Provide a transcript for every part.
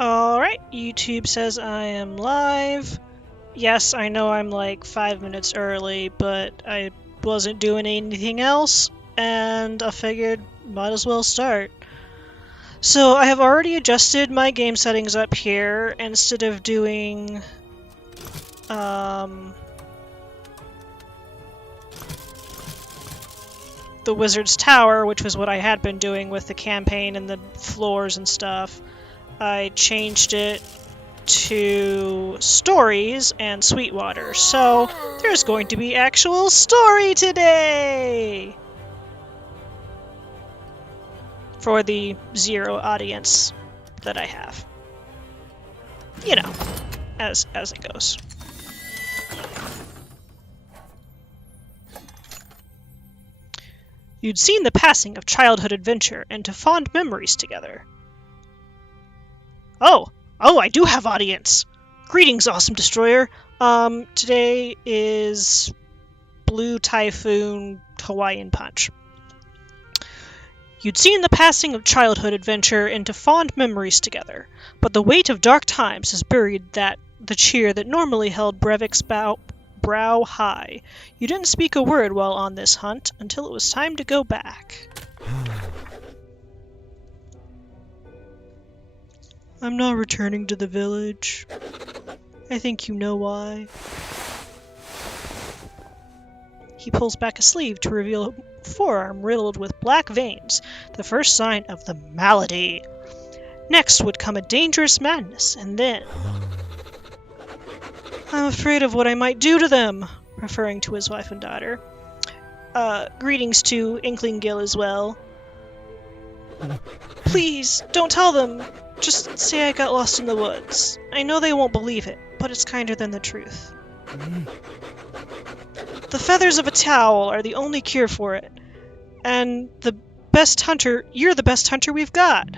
Alright, YouTube says I am live. Yes, I know I'm like 5 minutes early, but I wasn't doing anything else, and I figured might as well start. So I have already adjusted my game settings up here. Instead of doing the Wizard's Tower, which was what I had been doing with the campaign and the floors and stuff, I changed it to stories and Sweetwater. So there's going to be actual story today for the 0 audience that I have. You know, as it goes. You'd seen the passing of childhood adventure into fond memories together. Oh, I do have audience! Greetings, awesome destroyer! Today is Blue Typhoon Hawaiian Punch. You'd seen the passing of childhood adventure into fond memories together, but the weight of dark times has buried the cheer that normally held Brevik's brow high. You didn't speak a word while on this hunt, until it was time to go back. I'm not returning to the village. I think you know why. He pulls back a sleeve to reveal a forearm riddled with black veins, the first sign of the malady. Next would come a dangerous madness, and then... I'm afraid of what I might do to them, referring to his wife and daughter. Greetings to Inkling Gill as well. Please, don't tell them. Just say I got lost in the woods. I know they won't believe it, but it's kinder than the truth. The feathers of a towel are the only cure for it. And you're the best hunter we've got.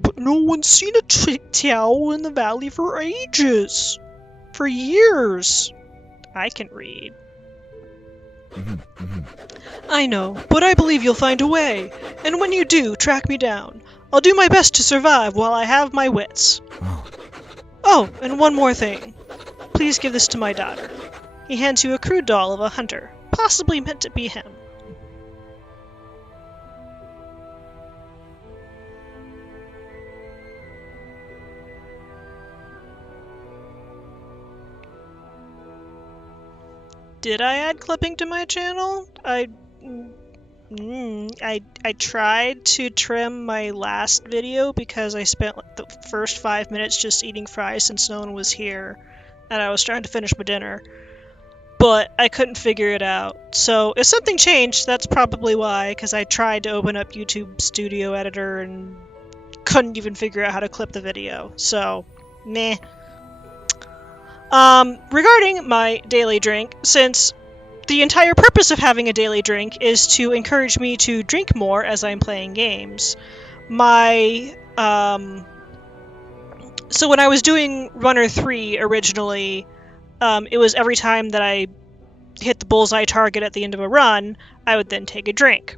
But no one's seen a towel in the valley for ages. For years. I can read. I know, but I believe you'll find a way. And when you do, track me down. I'll do my best to survive while I have my wits. Oh, and one more thing. Please give this to my daughter. He hands you a crude doll of a hunter, possibly meant to be him. Did I add clipping to my channel? I tried to trim my last video because I spent like the first 5 minutes just eating fries since no one was here, and I was trying to finish my dinner, but I couldn't figure it out. So if something changed, that's probably why, because I tried to open up YouTube Studio Editor and couldn't even figure out how to clip the video. So, meh. Regarding my daily drink, since the entire purpose of having a daily drink is to encourage me to drink more as I'm playing games, so when I was doing Runner 3 originally, it was every time that I hit the bullseye target at the end of a run, I would then take a drink.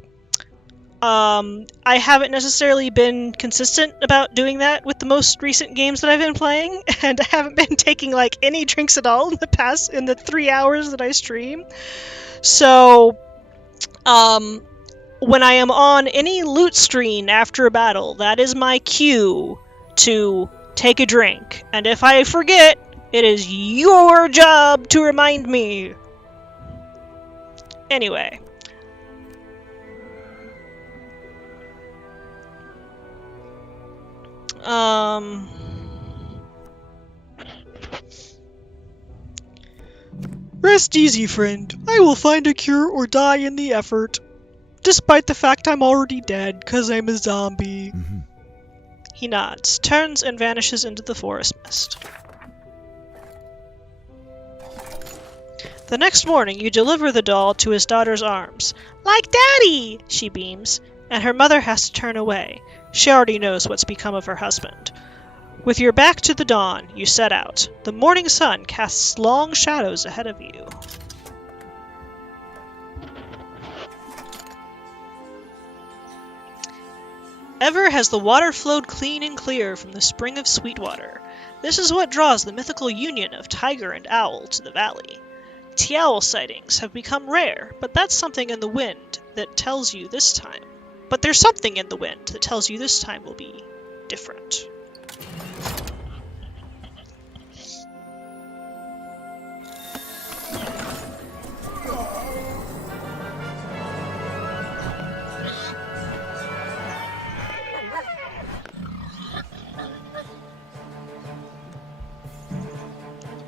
I haven't necessarily been consistent about doing that with the most recent games that I've been playing, and I haven't been taking like any drinks at all in the 3 hours that I stream. So, when I am on any loot screen after a battle, that is my cue to take a drink. And if I forget, it is your job to remind me. Anyway. Rest easy, friend. I will find a cure or die in the effort. Despite the fact I'm already dead, 'cause I'm a zombie. He nods, turns, and vanishes into the forest mist. The next morning, you deliver the doll to his daughter's arms. Like Daddy! She beams, and her mother has to turn away. She already knows what's become of her husband. With your back to the dawn, you set out. The morning sun casts long shadows ahead of you. Ever has the water flowed clean and clear from the spring of Sweetwater. This is what draws the mythical union of tiger and owl to the valley. Owl sightings have become rare, but that's something in the wind that tells you this time. But there's something in the wind that tells you this time will be different.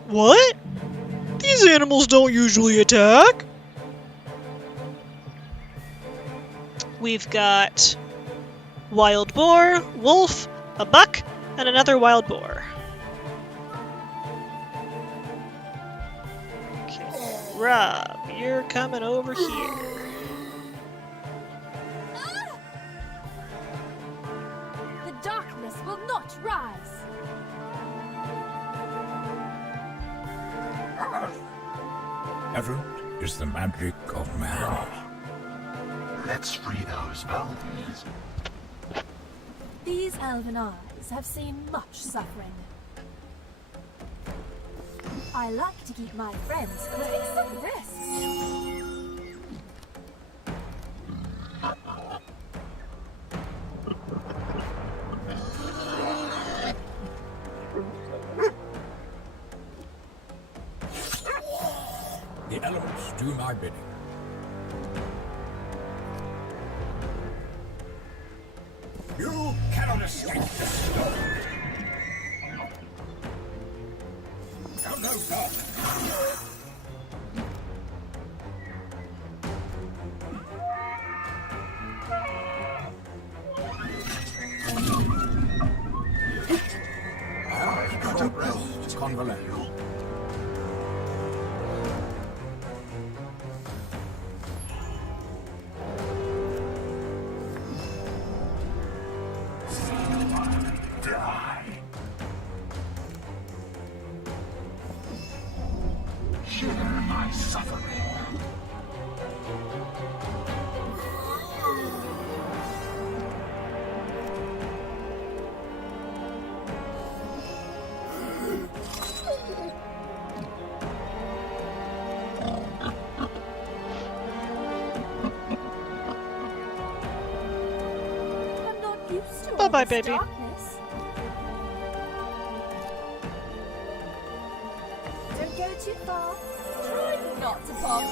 What? These animals don't usually attack. We've got wild boar, wolf, a buck, and another wild boar. Okay, Rob, you're coming over here. The darkness will not rise. Ever is the magic of man. Let's free those bones. These elven eyes have seen much suffering. I like to keep my friends close. Take some rest. The elements do my bidding. You cannot escape this storm. Come no further. I've got a rest, convalescent. Share my suffering. I'm not used to Bye-bye, all this baby. darkness. Don't go too far. Try not to pop.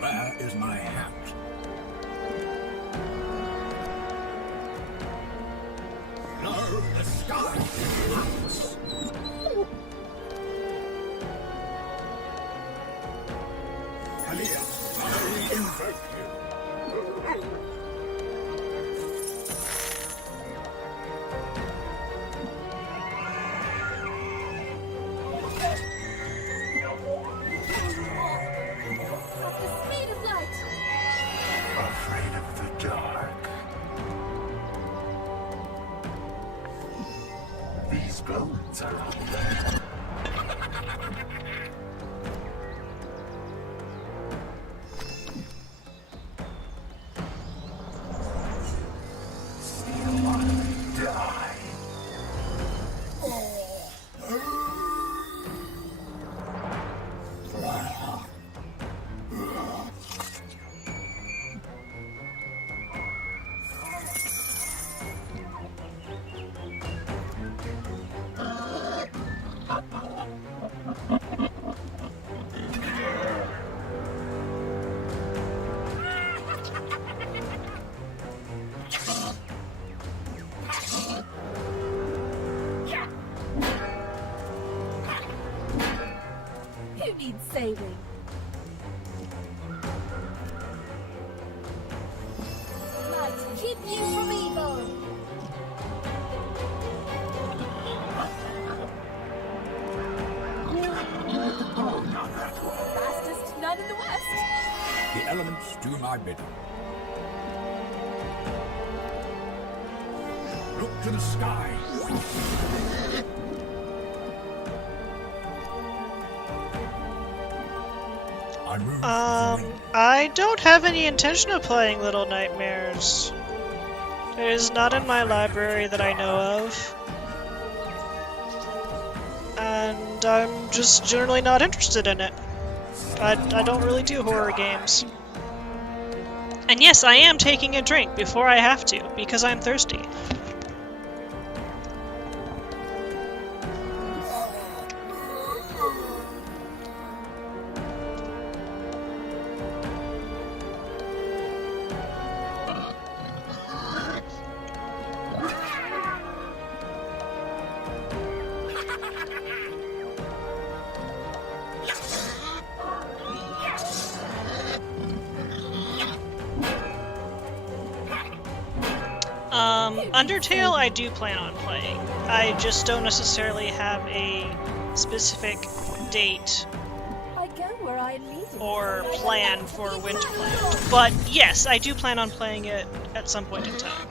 Where is my hat? No, the sky hurts. Kalia, I invoke you. At the speed of light. Afraid of the dark. These bones are still want to die. Who needs saving? Light, keep you from evil. Fastest none in the west. The elements do my bidding. Look to the sky. I move with the wind. I don't have any intention of playing Little Nightmares. It is not in my library that I know of. And I'm just generally not interested in it. I don't really do horror games. And yes, I am taking a drink before I have to, because I'm thirsty. Undertale I do plan on playing. I just don't necessarily have a specific date I go where I lead. or plan for when to play it. But yes, I do plan on playing it at some point in time.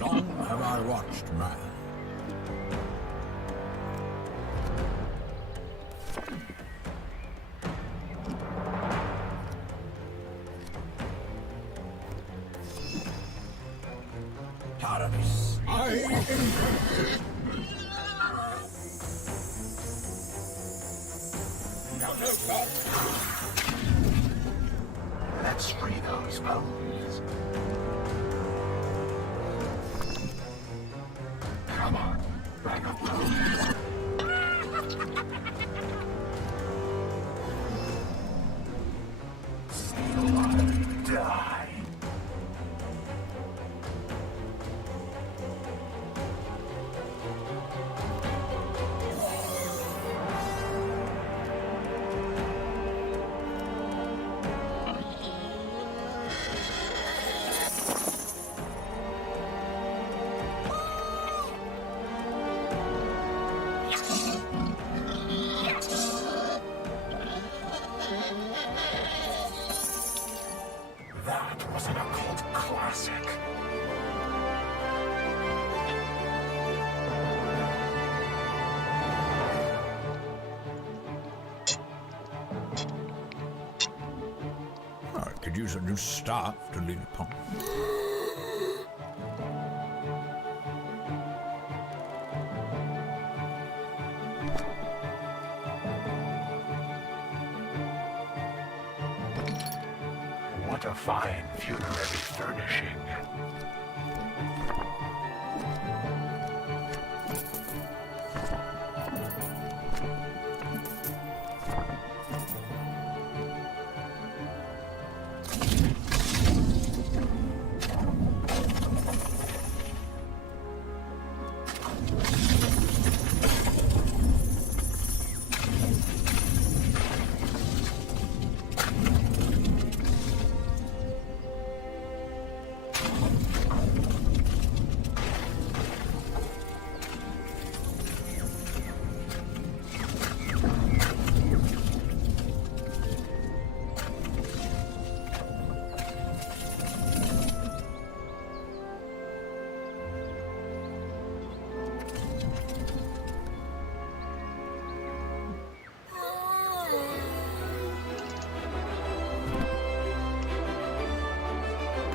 Long have I watched man. Taramis, I Let's free those bones. Come on, bag of bones. Steal on, die. That was an occult classic. I could use a new start to lean upon. What a fine funerary furnishing.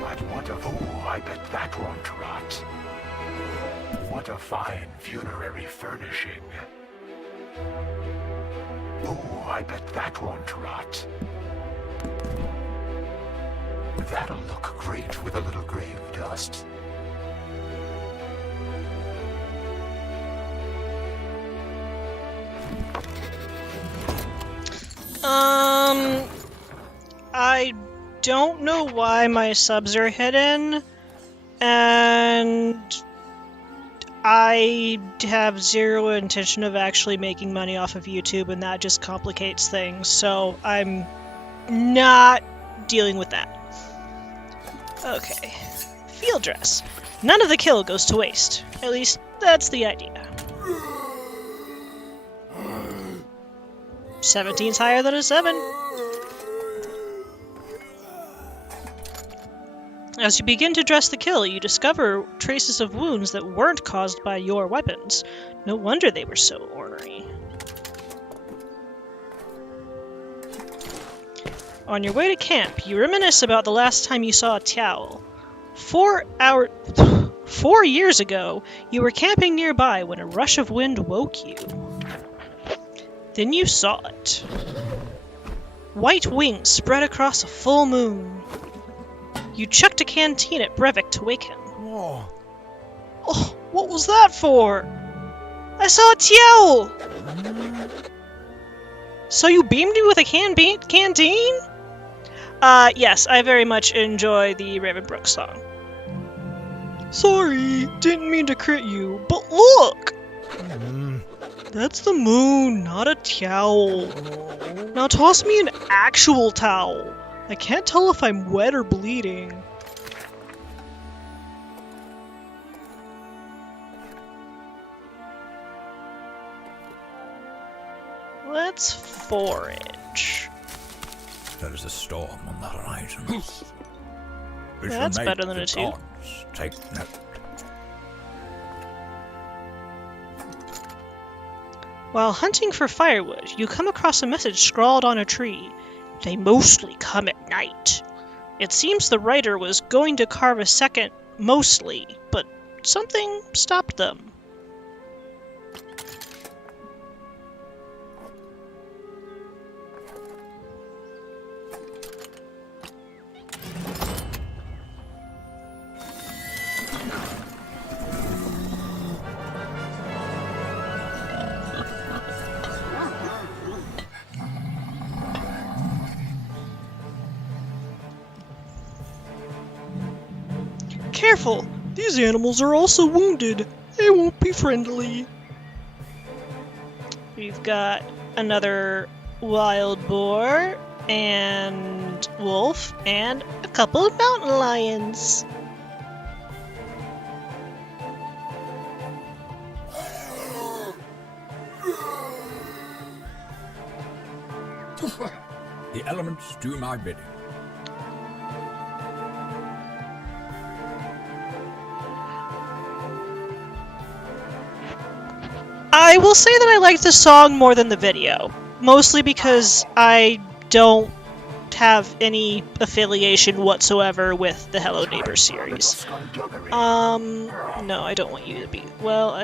But what a fool, I bet that won't rot. What a fine funerary furnishing. Oh, I bet that won't rot. That'll look great with a little grave dust. I don't know why my subs are hidden, and I have zero intention of actually making money off of YouTube, and that just complicates things, so I'm not dealing with that. Okay. Field dress. None of the kill goes to waste. At least, that's the idea. 17's higher than a 7. As you begin to dress the kill, you discover traces of wounds that weren't caused by your weapons. No wonder they were so ornery. On your way to camp, you reminisce about the last time you saw a Tiao. 4 years ago, you were camping nearby when a rush of wind woke you. Then you saw it. White wings spread across a full moon. You chucked a canteen at Brevik to wake him. Whoa. Oh, what was that for? I saw a Tiao! So you beamed me with a canteen? Yes, I very much enjoy the Ravenbrook song. Sorry, didn't mean to crit you, but look! That's the moon, not a towel. Now toss me an actual towel. I can't tell if I'm wet or bleeding. Let's forage. There is a storm on the horizon. We shall That's make better than the a 2. gods take note. While hunting for firewood, you come across a message scrawled on a tree. They mostly come at night. It seems the writer was going to carve a second mostly, but something stopped them. Careful! These animals are also wounded. They won't be friendly. We've got another wild boar, and wolf, and a couple of mountain lions. The elements do my bidding. I will say that I liked the song more than the video, mostly because I don't have any affiliation whatsoever with the Hello Neighbor series. No, I don't want you to be. Well,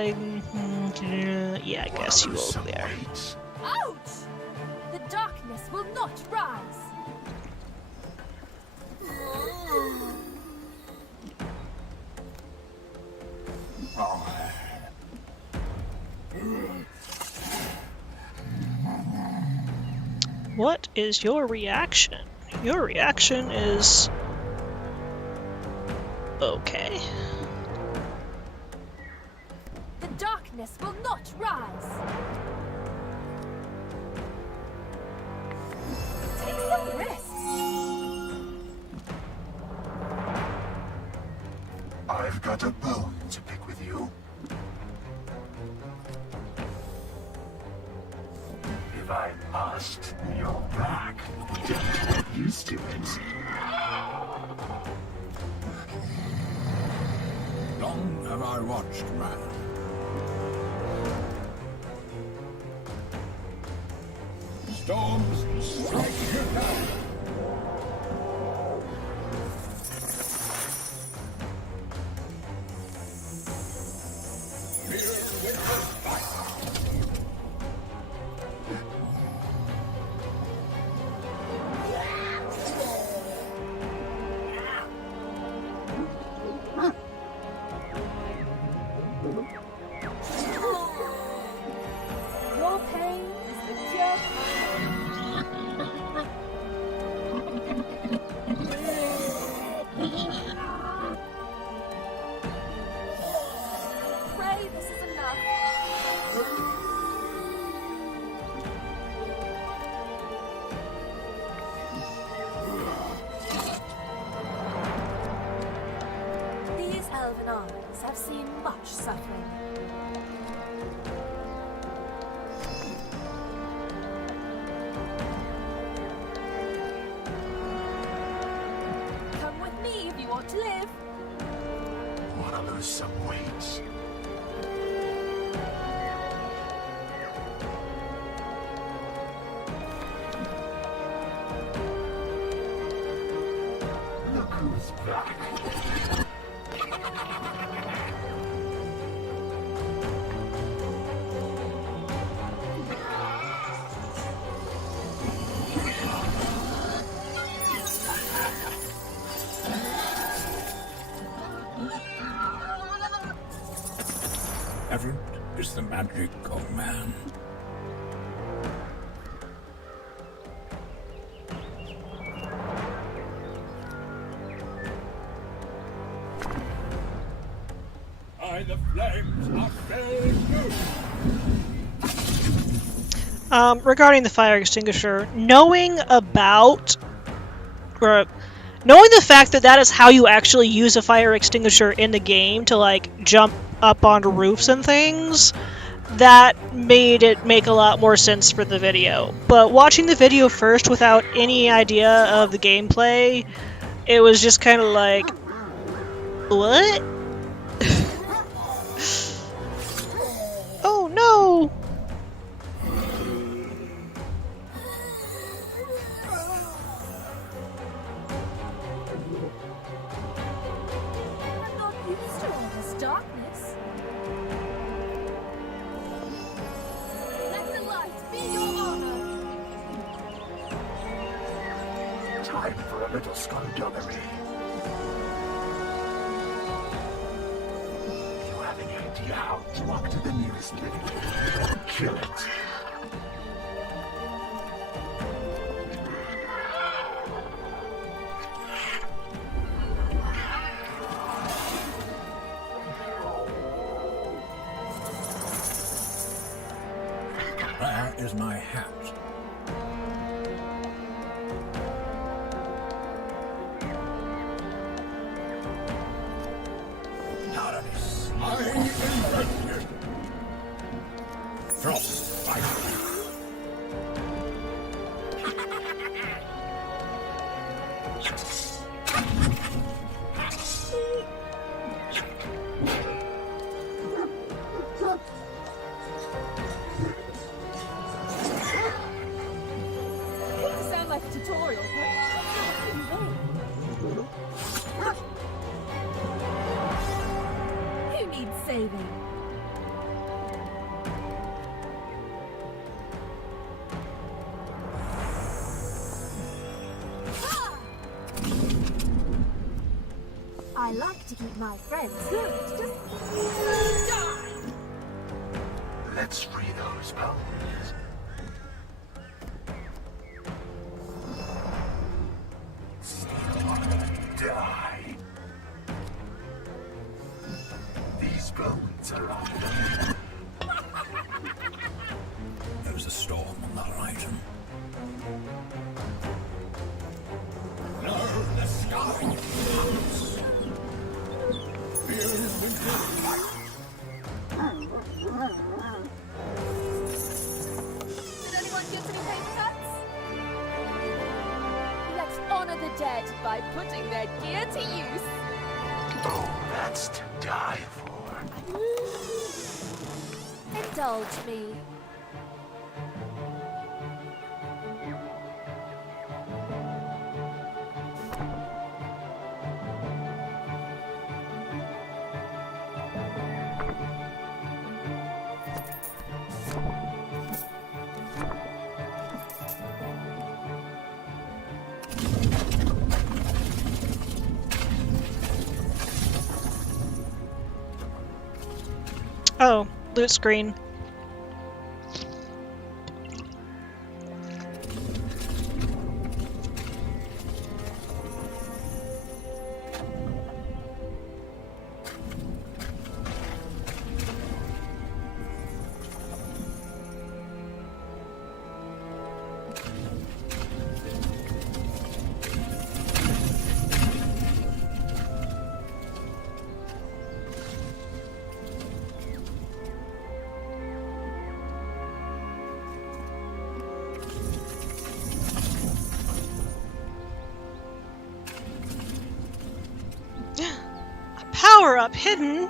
yeah, I guess you will be there. Ouch! The darkness will not rise. What is your reaction? Your reaction is... okay. The darkness will not rise. Take some risks. I've got a bone to pick with you. If I must, you're back. Get used to it. Long have I watched man. Storms strike you down. Your pain is the cure. Pray this is enough. These elven armies have seen much suffering. Come with me if you want to live. Wanna lose some weight? Look who's back. Everett is the magic of man. By the flames are filled. Regarding the fire extinguisher, knowing about, or knowing the fact that that is how you actually use a fire extinguisher in the game to, like, jump up onto roofs and things, that made it make a lot more sense for the video. But watching the video first without any idea of the gameplay, it was just kind of like, what? Oh no! I'm not used to all this darkness. Let the light be your honor. Time for a little skullduggery. You have any idea how to walk to the nearest living? Kill it. Where is my hat? I invented frostbite. Sound like a tutorial, but who needs saving? I like to keep my friends good. Just die. Let's free those bones. Die. These bones are on them. There's a storm on the horizon. No, the sky. Did anyone get any paper cuts? Let's honor the dead by putting their gear to use. Oh, that's to die for. Indulge me. Oh, loot screen. power-up hidden.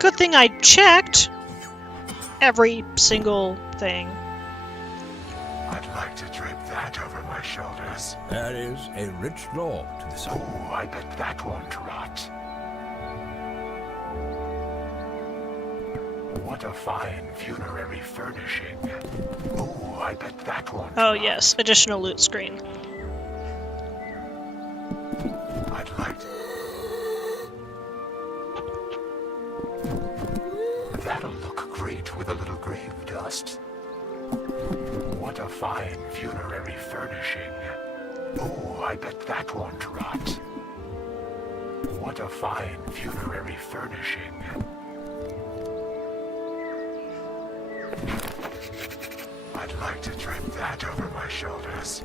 Good thing I checked every single thing. I'd like to drape that over my shoulders. There is a rich lore to this. Oh, I bet that won't rot. What a fine funerary furnishing. Oh, I bet that won't Oh rot. yes, additional loot screen. I'd like to... That'll look great with a little grave dust. What a fine funerary furnishing. Oh, I bet that won't rot. What a fine funerary furnishing. I'd like to drape that over my shoulders.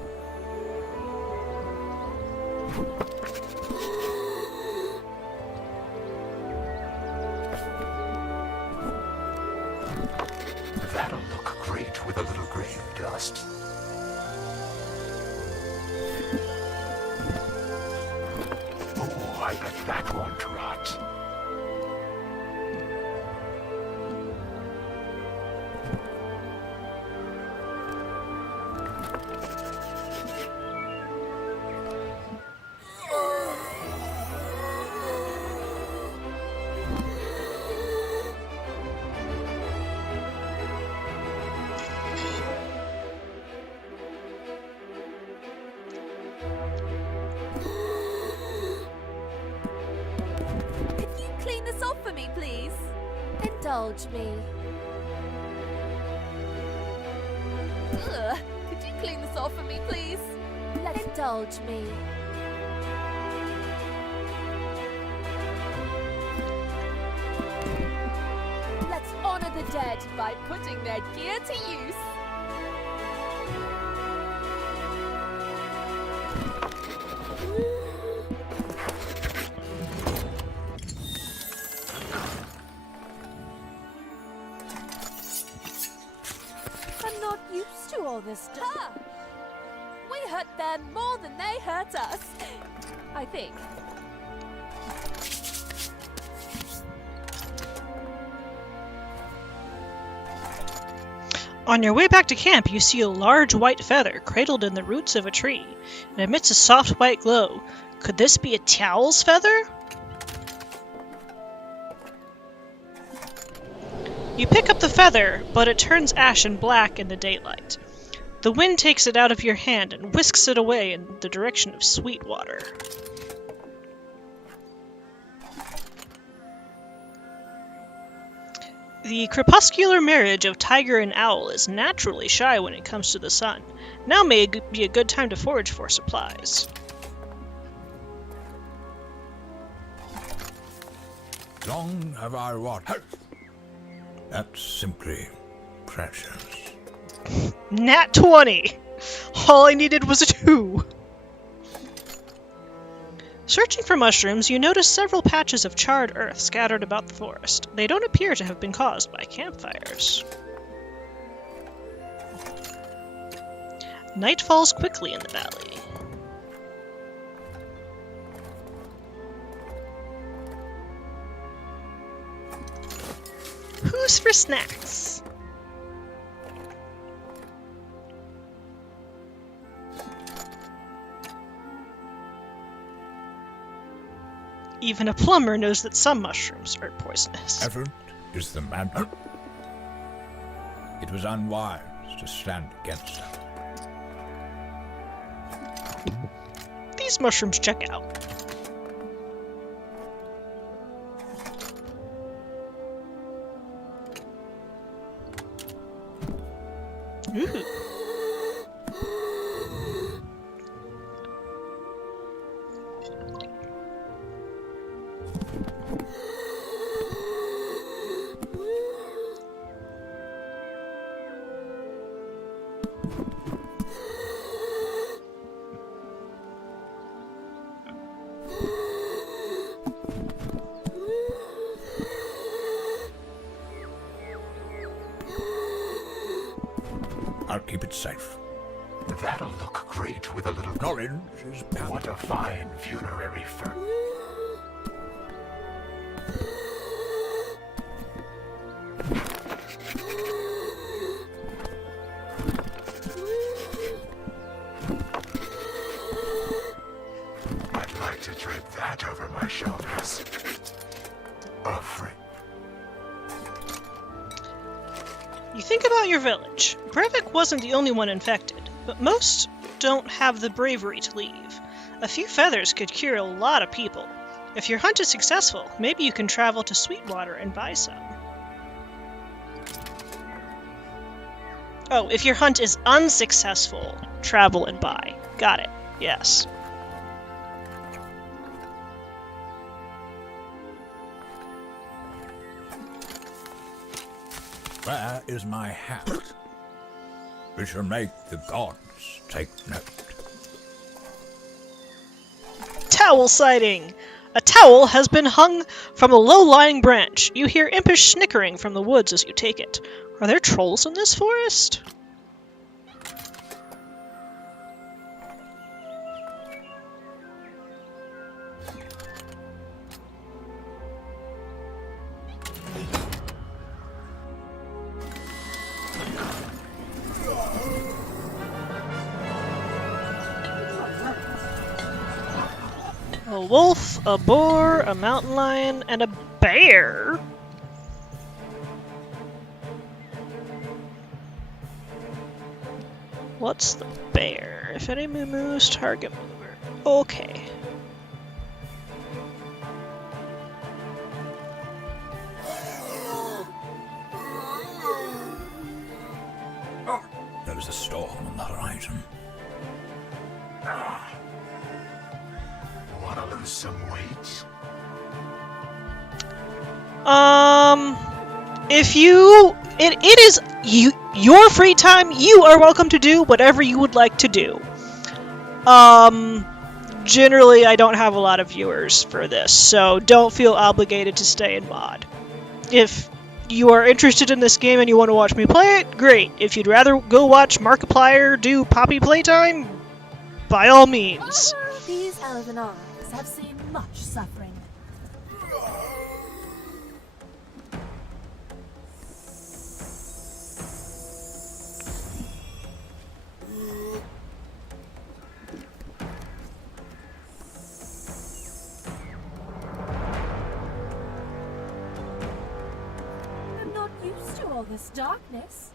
That'll look great with a little grave dust. Oh, I bet that won't rot. Could you clean this off for me, please? Indulge me. Ugh. Could you clean this off for me, please? Indulge me. Let's honor the dead by putting their gear to use. I'm not used to all this stuff. We hurt them more than they hurt us. I think. On your way back to camp, you see a large white feather cradled in the roots of a tree. It emits a soft white glow. Could this be a towel's feather? You pick up the feather, but it turns ashen black in the daylight. The wind takes it out of your hand and whisks it away in the direction of Sweetwater. The crepuscular marriage of tiger and owl is naturally shy when it comes to the sun. Now may be a good time to forage for supplies. Long have I watched. That's simply precious. Nat 20! All I needed was a 2! Searching for mushrooms, you notice several patches of charred earth scattered about the forest. They don't appear to have been caused by campfires. Night falls quickly in the valley. Who's for snacks? Even a plumber knows that some mushrooms are poisonous. Effort is the man. It was unwise to stand against them. These mushrooms check out. Ooh. I'll keep it safe. That'll look great with a little... Knowledge is power. What a fine funerary fur... not over my shoulders. Afraid. You think about your village. Breivik wasn't the only one infected, but most don't have the bravery to leave. A few feathers could cure a lot of people. If your hunt is successful, maybe you can travel to Sweetwater and buy some. Oh, if your hunt is unsuccessful, travel and buy. Got it. Yes. Where is my hat? We shall make the gods take note. Towel sighting! A towel has been hung from a low-lying branch. You hear impish snickering from the woods as you take it. Are there trolls in this forest? A wolf, a boar, a mountain lion, and a bear? What's the bear? If any moves, target mover. Okay. There is a storm on the horizon. Wanna lose some weight? If you... It is your free time. You are welcome to do whatever you would like to do. Generally, I don't have a lot of viewers for this, so don't feel obligated to stay in mod. If you are interested in this game and you want to watch me play it, great. If you'd rather go watch Markiplier do Poppy playtime, by all means. These elven arms have seen much suffering. I'm not used to all this darkness.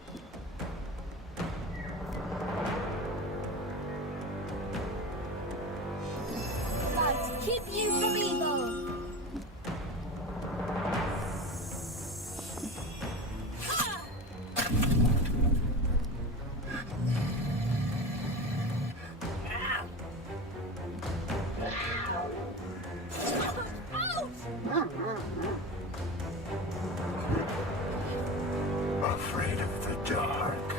Light, keep you from evil! Afraid of the dark.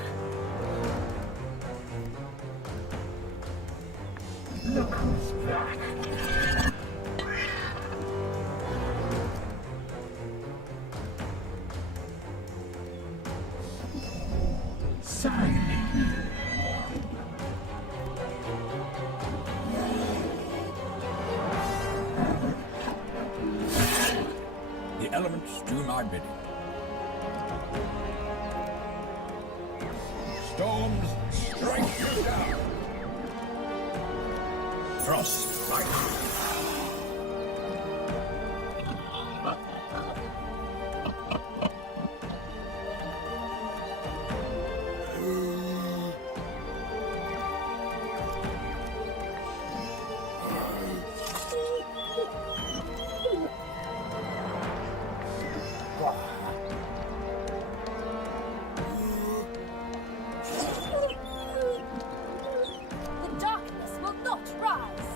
Look who's back. Signing. The elements do my bidding. Storms, strike you down. Frost, lightning. The darkness will not rise!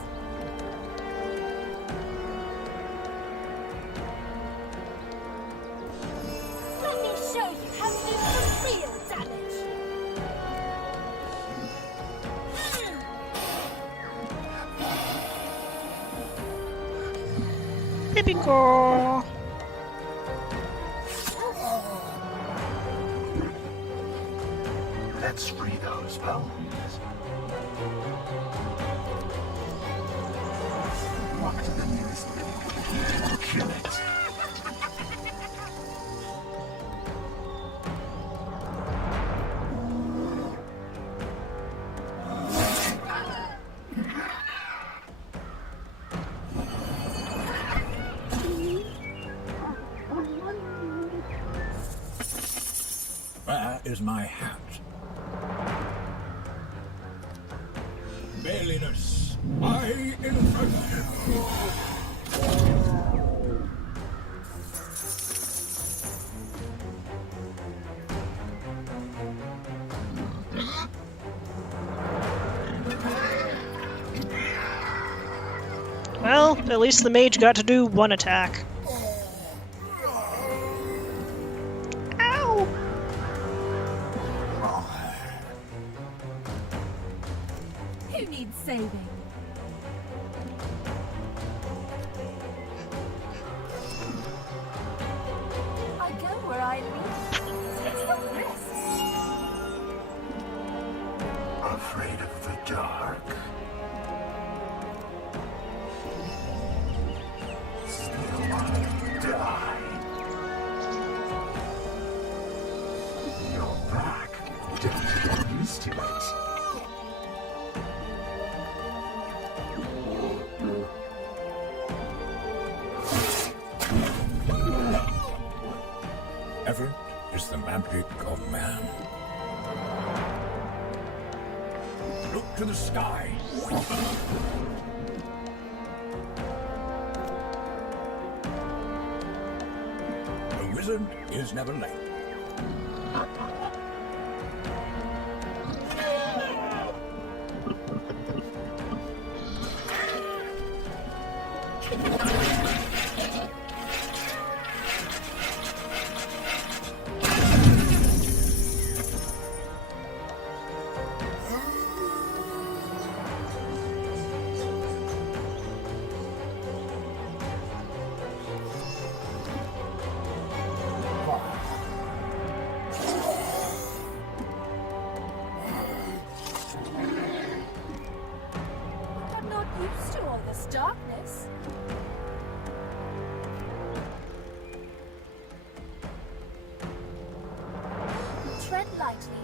Let me show you how to do some real damage! Baby girl. Let's free those bones. Walk to the nearest building. Kill it. is my hat. Manliness, I inferno. Well, at least the mage got to do one attack. Ow! Who needs saving? I go where I lead. Take some risks. Afraid of the dark. Still I die. You're back. Don't get used to it. Effort is the magic of man. Look to the sky. The wizard is never late. I'm not used to all this darkness. Tread lightly.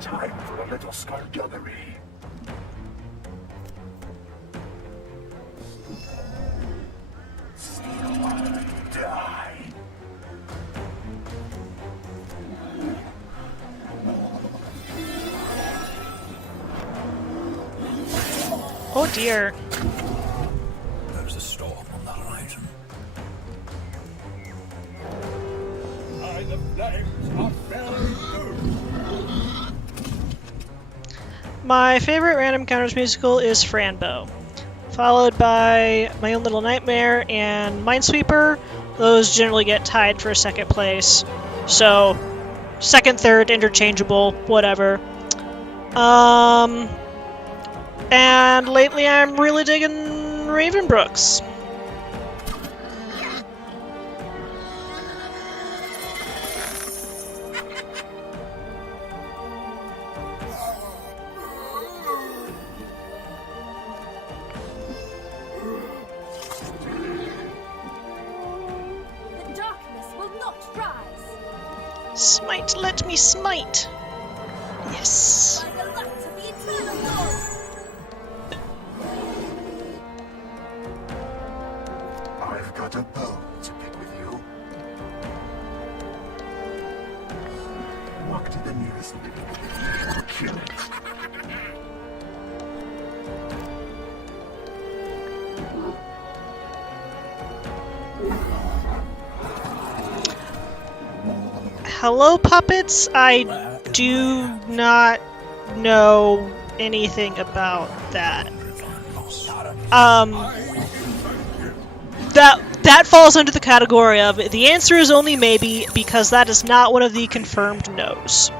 Time for a little skullduggery. Still I die. Oh dear. There's a storm on the horizon. The flames are very good. My favorite Random Encounters musical is Franbo, followed by My Own Little Nightmare and Minesweeper. Those generally get tied for second place. So, second, third, interchangeable, whatever. And lately I'm really digging Ravenbrooks. The darkness will not rise. Smite, let me smite. Yes. By the light of the eternal Lord. I've got a bone to pick with you. Walk to the nearest living and kill it. Hello, puppets. I do not know anything about that. That falls under the category of the answer is only maybe because that is not one of the confirmed no's.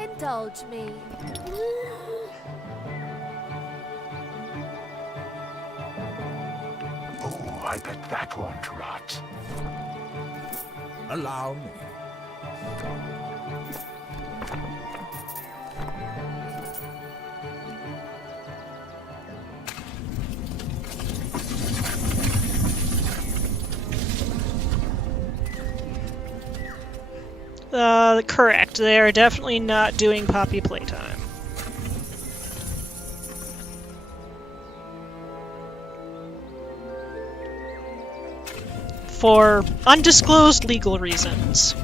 Indulge me. Oh, I bet that won't rot. Allow me. Correct. They are definitely not doing Poppy playtime. For undisclosed legal reasons.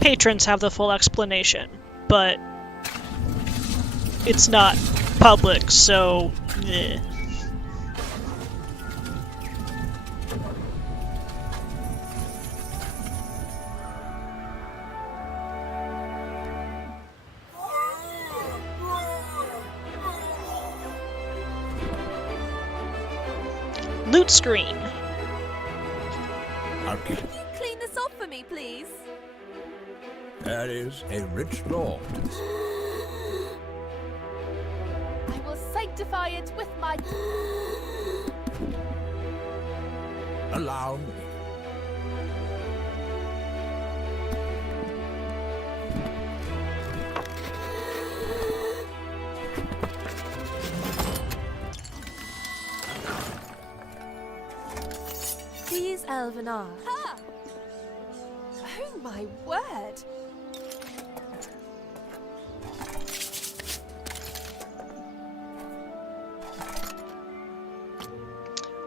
Patrons have the full explanation, but it's not public, so eh. Loot screen. I'll keep Can you clean this off for me, please? There is a rich lord. I will sanctify it with my... Allow me. These elven are... Ha! Oh my word!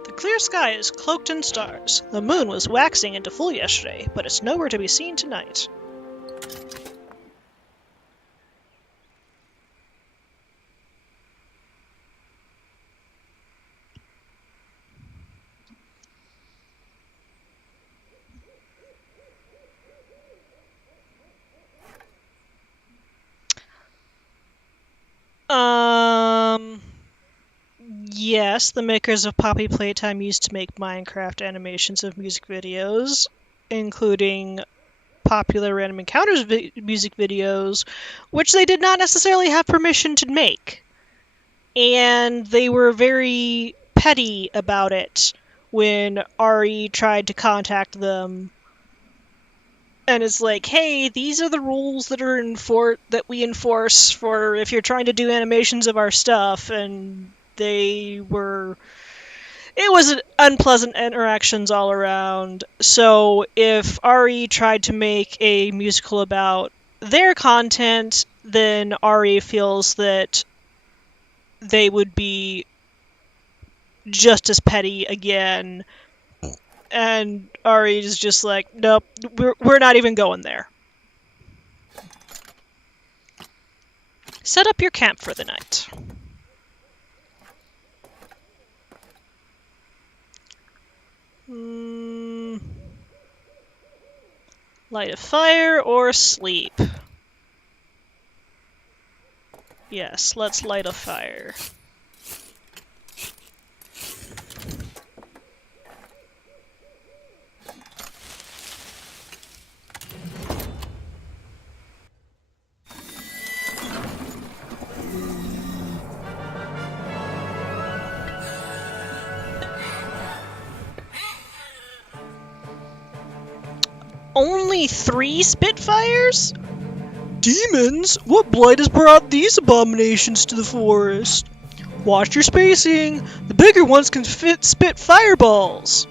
The clear sky is cloaked in stars. The moon was waxing into full yesterday, but it's nowhere to be seen tonight. Yes, the makers of Poppy Playtime used to make Minecraft animations of music videos, including popular Random Encounters music videos, which they did not necessarily have permission to make. And they were very petty about it when Ari tried to contact them. And it's like, hey, these are the rules that are that we enforce for if you're trying to do animations of our stuff, and it was unpleasant interactions all around. So if Ari tried to make a musical about their content, then Ari feels that they would be just as petty again. And Ari is just like, nope, we're not even going there. Set up your camp for the night. Light a fire or sleep? Yes, let's light a fire. Only 3 Spitfires? Demons? What blight has brought these abominations to the forest? Watch your spacing. The bigger ones can spit fireballs.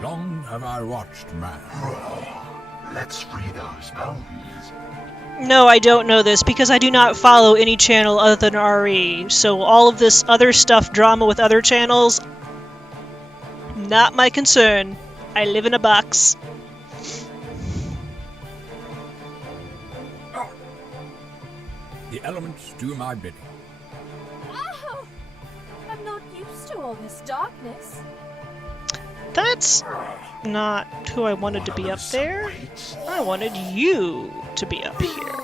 Long have I watched man. Let's free those bones. No, I don't know this because I do not follow any channel other than RE. So all of this other stuff, drama with other channels, not my concern. I live in a box. The elements do my bidding. Ow! I'm not used to all this darkness. That's not who I wanted to be up there. I wanted you to be up here.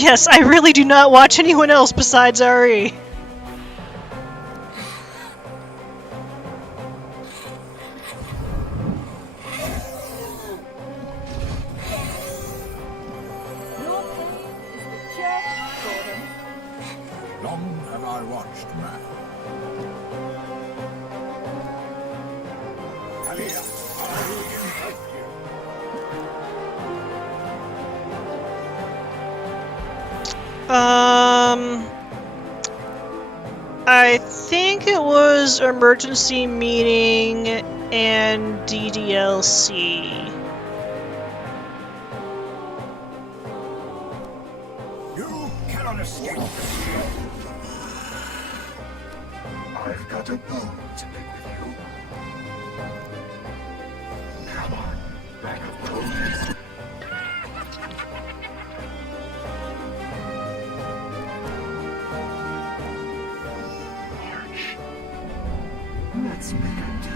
Yes, I really do not watch anyone else besides RE. Your pain is the cure for them. Long have I watched man. Alia, I invite you. I think it was emergency meeting and DDLC. You cannot escape this here. I've got a bone to pick with you. Come on, bag of bones. March. Let's make a deal.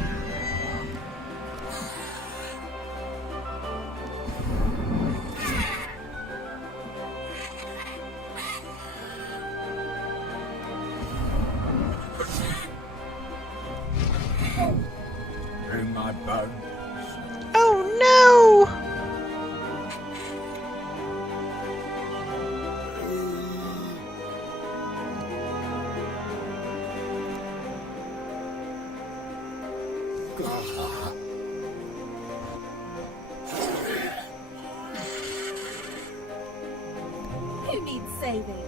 Bring my bones. Oh no! Who needs saving?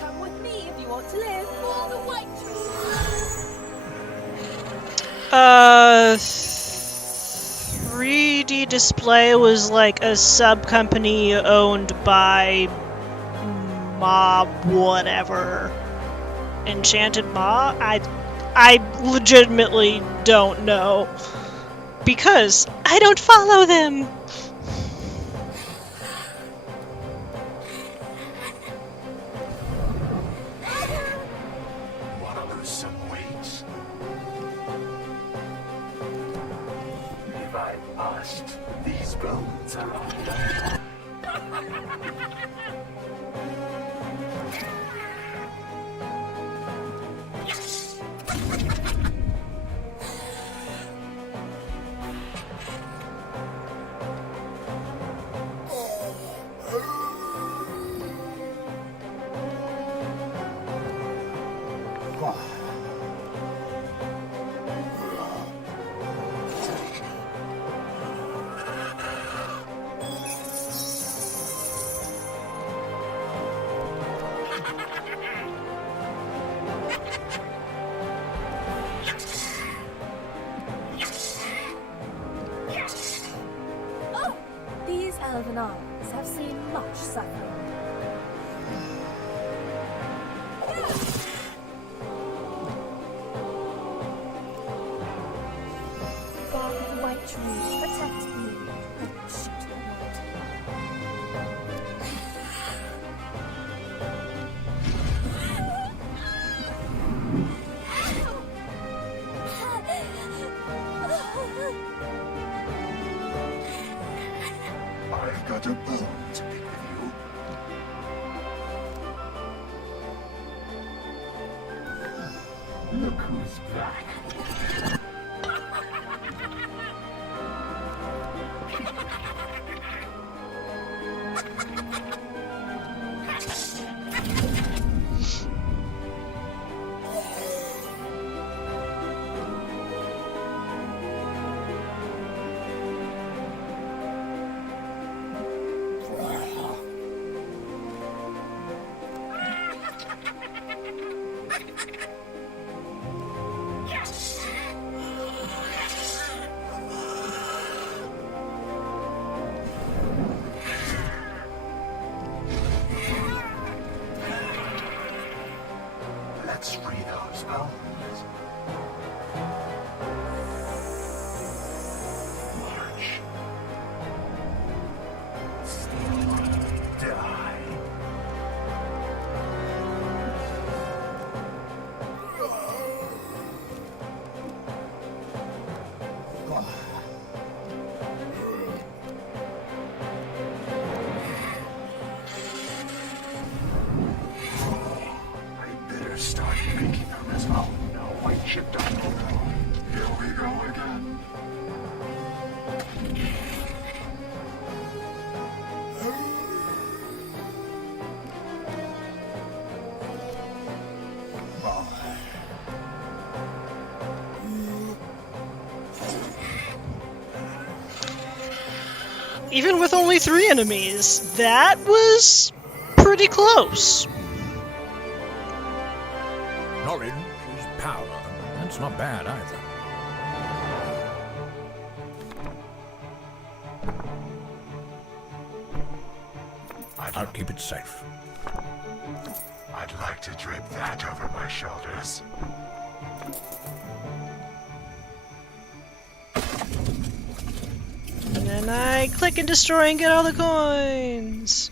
Come with me if you want to live for the white tree. 3D Display was like a sub company owned by Ma whatever. Enchanted Ma? I legitimately don't know. Because I don't follow them! Wanna lose some weight? If I must, these bones are all mine. Oh, these elven arms have seen much suffering. Bark of the white tree, protect me. And shoot them not. I've got a bone to pick with you. Look who's back. Even with only 3 enemies, that was pretty close. Knowledge is power. That's not bad either. I'll keep it safe. I'd like to drape that over my shoulders. And then I click and destroy and get all the coins.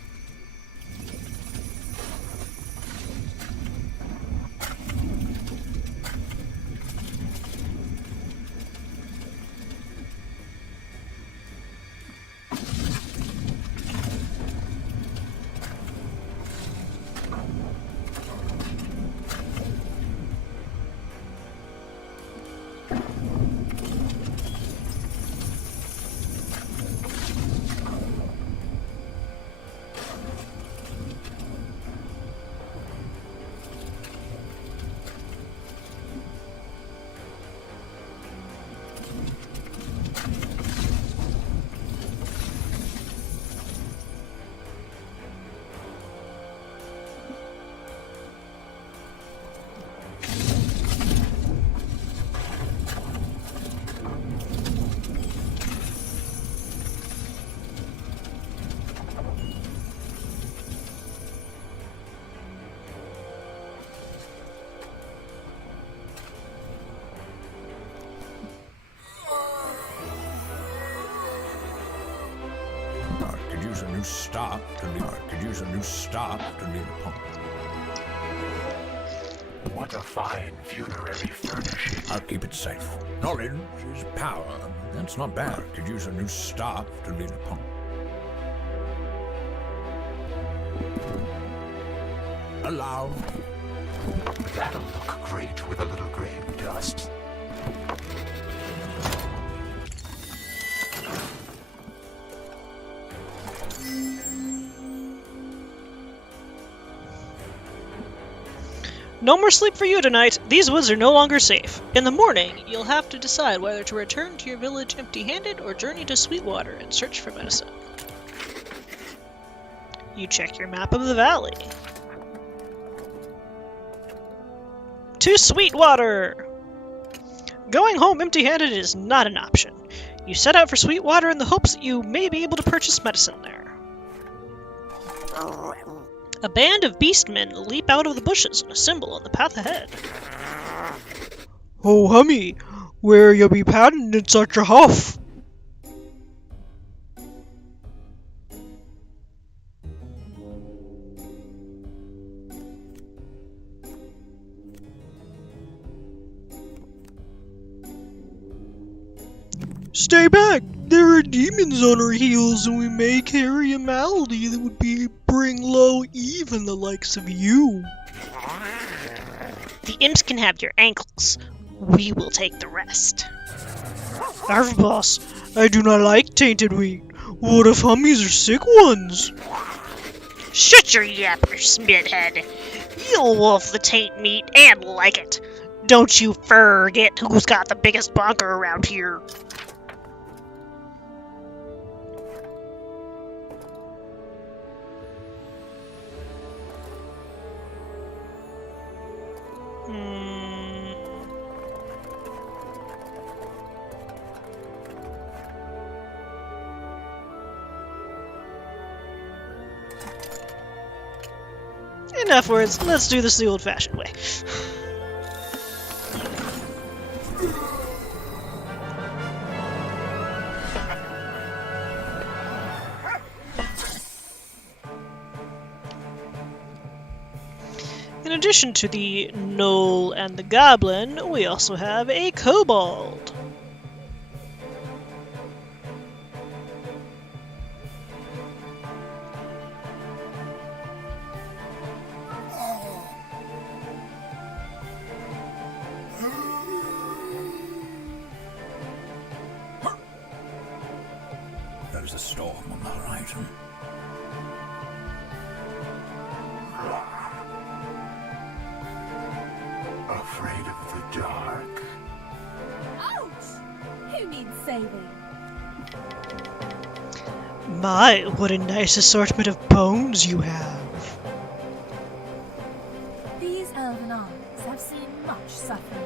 A new start to leave. I could use a new start to leave a pump. What a fine funerary furnishing. I'll keep it safe. Knowledge is power. That's not bad. I could use a new start to leave a pump. Allow. That'll look great with a little grave dust. No more sleep for you tonight. These woods are no longer safe. In the morning, you'll have to decide whether to return to your village empty-handed or journey to Sweetwater and search for medicine. You check your map of the valley. To Sweetwater! Going home empty-handed is not an option. You set out for Sweetwater in the hopes that you may be able to purchase medicine there. A band of beastmen leap out of the bushes and assemble on the path ahead. Oh, hummy, where you be padding in such a huff? Stay back! There are demons on our heels, and we may carry a malady that would bring low even the likes of you. The imps can have your ankles. We will take the rest. Arf, boss, I do not like tainted wheat. What if hummies are sick ones? Shut your yapper, Smithhead. You'll wolf the taint meat and like it. Don't you forget who's got the biggest bonker around here. Enough words, let's do this the old-fashioned way. In addition to the gnoll and the goblin, we also have a kobold. There's a storm on the horizon. Afraid of the dark? Ouch! Who needs saving? My, what a nice assortment of bones you have. These elven armies have seen much suffering.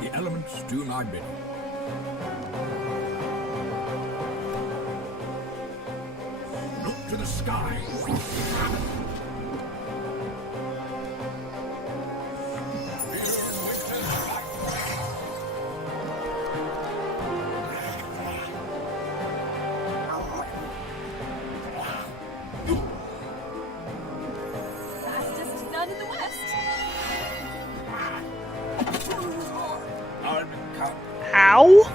The elements do my bidding. Look to the sky. Fastest none in the west. Ow?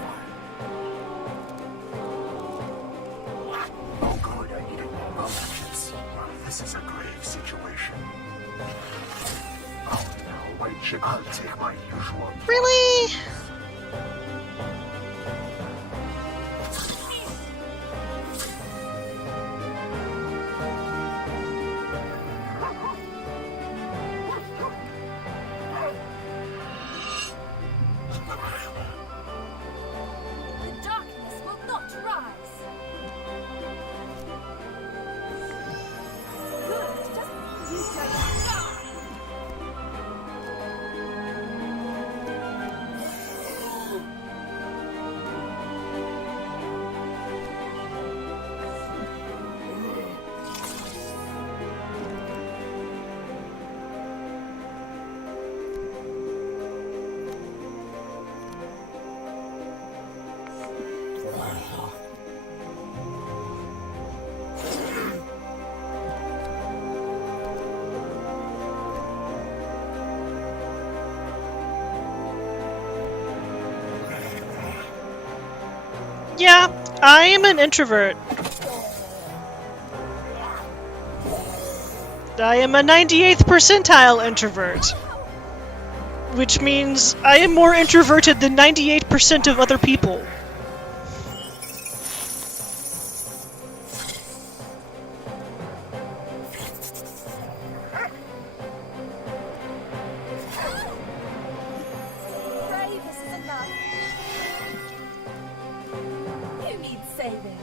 Oh good, I need a more emergency. This is a grave situation. Oh no, wait, I'll take my usual... Really? The darkness will not rise. Good, just you don't die. Yeah, I am an introvert. I am a 98th percentile introvert. Which means I am more introverted than 98% of other people. Pray this is enough. Who needs saving?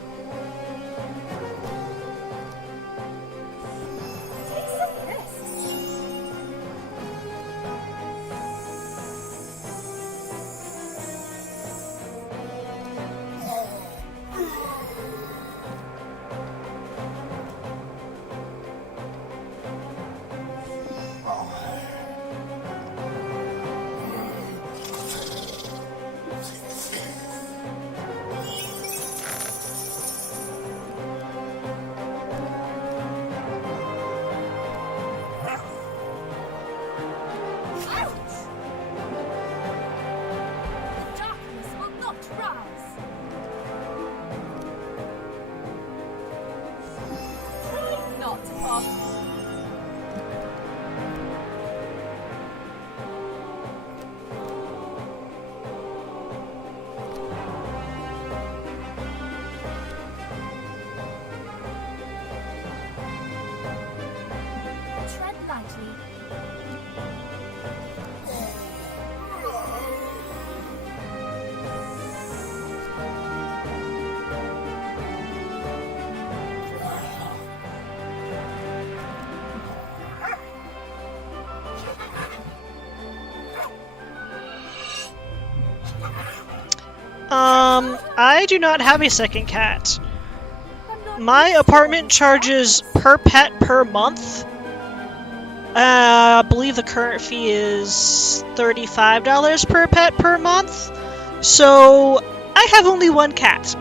Take some risks. Darkness will not rise. Try not, Pop. Tread lightly. I do not have a second cat. My apartment charges per pet per month. I believe the current fee is $35 per pet per month. So I have only one cat.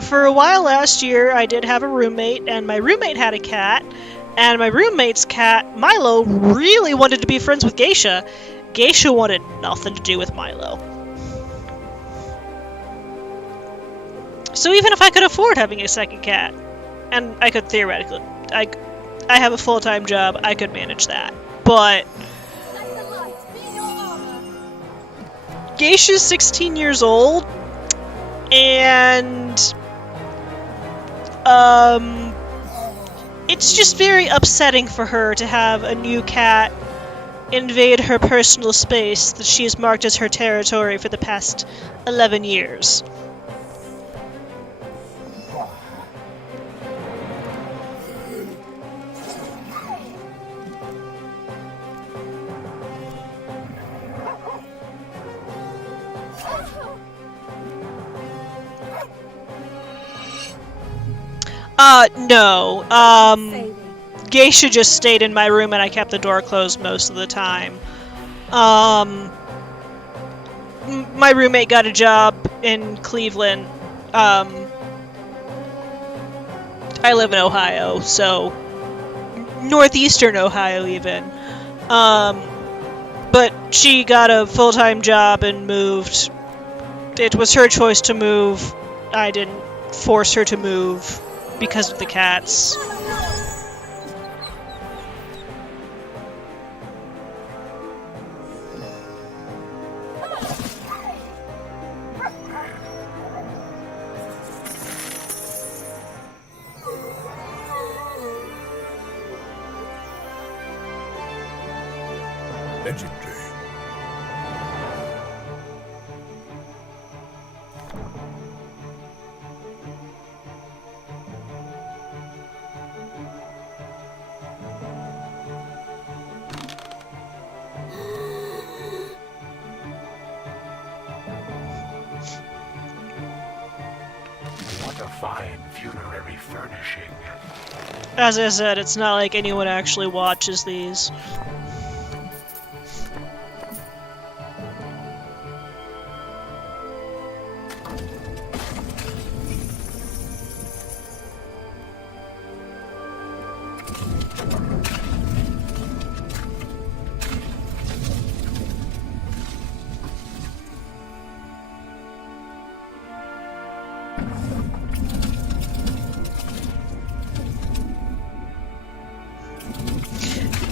For a while last year, I did have a roommate, and my roommate had a cat, and my roommate's cat, Milo, really wanted to be friends with Geisha. Geisha wanted nothing to do with Milo. So even if I could afford having a second cat, and I could theoretically, I have a full-time job, I could manage that. But Let the light be your armor. Geisha's 16 years old, and it's just very upsetting for her to have a new cat invade her personal space that she has marked as her territory for the past 11 years. No. Saving. Geisha just stayed in my room and I kept the door closed most of the time. My roommate got a job in Cleveland. I live in Ohio, so northeastern Ohio even. But she got a full-time job and moved. It was her choice to move. I didn't force her to move because of the cats. Legendary. What a fine funerary furnishing. As I said, it's not like anyone actually watches these.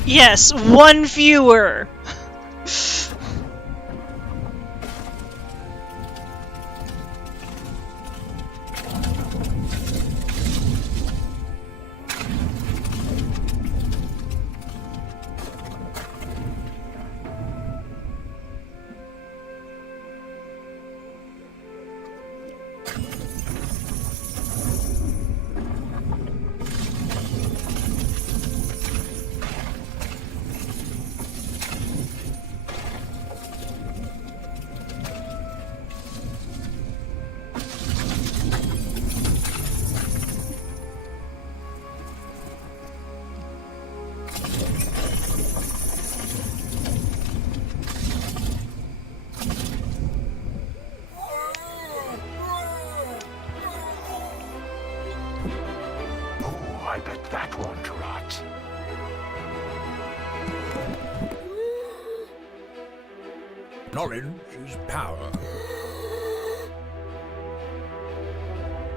Yes, one viewer. Oh, I bet that won't rot. Knowledge is power.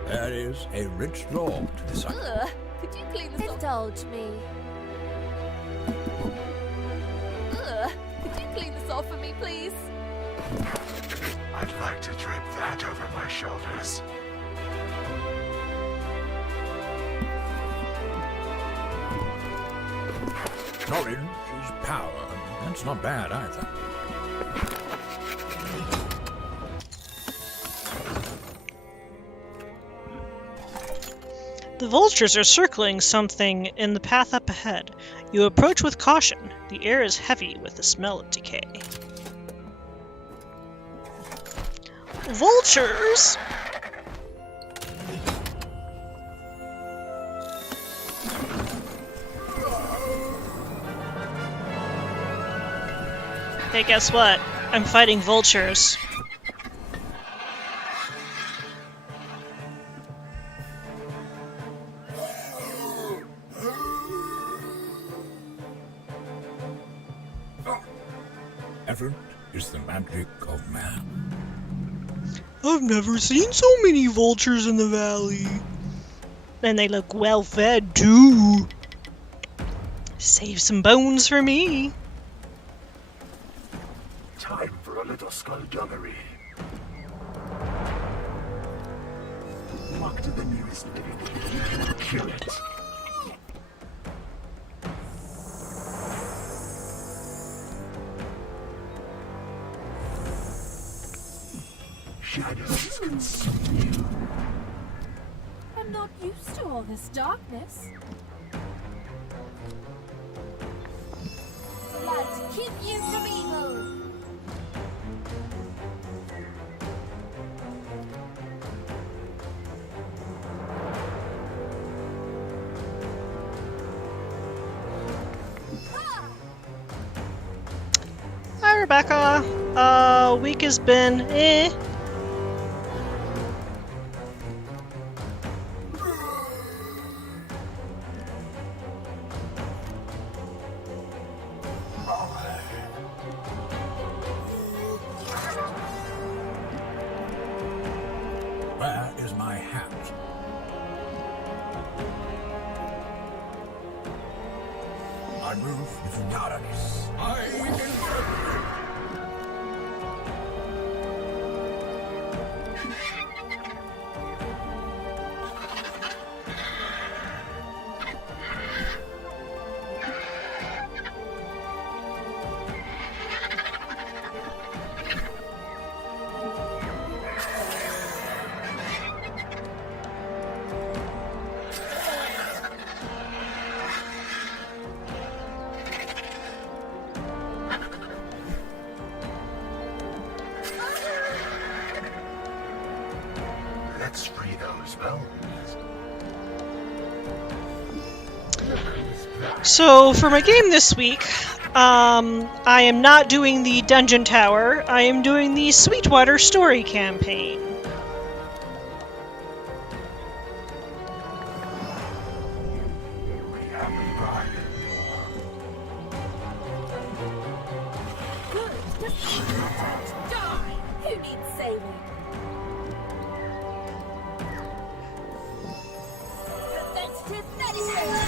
There is a rich lore to this. Ugh, could you clean this off? Indulge me. Ugh, could you clean this off for me, please? I'd like to drape that over my shoulders. Knowledge is power. That's not bad either. The vultures are circling something in the path up ahead. You approach with caution. The air is heavy with the smell of decay. Vultures! Hey, guess what? I'm fighting vultures. Effort is the magic of man. I've never seen so many vultures in the valley. And they look well fed, too. Save some bones for me. Time for a little skullduggery. Walk to the nearest living thing and kill it. Shadows consume you. I'm not used to all this darkness. Light, keep you from evil. Hi, Rebecca. Week has been Where is my hat? My roof is darkness. I Let's free those bones. So, for my game this week, I am not doing the Dungeon Tower, I am doing the Sweetwater story campaign. We haven't got Good, just die. Who needs saving? Preventative medicine.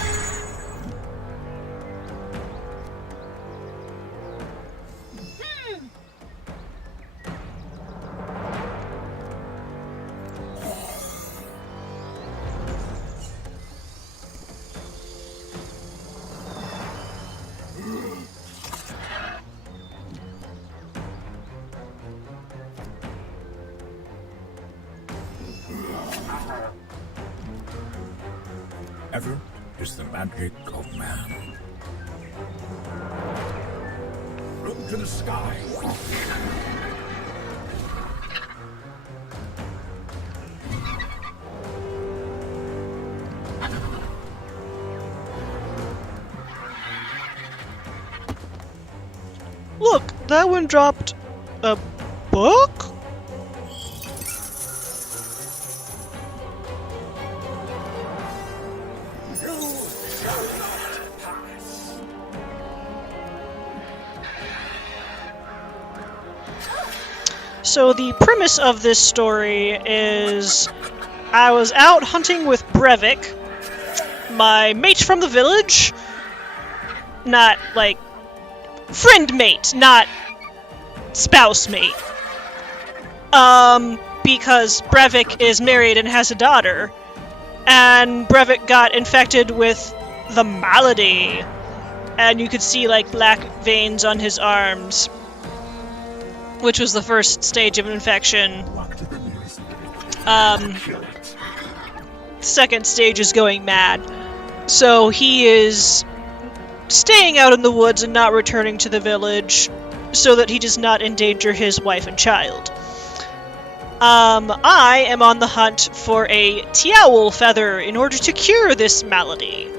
Effort is the magic of man. Look to the sky. Look, that one dropped a book? So the premise of this story is I was out hunting with Brevik, my mate from the village. Not, like, friend mate, not spouse mate. Because Brevik is married and has a daughter. And Brevik got infected with the malady. And you could see, like, black veins on his arms. Which was the first stage of infection. walk to the nearest living thing. Kill it. Second stage is going mad. So he is staying out in the woods and not returning to the village so that he does not endanger his wife and child. I am on the hunt for a Tiaowl feather in order to cure this malady.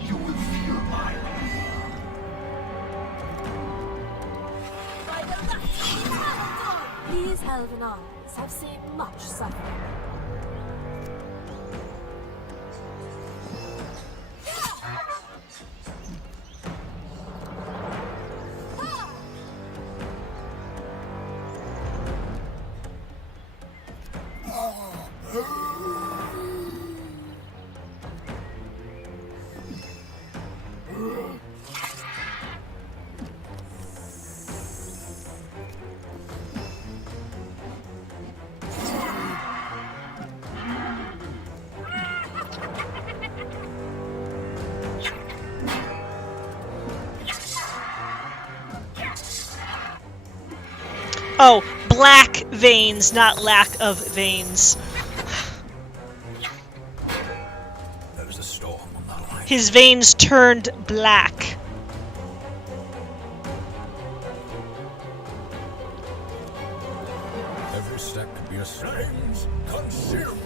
You will feel my By the light of the eternal dawn. These elven eyes have seen much suffering. Oh, black veins, not lack of veins. There's a storm on the line. His veins turned black. Every step could be a flames consumed.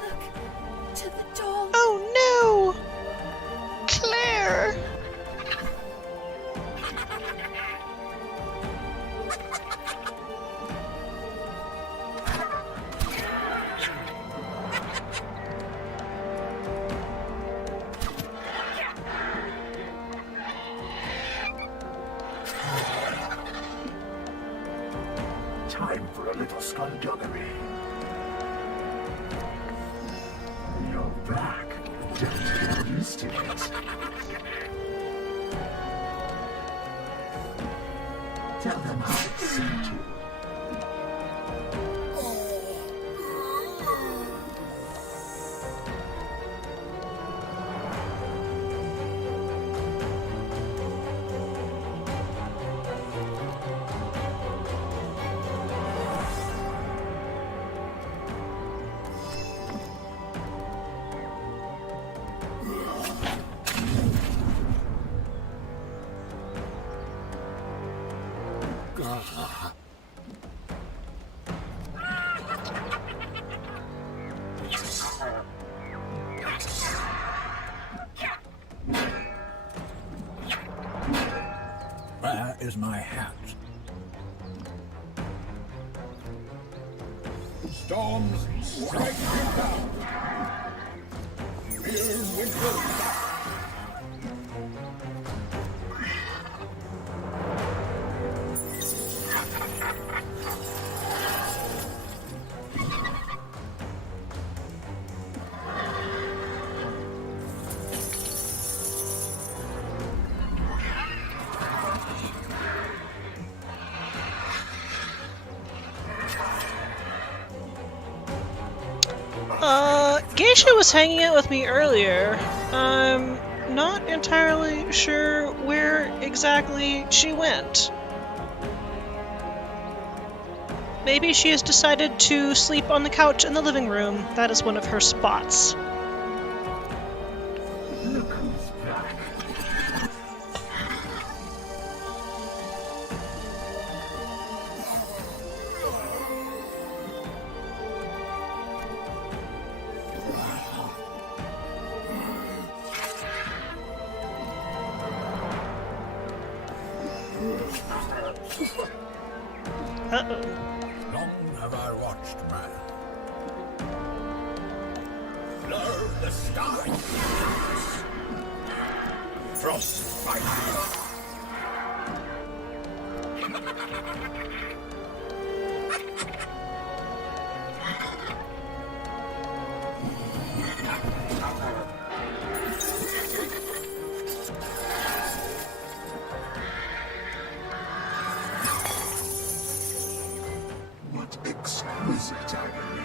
Look to the door. Oh no! Claire! Time for a little skullduggery. You're back. Don't get used to it. Tell them how it suited you. Where is my hat? Storms strike inbound. Fear winter. Geisha was hanging out with me earlier. I'm not entirely sure where exactly she went. Maybe she has decided to sleep on the couch in the living room. That is one of her spots. Look who's back. Uh-oh. Long have I watched man. Blur the sky. Frostbite. What exquisite irony.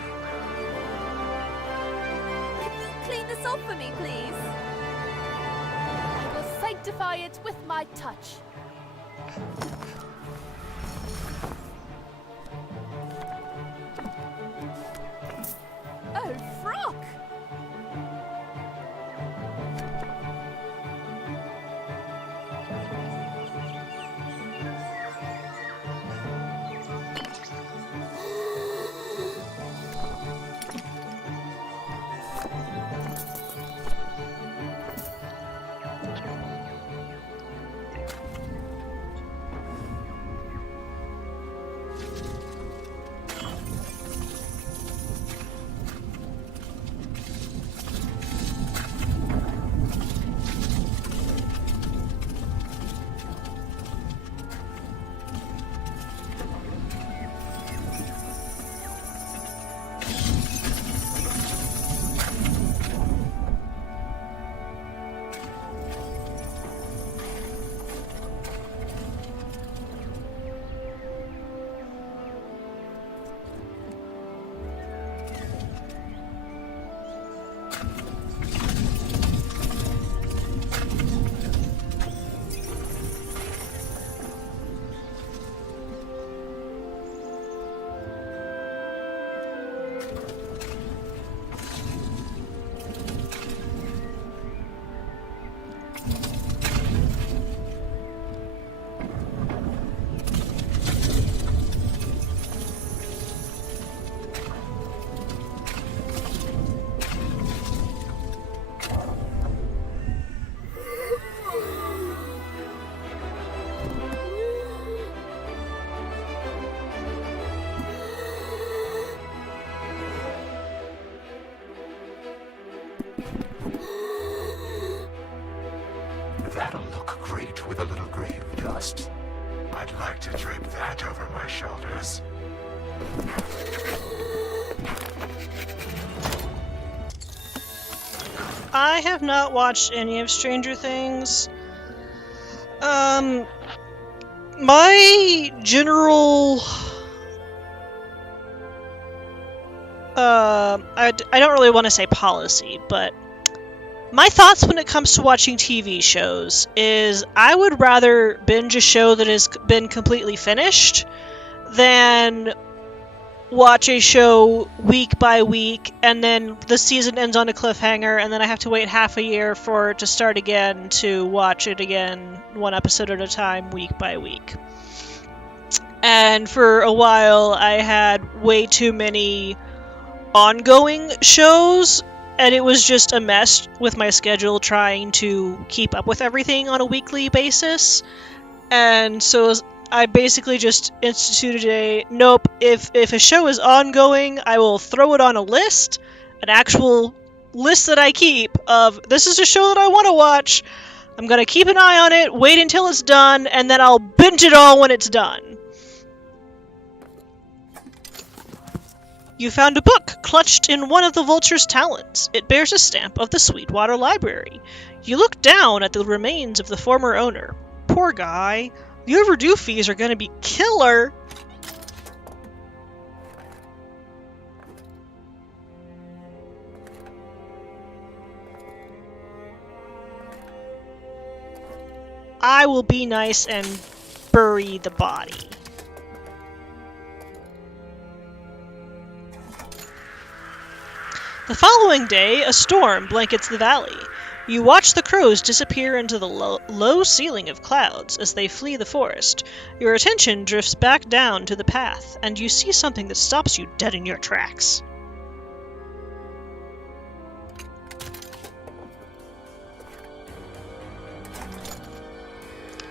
Can you clean this off for me, please? I will sanctify it with my touch. Oh, Frock! That'll look great with a little grave dust. I'd like to drape that over my shoulders. I have not watched any of Stranger Things. My general... I don't really want to say policy, but my thoughts when it comes to watching TV shows is I would rather binge a show that has been completely finished than watch a show week by week and then the season ends on a cliffhanger and then I have to wait half a year for it to start again to watch it again one episode at a time week by week. And for a while I had way too many ongoing shows and it was just a mess with my schedule trying to keep up with everything on a weekly basis. And so I basically just instituted nope, if a show is ongoing, I will throw it on a list, an actual list that I keep of, this is a show that I want to watch, I'm going to keep an eye on it, wait until it's done, and then I'll binge it all when it's done. You found a book clutched in one of the vulture's talons. It bears a stamp of the Sweetwater Library. You look down at the remains of the former owner. Poor guy. The overdue fees are going to be killer. I will be nice and bury the body. The following day, a storm blankets the valley. You watch the crows disappear into the low ceiling of clouds as they flee the forest. Your attention drifts back down to the path, and you see something that stops you dead in your tracks.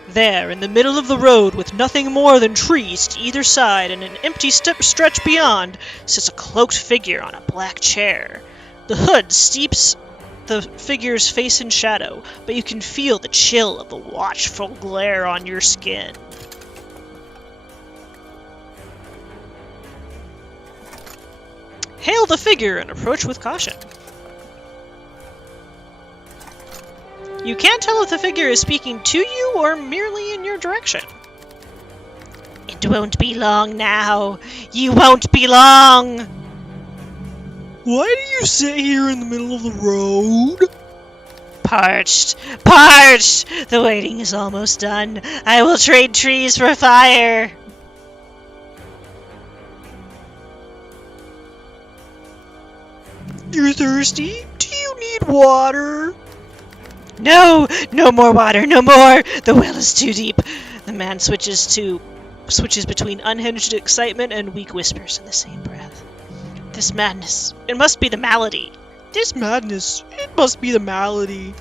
There, in the middle of the road, with nothing more than trees to either side and an empty stretch beyond, sits a cloaked figure on a black chair. The hood steeps the figure's face in shadow, but you can feel the chill of the watchful glare on your skin. Hail the figure and approach with caution. You can't tell if the figure is speaking to you or merely in your direction. It won't be long now. You won't be long! Why do you sit here in the middle of the road? Parched! Parched! The waiting is almost done. I will trade trees for fire! You're thirsty? Do you need water? No! No more water! No more! The well is too deep. The man switches between unhinged excitement and weak whispers in the same breath. This madness. It must be the malady. This madness. It must be the malady.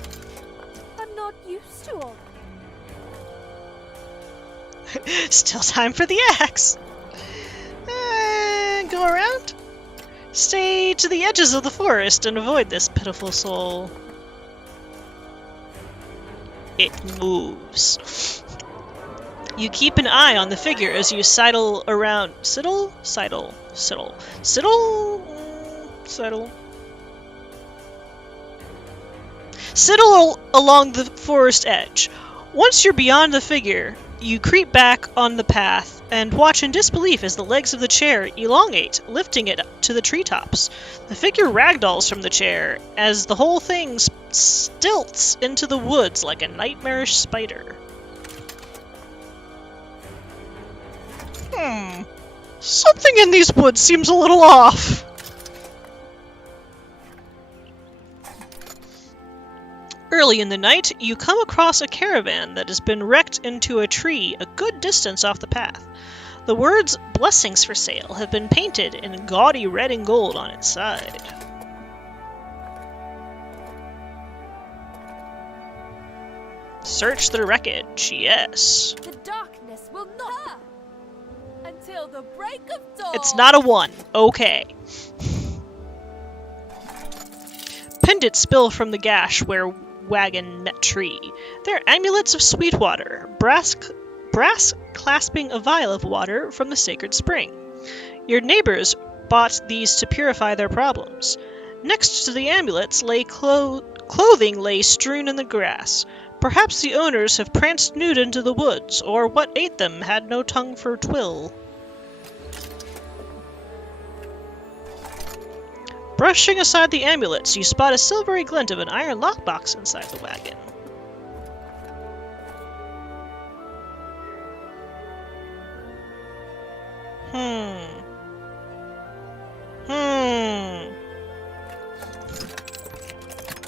I'm not used to all Still time for the axe. Go around. Stay to the edges of the forest and avoid this pitiful soul. It moves. You keep an eye on the figure as you sidle around. Sidle? Sidle. Sidle. Sidle? Sidle. Sidle along the forest edge. Once you're beyond the figure, you creep back on the path and watch in disbelief as the legs of the chair elongate, lifting it to the treetops. The figure ragdolls from the chair as the whole thing stilts into the woods like a nightmarish spider. Something in these woods seems a little off. Early in the night, you come across a caravan that has been wrecked into a tree a good distance off the path. The words "Blessings for Sale" have been painted in gaudy red and gold on its side. Search the wreckage, yes. the darkness will not until the break of dawn. It's not a 1. Okay. Pendants spill from the gash where wagon met tree. They're amulets of Sweetwater, brass clasping a vial of water from the sacred spring. Your neighbors bought these to purify their problems. Next to the amulets lay clothing lay strewn in the grass. Perhaps the owners have pranced nude into the woods, or what ate them had no tongue for twill. Brushing aside the amulets, you spot a silvery glint of an iron lockbox inside the wagon.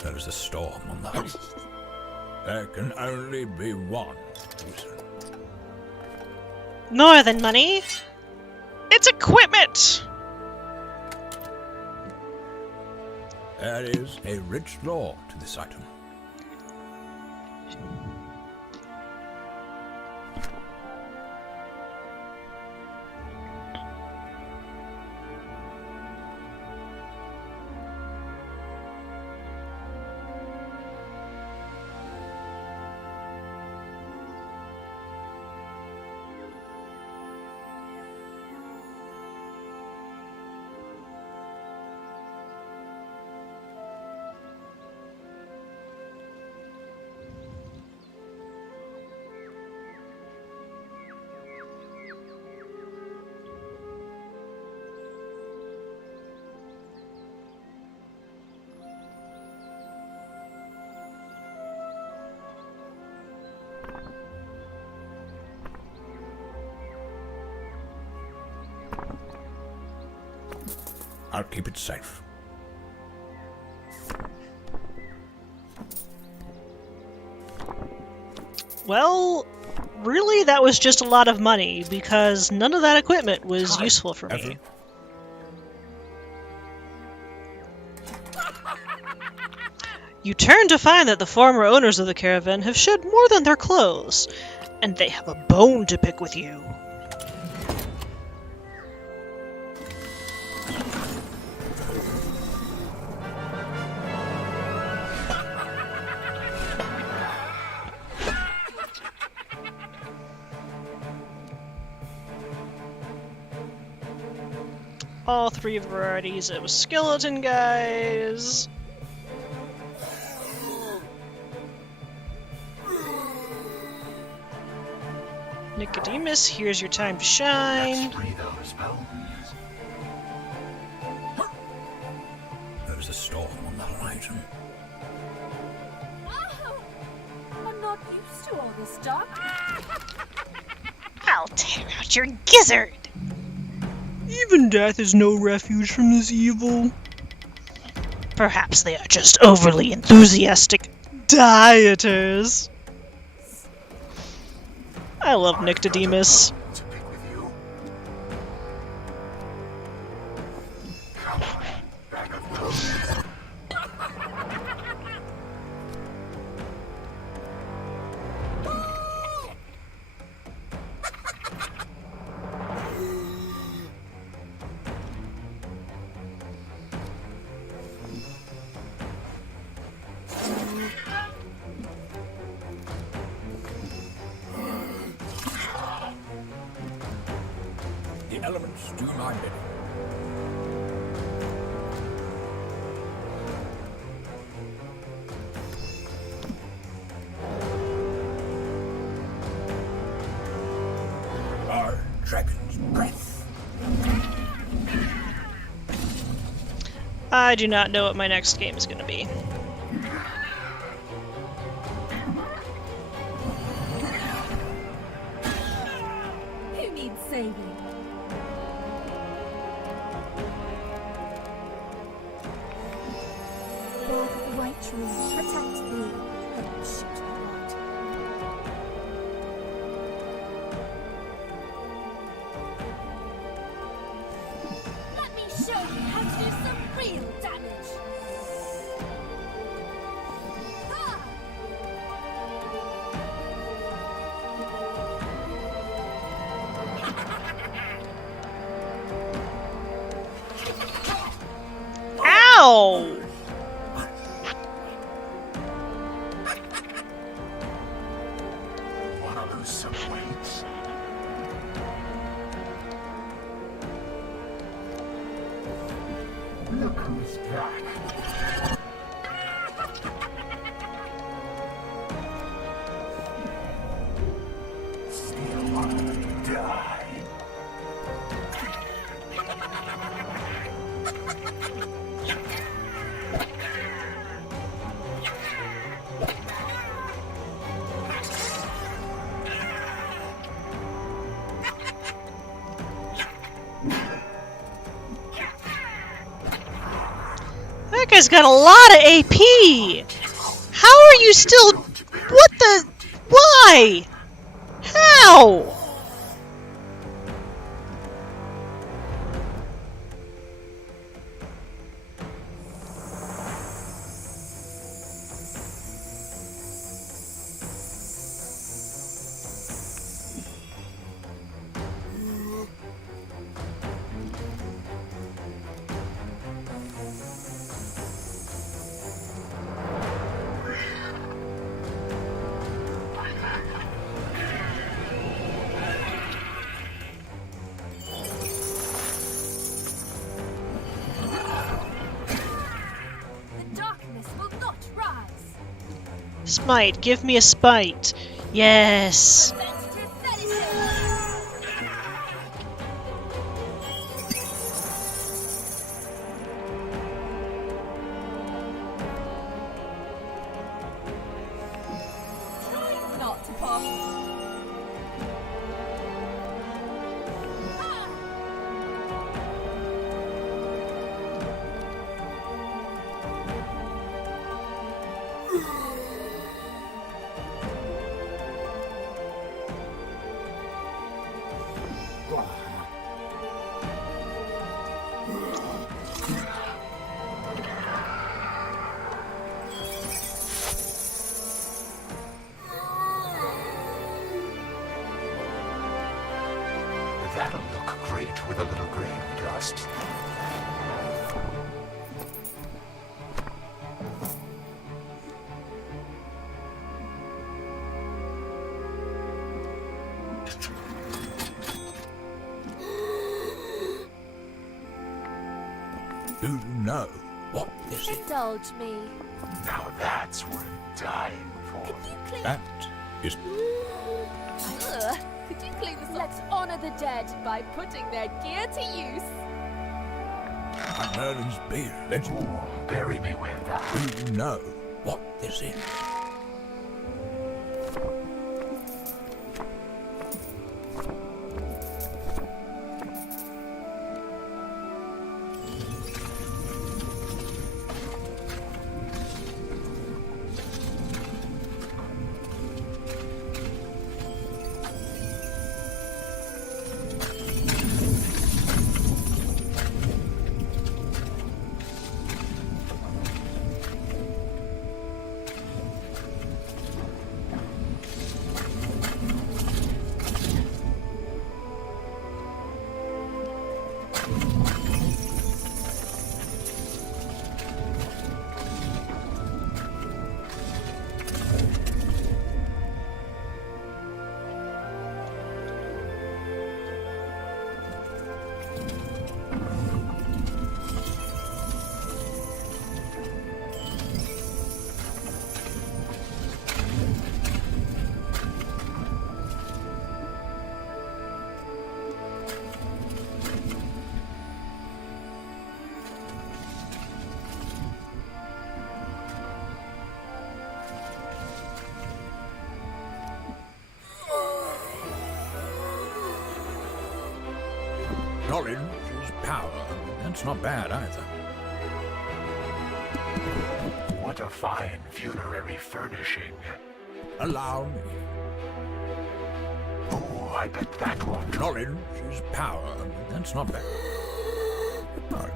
There's a storm on the house. There can only be one reason. More than money. It's equipment! There is a rich lore to this item. I'll keep it safe. Well, really that was just a lot of money, because none of that equipment was useful for me. You turn to find that the former owners of the caravan have shed more than their clothes, and they have a bone to pick with you. All three varieties of skeleton guys. Nicodemus, here's your time to shine. Let's free those bones. There's a storm on the horizon. Oh, I'm not used to all this stuff. I'll tear out your gizzard! Even death is no refuge from this evil. Perhaps they are just overly enthusiastic dieters. I love Nicodemus. To pick with you. Come on, bag of bones. The elements do my bidding. Our dragon's breath. I do not know what my next game is going to be. Who needs saving? Bark of the White Tree, protect thee, and shoot blood. Let me show you how to do some real damage. Ah! gruesome waits. Look who's back. Still die. That guy's got a lot of AP! How are you still... What the... Why? How? The darkness will not rise. Smite, give me a spite. Yes. Preventative medicine. Try not to pop. Ah! That'll look great with a little grave dust. You know what this is. Indulge me. Now that's worth dying for. Could you clean? That is Ugh. Could you clean this? Let's honor the dead by putting their gear to use. Merlin's beer. Let's Ooh, bury me with that. you know what this is. Knowledge is power. That's not bad either. What a fine funerary furnishing. Allow me. Oh, I bet that won't. Knowledge is power. That's not bad.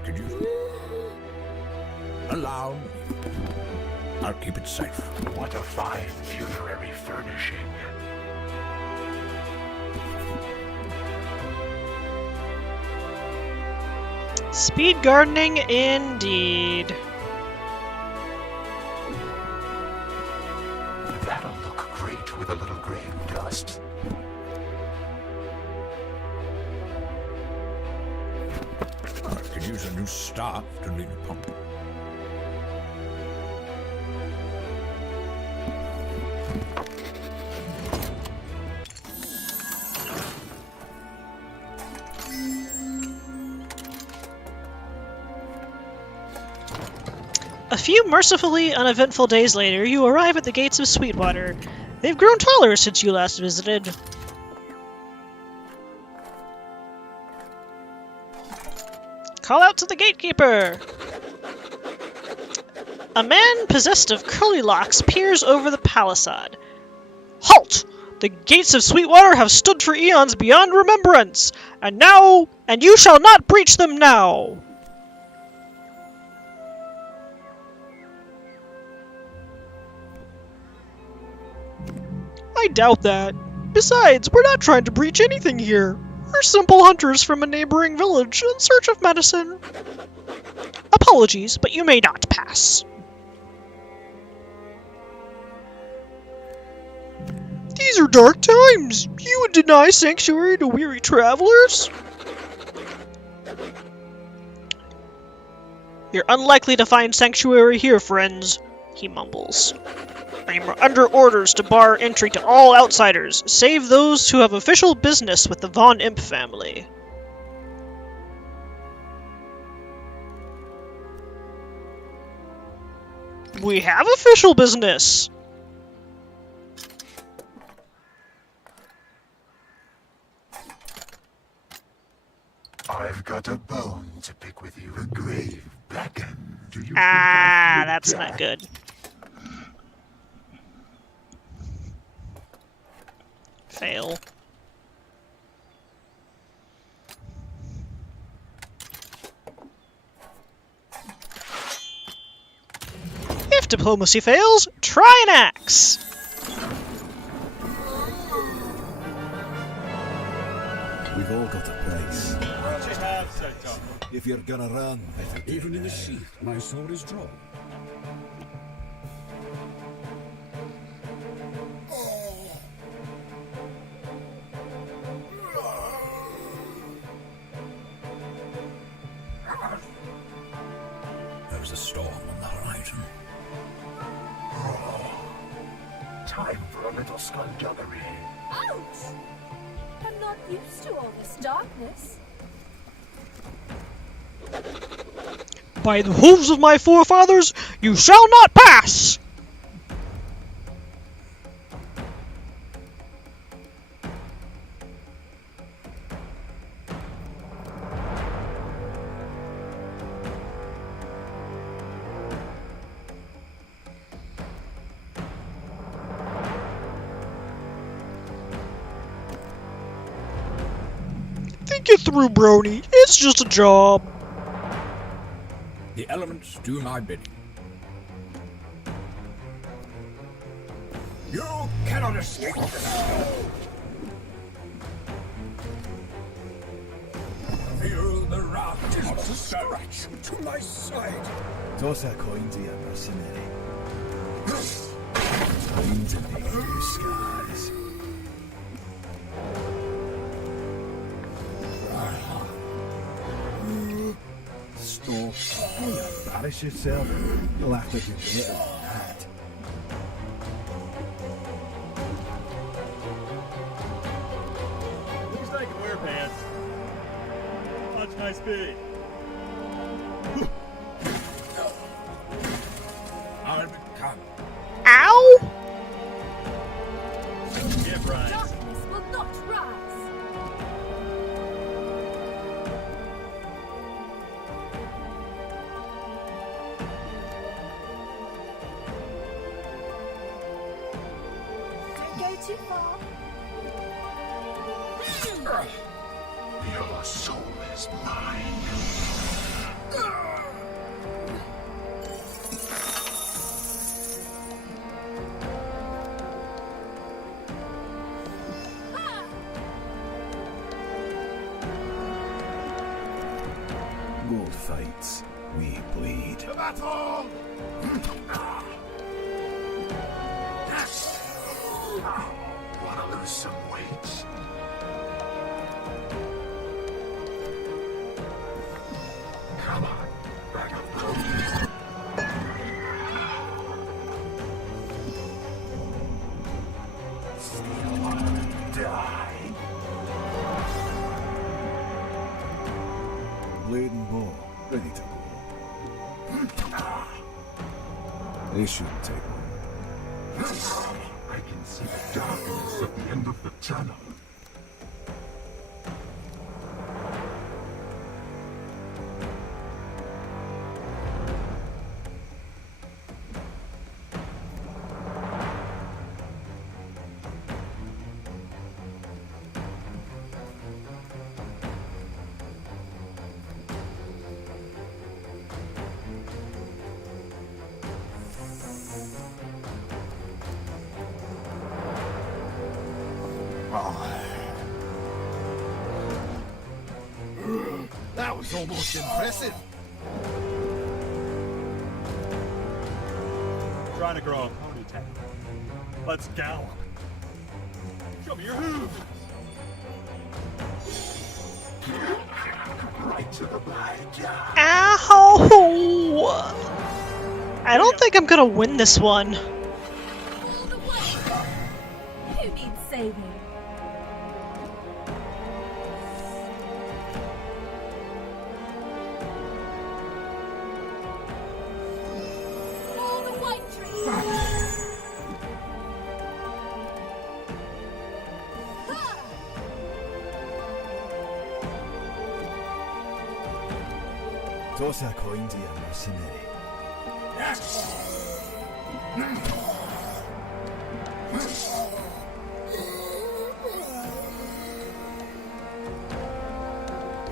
Could you... Allow me. I'll keep it safe. What a fine funerary furnishing. Speed gardening indeed. That'll look great with a little grave dust. I could use a new staff to lean upon. A few mercifully uneventful days later, you arrive at the gates of Sweetwater. They've grown taller since you last visited. Call out to the gatekeeper! A man possessed of curly locks peers over the palisade. Halt! The gates of Sweetwater have stood for eons beyond remembrance, and you shall not breach them now! I doubt that. Besides, we're not trying to breach anything here. We're simple hunters from a neighboring village in search of medicine. Apologies, but you may not pass. These are dark times. You would deny sanctuary to weary travelers? You're unlikely to find sanctuary here, friends, he mumbles. I'm under orders to bar entry to all outsiders, save those who have official business with the Von Imp family. We have official business! I've got a bone to pick with you. A grave beckon. Do you That's not good. Fail. If diplomacy fails, try an axe! We've all got a price. If you're gonna run, Even in the sheath, my sword is drawn. There's a storm on the horizon. Time for a little skullduggery. Ouch! I'm not used to all this darkness. By the hooves of my forefathers, you shall not pass! Think it through, Brony. It's just a job. The elements do my bidding. You cannot escape this. Feel the wrath It of is the a stretch to my side. toss a coin to your mercenary. Time to make new skies. Stop. Don't embarrass yourself. You'll have to do better than that. Looks like a wear pants. Watch my speed. I become. Ow! Get Brian. Darkness will not rise. Don't go too far. Your soul is mine. Gold fights, we bleed. To battle! want to lose some weight? Come on, bag of cookies. Still want to die? Blade and bow, ready to go. They shouldn't take long. I can see the darkness at the end of the tunnel. That was almost impressive. Trying to grow a ponytail. Let's gallop. Show me your hooves. Right to the blind eye. Ow! I don't think I'm gonna win this one. All the way! Who needs saving? All the white trees! Ha! Toss a coin to your mercenary.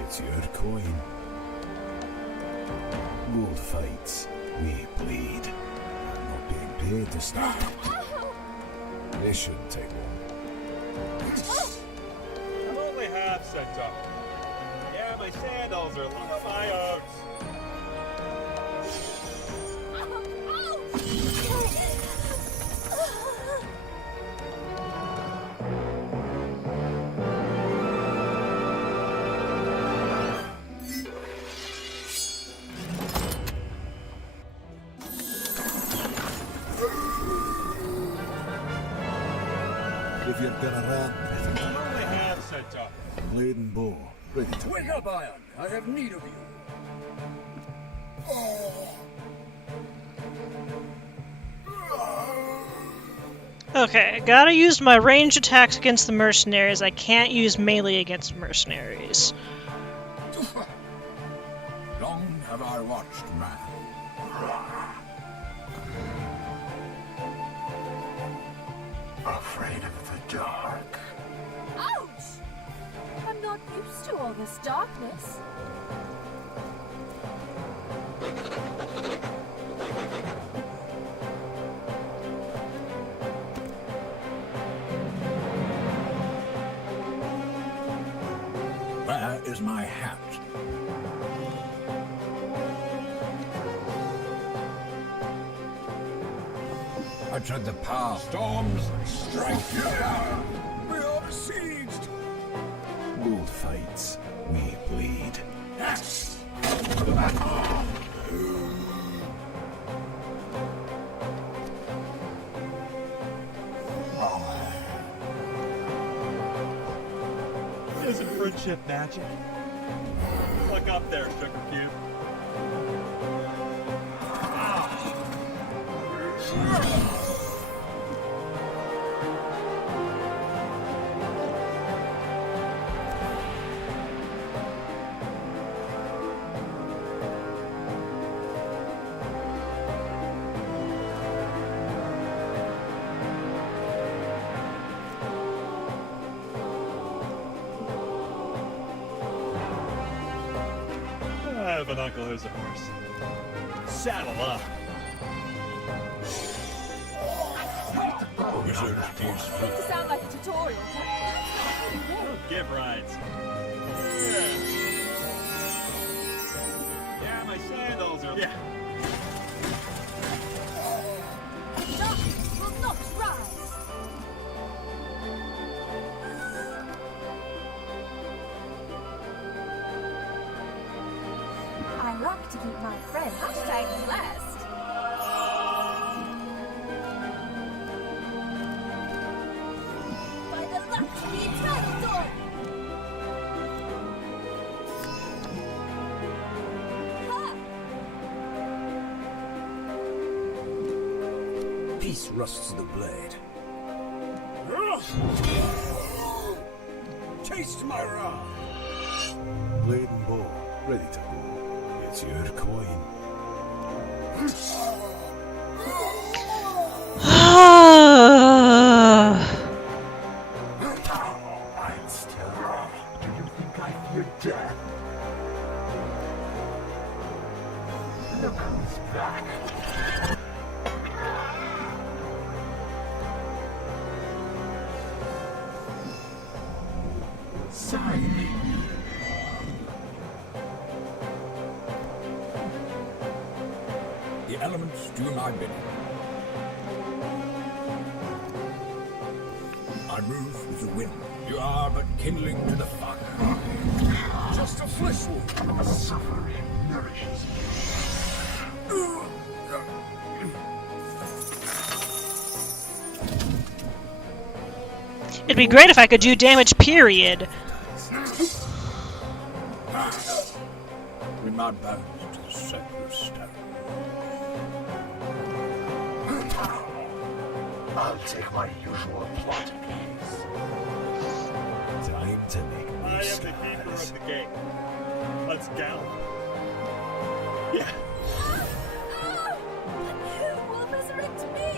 It's your coin. Gold fights, we bleed. I'm not being paid to stop. This shouldn't take long. I'm only half set up. Yeah, my sandals are long my oats. If you're gonna run, I'm only half set up. blade and bow, ready to Wake up, Iron! I have need of you. Okay, gotta use my ranged attacks against the mercenaries. I can't use melee against mercenaries. Long have I watched man. Afraid of the dark. Ouch! I'm not used to all this darkness. Where is my hat? I tread the path. Storms strike. We are besieged! gold fights, we bleed. Isn't friendship magic? Look up there, Sugar Cube. I have an uncle who's a horse. Saddle up. Wizard is free. To sound like a tutorial. Don't give rides. Yeah. Yeah, my sandals are. Yeah. Darkness will not rise. luck to keep my friend. Hashtag blessed. By the luck of the eternal dawn. Peace rusts the blade. Taste my wrath! Blade and bow, ready to go. It's your coin. I'm still wrong. Do you think I fear death? Look who's back. Sign. The elements do my bidding. I move with the wind. You are but kindling to the fire. Just a flesh wound. Suffering nourishes me. It'd be great if I could do damage, period. With my bones to the sacred stone. I'll take my usual plot piece. Time to make I me am the keeper of the gate. Let's gallop. Yeah. Who will resurrect me?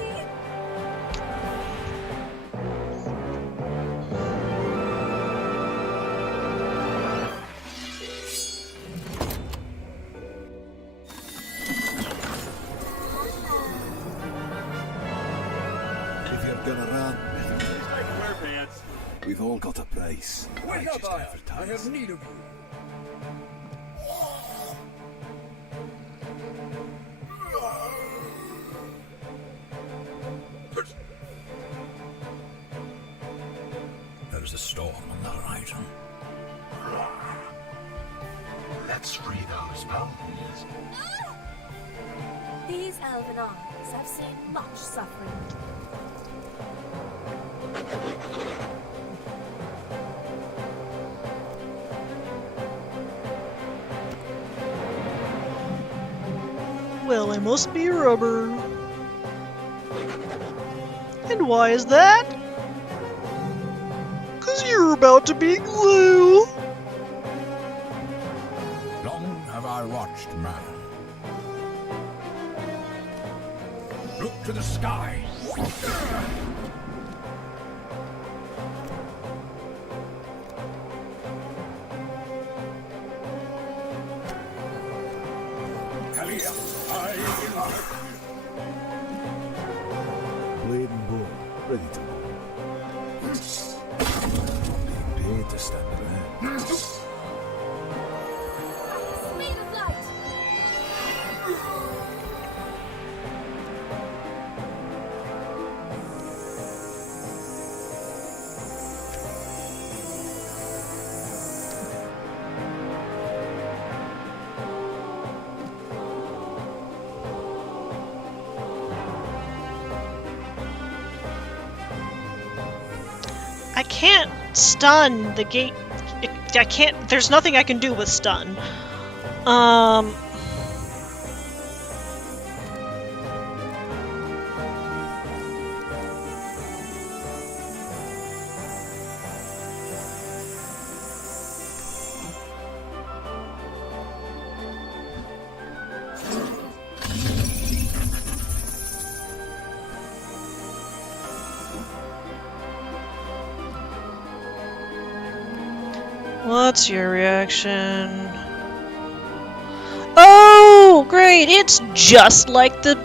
If you're gonna run, I can wear pants. we've all got a price. Wake I up, just I advertise. have need of you. There's a storm on the horizon. Let's free those bones. These elven armies have seen much suffering. Well, I must be rubber. And why is that? 'Cause you're about to be glue. Long have I watched man. Look to the sky. Kalia, I will. Blade and bow, ready to go. Being paid to stand around. Speed of light! I can't stun the gate. I can't. There's nothing I can do with stun. What's your reaction? Oh, great! It's just like the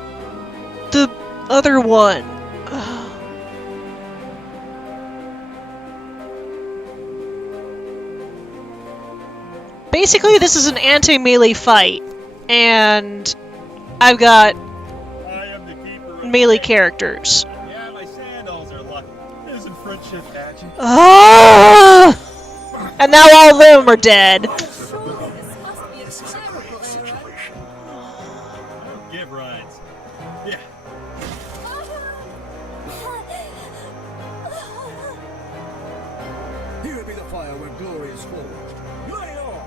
other one. Basically, this is an anti-melee fight, and I've got I am the keeper of the melee gate. characters. Yeah, my sandals are lucky. Isn't friendship magic? Ah! And now all of them are dead. Surely this must be a This is a terrible grave error. situation. Here be the fire where glory is forged. Lay on!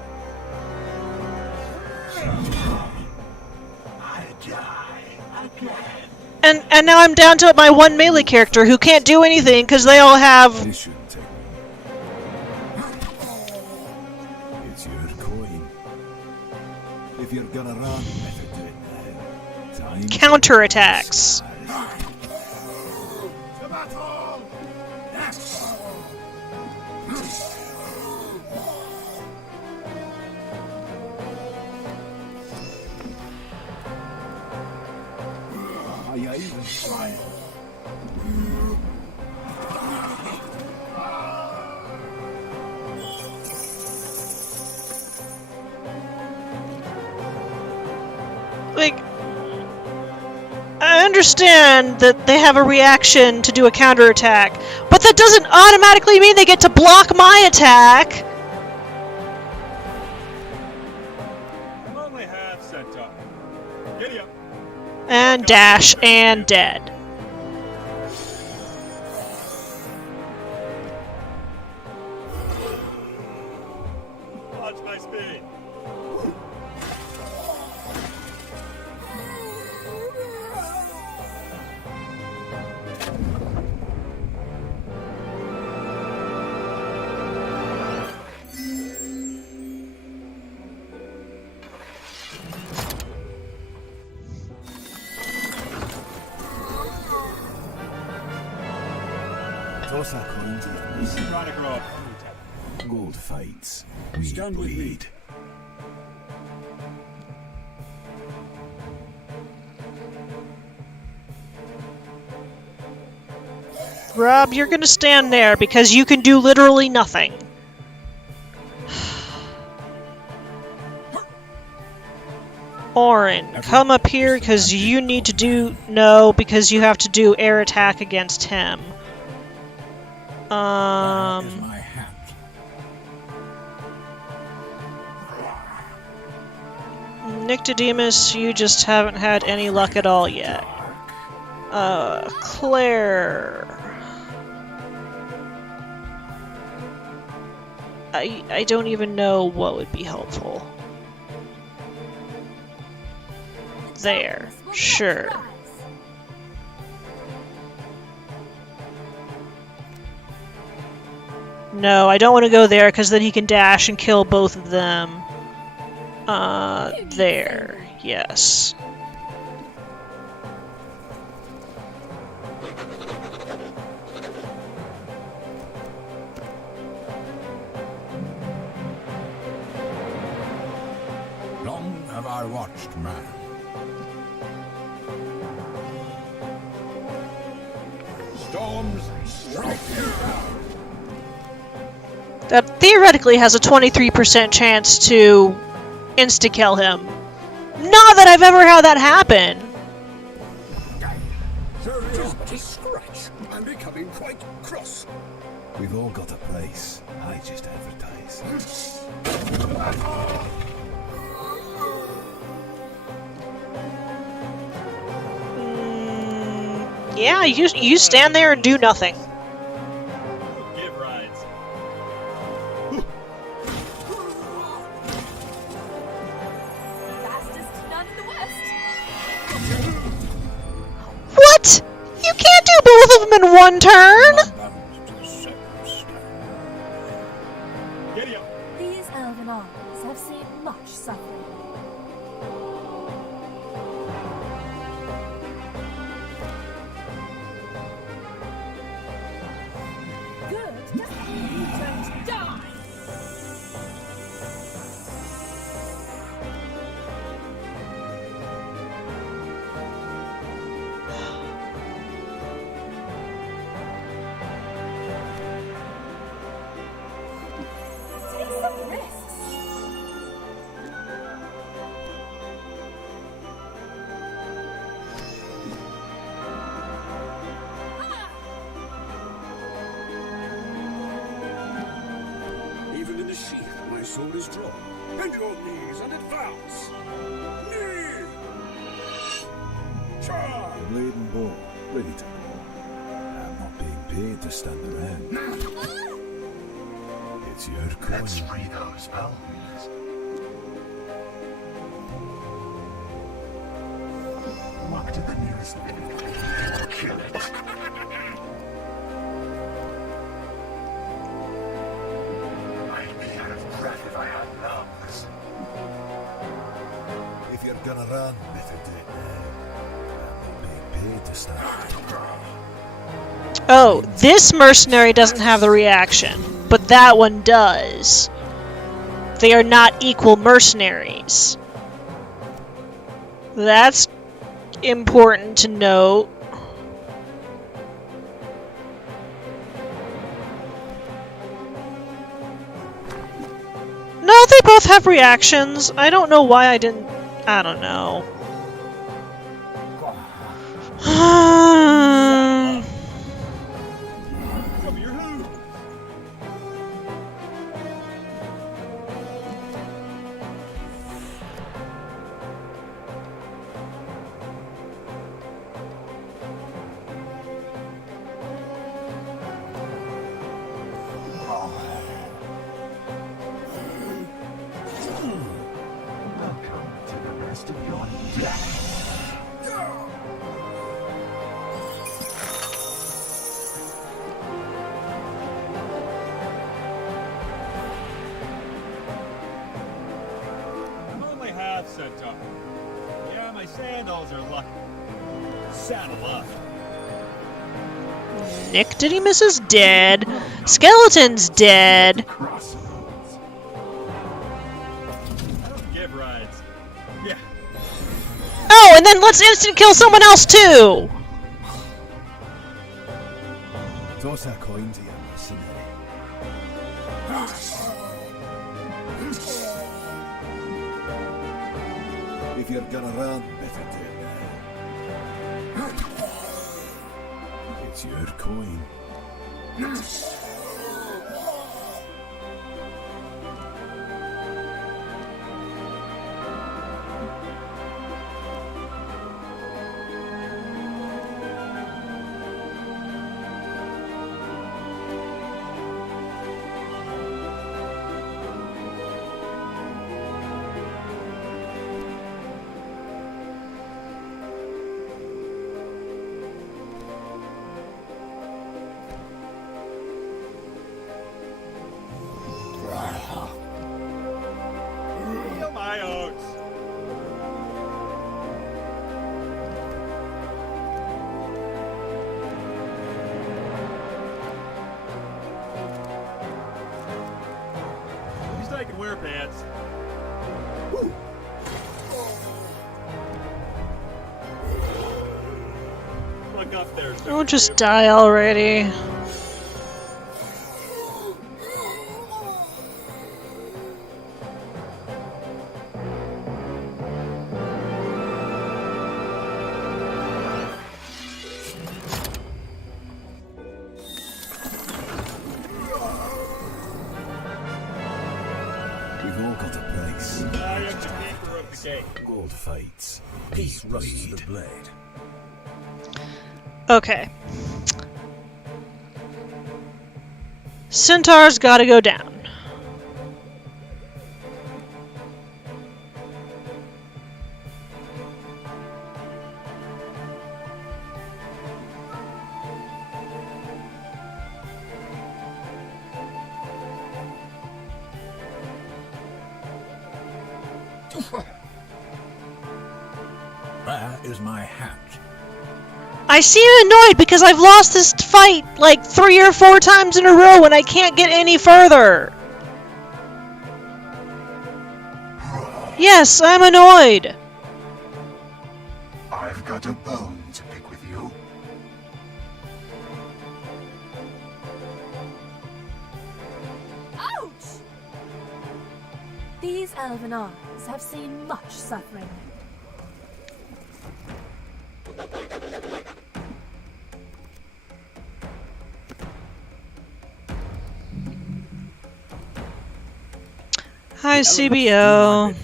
I die again. And now I'm down to my one melee character who can't do anything because they all have This shouldn't take long. It's your coin. If you're gonna run, better do it now. Time counterattacks. to battle! Are you even trying? Like, I understand that they have a reaction to do a counterattack, but that doesn't automatically mean they get to block my attack! I'm only half sent up. Giddy up. And dash and dead. Watch my speed. Toss a coin to you. Trying to grow up pony type. Gold fights. We Stand with me. bleed. Rob, you're gonna stand there because you can do literally nothing. Orin, come up here because you need to do... No, because you have to do air attack against him. Is my hat. Nyctodemus, you just haven't had any luck at all yet. Claire... I don't even know what would be helpful. There, sure. No, I don't want to go there because then he can dash and kill both of them. There, yes. Long have I watched man. Storms strike. That theoretically has a 23% chance to insta-kill him. Not that I've ever had that happen. Just a scratch. I'm becoming quite cross. We've all got a place. I just advertise. Yeah, you stand there and do nothing. Give rides. Fastest none in the West. What? You can't do both of them in one turn? Bound to separate stone. Giddy up. These elven armies have seen much suffering. Good. Just you don't die. Take some risks. Even in the sheath, my sword is drawn. Bend your knees and advance. Knee! Charge! Blade and bow, ready to go. I'm not being paid to stand around. It's your coin. Let's free those bones. Walk to the nearest and kill it. I'd be out of breath if I had lungs. If you're gonna run, better do it now. I'll be paid to start. Oh, this mercenary doesn't have the reaction, but that one does. They are not equal mercenaries. That's important to note. No, they both have reactions. I don't know why I didn't... I don't know. Cover your who? Welcome to the rest of your death. I'm only half set up. Yeah, my sandals are lucky. Saddle up. Nick, did he miss his dead? Skeleton's dead. Crossroads. I don't give rides. Yeah. Oh, and then let's instant kill someone else too! Toss a coin to your mercenary. If you're gonna run, better do it now. It's your coin. Feel my oats. At least I can wear pants. Woo. Look up there, sir. Oh, just die already. We've all got a price. I am the keeper of the gate. Gold fights. Peace rusts the blade. Okay. Centaur's gotta go down. There is my hat. I seem annoyed because I've lost this fight like 3 or 4 times in a row and I can't get any further. Yes, I'm annoyed. I've got a bone to pick with you. Ouch! These elven arms have seen much suffering. Hi, CBO.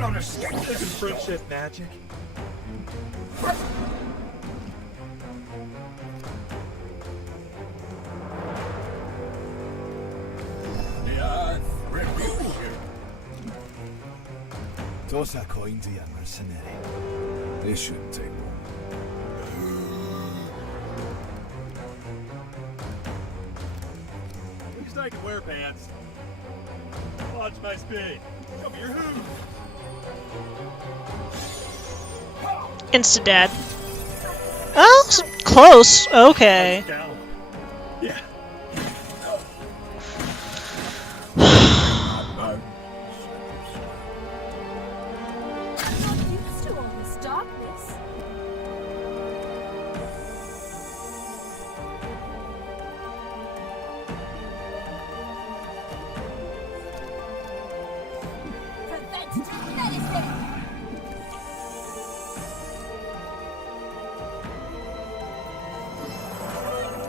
cannot escape. Isn't friendship magic? Yeah, rebuke you. Toss a coin to your mercenary. They shouldn't take long. At least I can wear pants. Watch my speed. Show me your hooves. Insta-dead. Oh, close. Okay. Down. Yeah. I'm not used to all this darkness. Preventative medicine!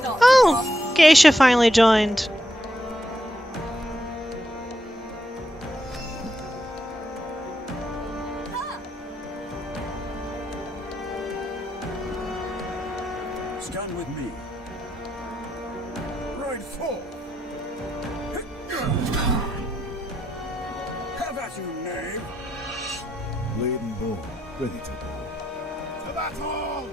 Not Oh, Geisha finally joined. Stand with me. Right forward. Have at you, knave. Blade and bow, ready to go. To battle!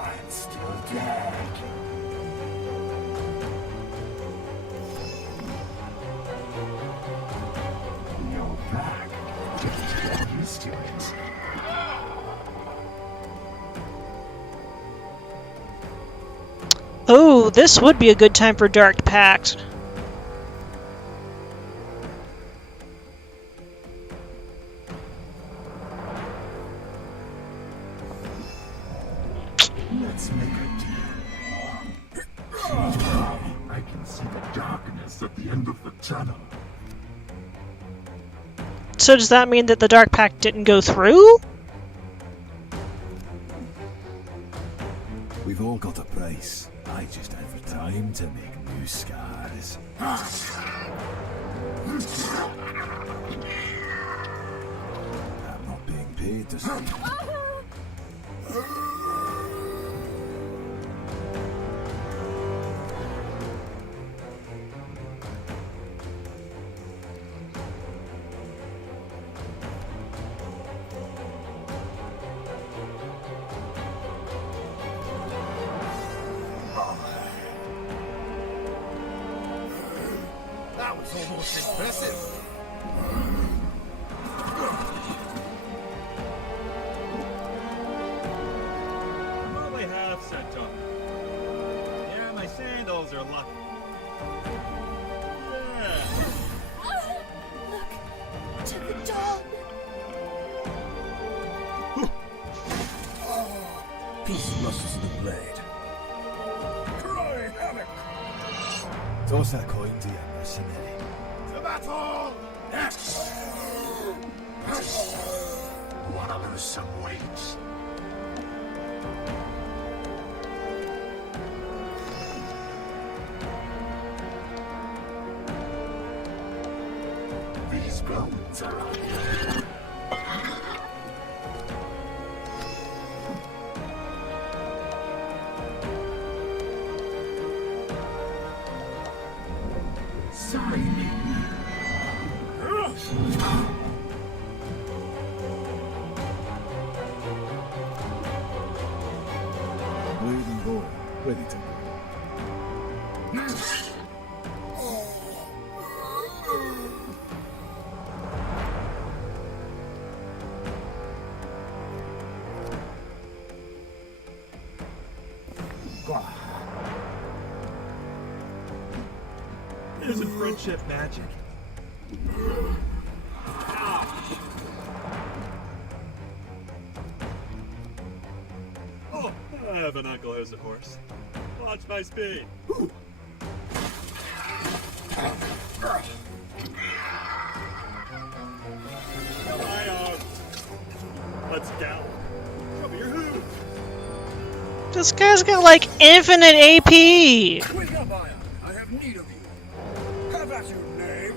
I'm still dead. You're back. Just get used to it. Oh, this would be a good time for Dark Pact. Let's make a deal. I can see the darkness at the end of the tunnel. So does that mean that the Dark Pact didn't go through? We've all got a price. I just have time to make new scars. I'm not being paid to say. That was almost impressive. I'm only half sent up. Yeah, my sandals are lucky. Yeah. Look to the dawn. Peace rustles the blade. Cry havoc! Toss a coin to your mercenary. To battle! Wanna lose some weight? These bones are on you. Signing. Blade and bow, ready to go. Isn't friendship magic? Oh, I have an uncle who's a horse. Watch my speed. Let's gallop. Show me your hooves. This guy's got like infinite AP. Wake up, Ion. I have need of you. Have at you, knave.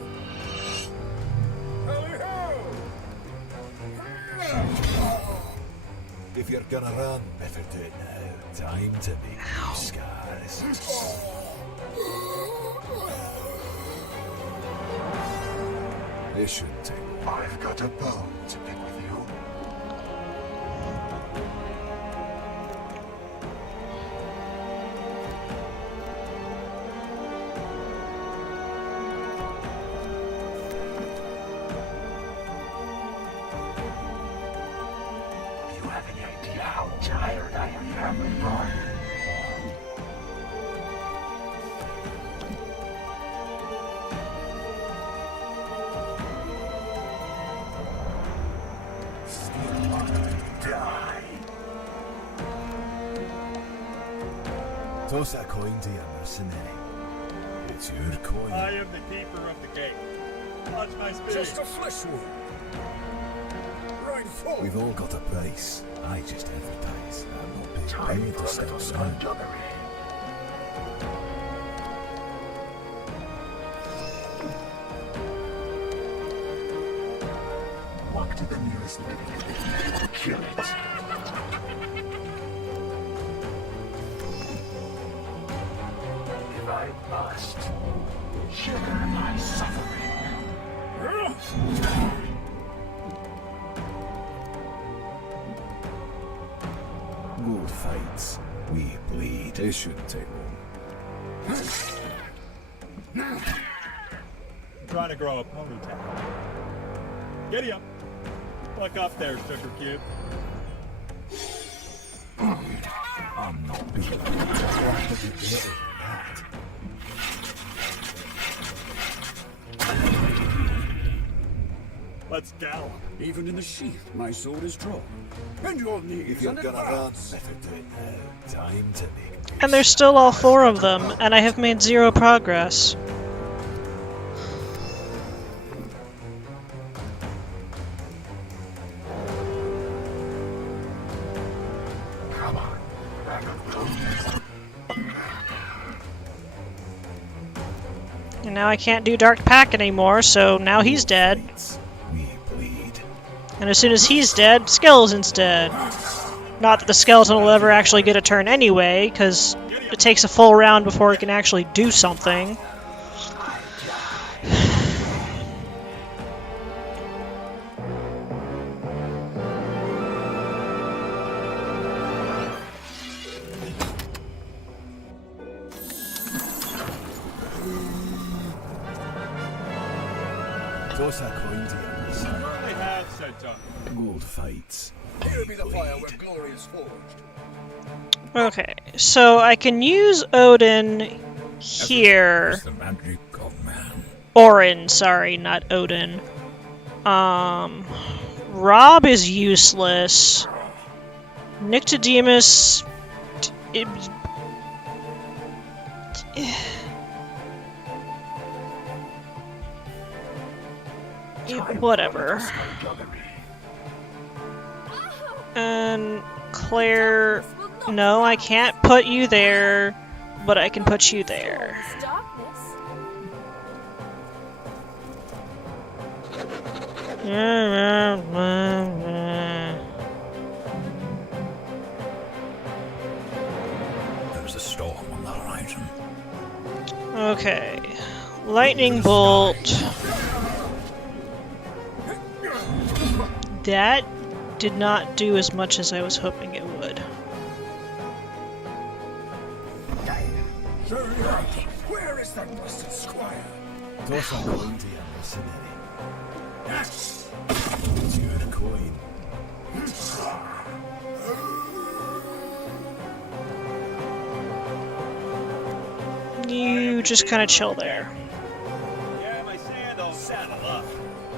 If you're gonna run, better do it now. Time to make new scars. This shouldn't take long. I've got a bone to pick with you. Do you have any idea how tired I am of running? Die. Toss that coin to your mercenary. It's your coin. I am the keeper of the gate. Watch my speed. Just a flesh wound. Right forward. We've all got a price. I just advertise. I'm not being Time paid for to a stand little around. skullduggery. Walk to the nearest living thing. Kill it. If I must, share my suffering. Gold fights. We bleed. It shouldn't take long. I'm trying to grow a ponytail. Giddy up. Look up there, Sugar Cube. I'm not being paid. I'll have to be better than that. Let's gallop. Even in the sheath, my sword is drawn. Bend your knees If you're and gonna run, advance. better do it now. Time to make new And there's still all 4 of them, and I have made 0 progress. Come on, back up close. And now I can't do Dark Pact anymore, so now he's dead. fights. We bleed. And as soon as he's dead, Skeleton's dead. Not that the skeleton will ever actually get a turn anyway, because it takes a full round before it can actually do something. Toss that coin to your mercenary. I had said something. Gold fights. Here be We the fire bleed. where glory is forged. Okay, so I can use Odin here. It's the magic of man. Orin, sorry, not Odin. Rob is useless. Nyctodemus... whatever. And Claire... No, I can't put you there, but I can put you there. Darkness. There's a storm on the horizon. Okay. Lightning bolt. That did not do as much as I was hoping it would. Where is that busted squire? Toss that coin to your mercenary. Yes. It's your coin. You just kind of chill there. Yeah, my sandals. Saddle up.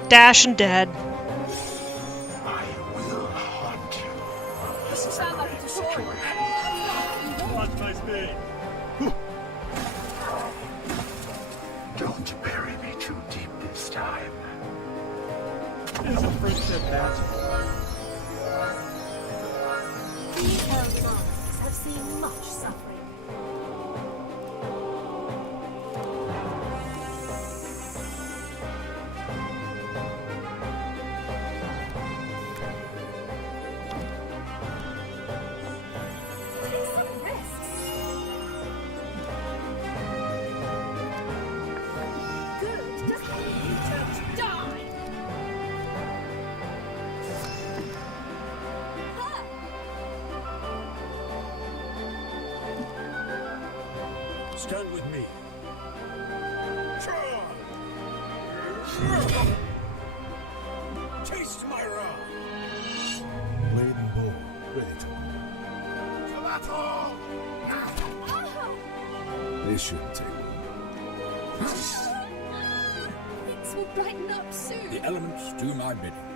Dash and dead. I will haunt you. This is a Sound like great a tutorial. situation. Watch my speed. Don't bury me too deep this time. Isn't friendship natural? These elves have seen much suffering. Stand with me. Taste my wrath. Blade and bow, ready to To battle! go. This shouldn't take long. Things will brighten up soon. The elements do my bidding.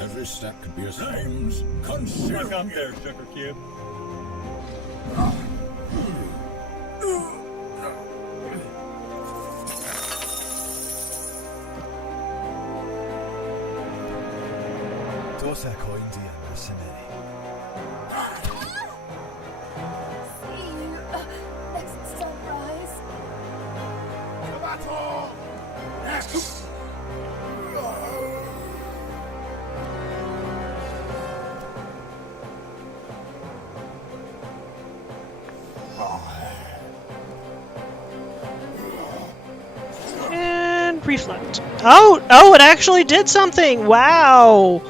Every step could be a name's Look consumed. up there, Sugar Cube. Toss a coin to your mercenary. See you next sunrise. To battle! And reflect. Oh, it actually did something! Wow!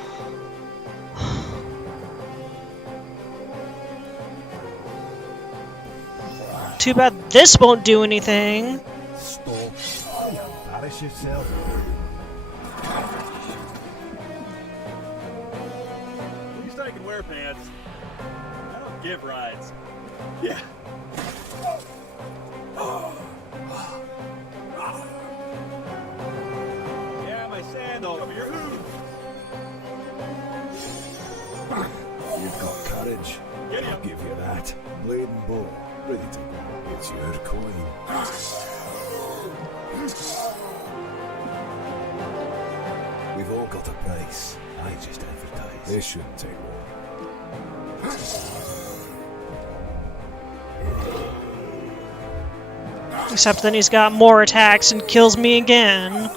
Too bad this won't do anything. Stop. You embarrass yourself. At least I can wear pants. I don't give rides. Yeah. Yeah, my sandal over your hood. You've got courage. Get I'll him. give you that. Blade and bow, ready to go. It's your coin. We've all got a price. I just advertise. This shouldn't take long. Except then he's got more attacks and kills me again.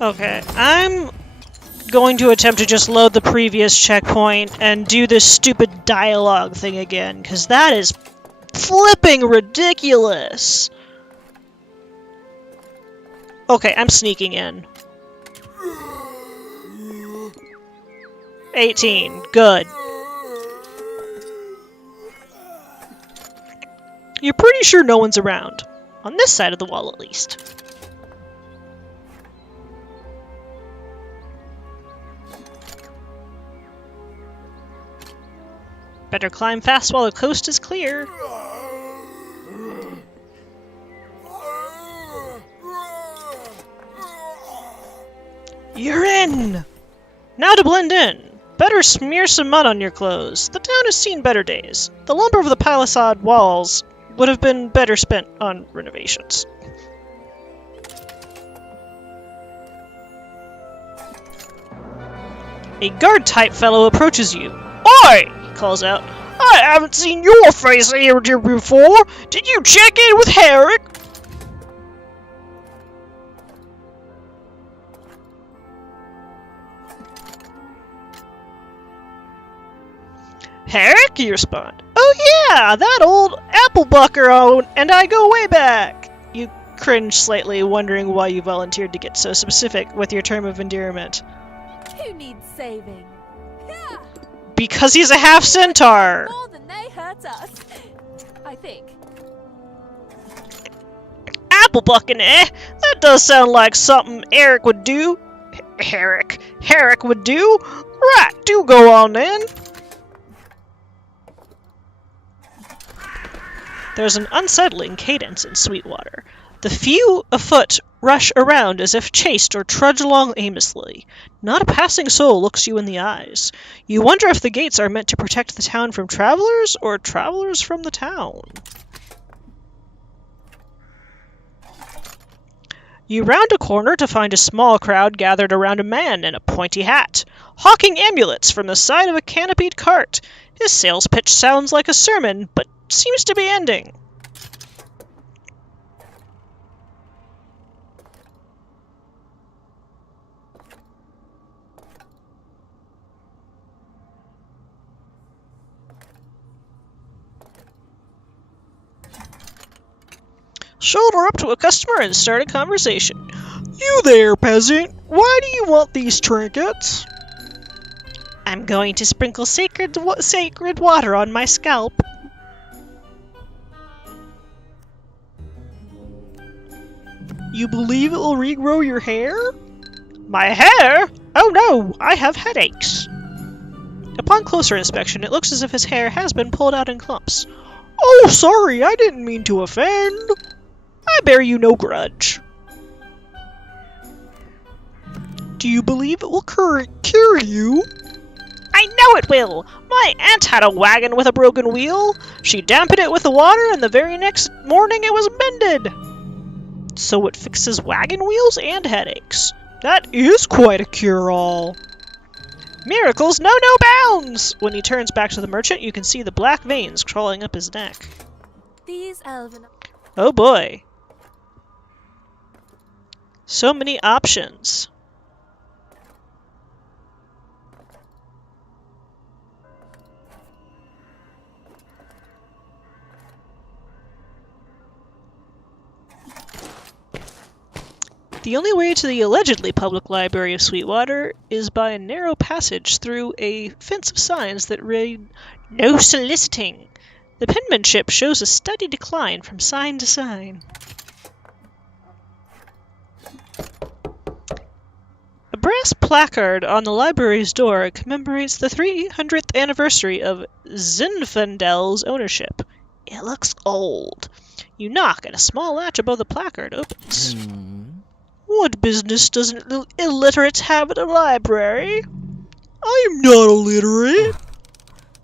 Okay, I'm going to attempt to just load the previous checkpoint and do this stupid dialogue thing again, because that is flipping ridiculous! Okay, I'm sneaking in. 18. Good. You're pretty sure no one's around. On this side of the wall, at least. Better climb fast while the coast is clear. You're in! Now to blend in. Better smear some mud on your clothes. The town has seen better days. The lumber of the palisade walls would have been better spent on renovations. A guard-type fellow approaches you. Oi! He calls out. I haven't seen your face here before. Did you check in with Herrick? Herrick, you respond. Oh yeah, that old applebucker and I go way back. You cringe slightly, wondering why you volunteered to get so specific with your term of endearment. Who needs saving? Yeah, Because he's a half-centaur! more than they hurt us. I think. Applebucking, eh? That does sound like something Eric would do. Herrick would do? Right, do go on then. There's an unsettling cadence in Sweetwater. The few afoot rush around as if chased or trudge along aimlessly. Not a passing soul looks you in the eyes. You wonder if the gates are meant to protect the town from travelers, or travelers from the town. You round a corner to find a small crowd gathered around a man in a pointy hat, hawking amulets from the side of a canopied cart. His sales pitch sounds like a sermon, but seems to be ending. shoulder up to a customer and start a conversation. You there, peasant. Why do you want these trinkets? I'm going to sprinkle sacred water on my scalp. You believe it will regrow your hair? My hair? Oh no, I have headaches. Upon closer inspection, it looks as if his hair has been pulled out in clumps. Oh, sorry, I didn't mean to offend. I bear you no grudge. Do you believe it will cure you? I know it will! My aunt had a wagon with a broken wheel. She dampened it with the water, and the very next morning it was mended. So it fixes wagon wheels and headaches. That is quite a cure-all. Miracles know no bounds! When he turns back to the merchant, you can see the black veins crawling up his neck. These elven... Oh boy. So many options. The only way to the allegedly public library of Sweetwater is by a narrow passage through a fence of signs that read, "No soliciting." The penmanship shows a steady decline from sign to sign. A brass placard on the library's door commemorates the 300th anniversary of Zinfandel's ownership. It looks old. You knock, and a small latch above the placard opens. What business does an illiterate have at a library? I'm not illiterate.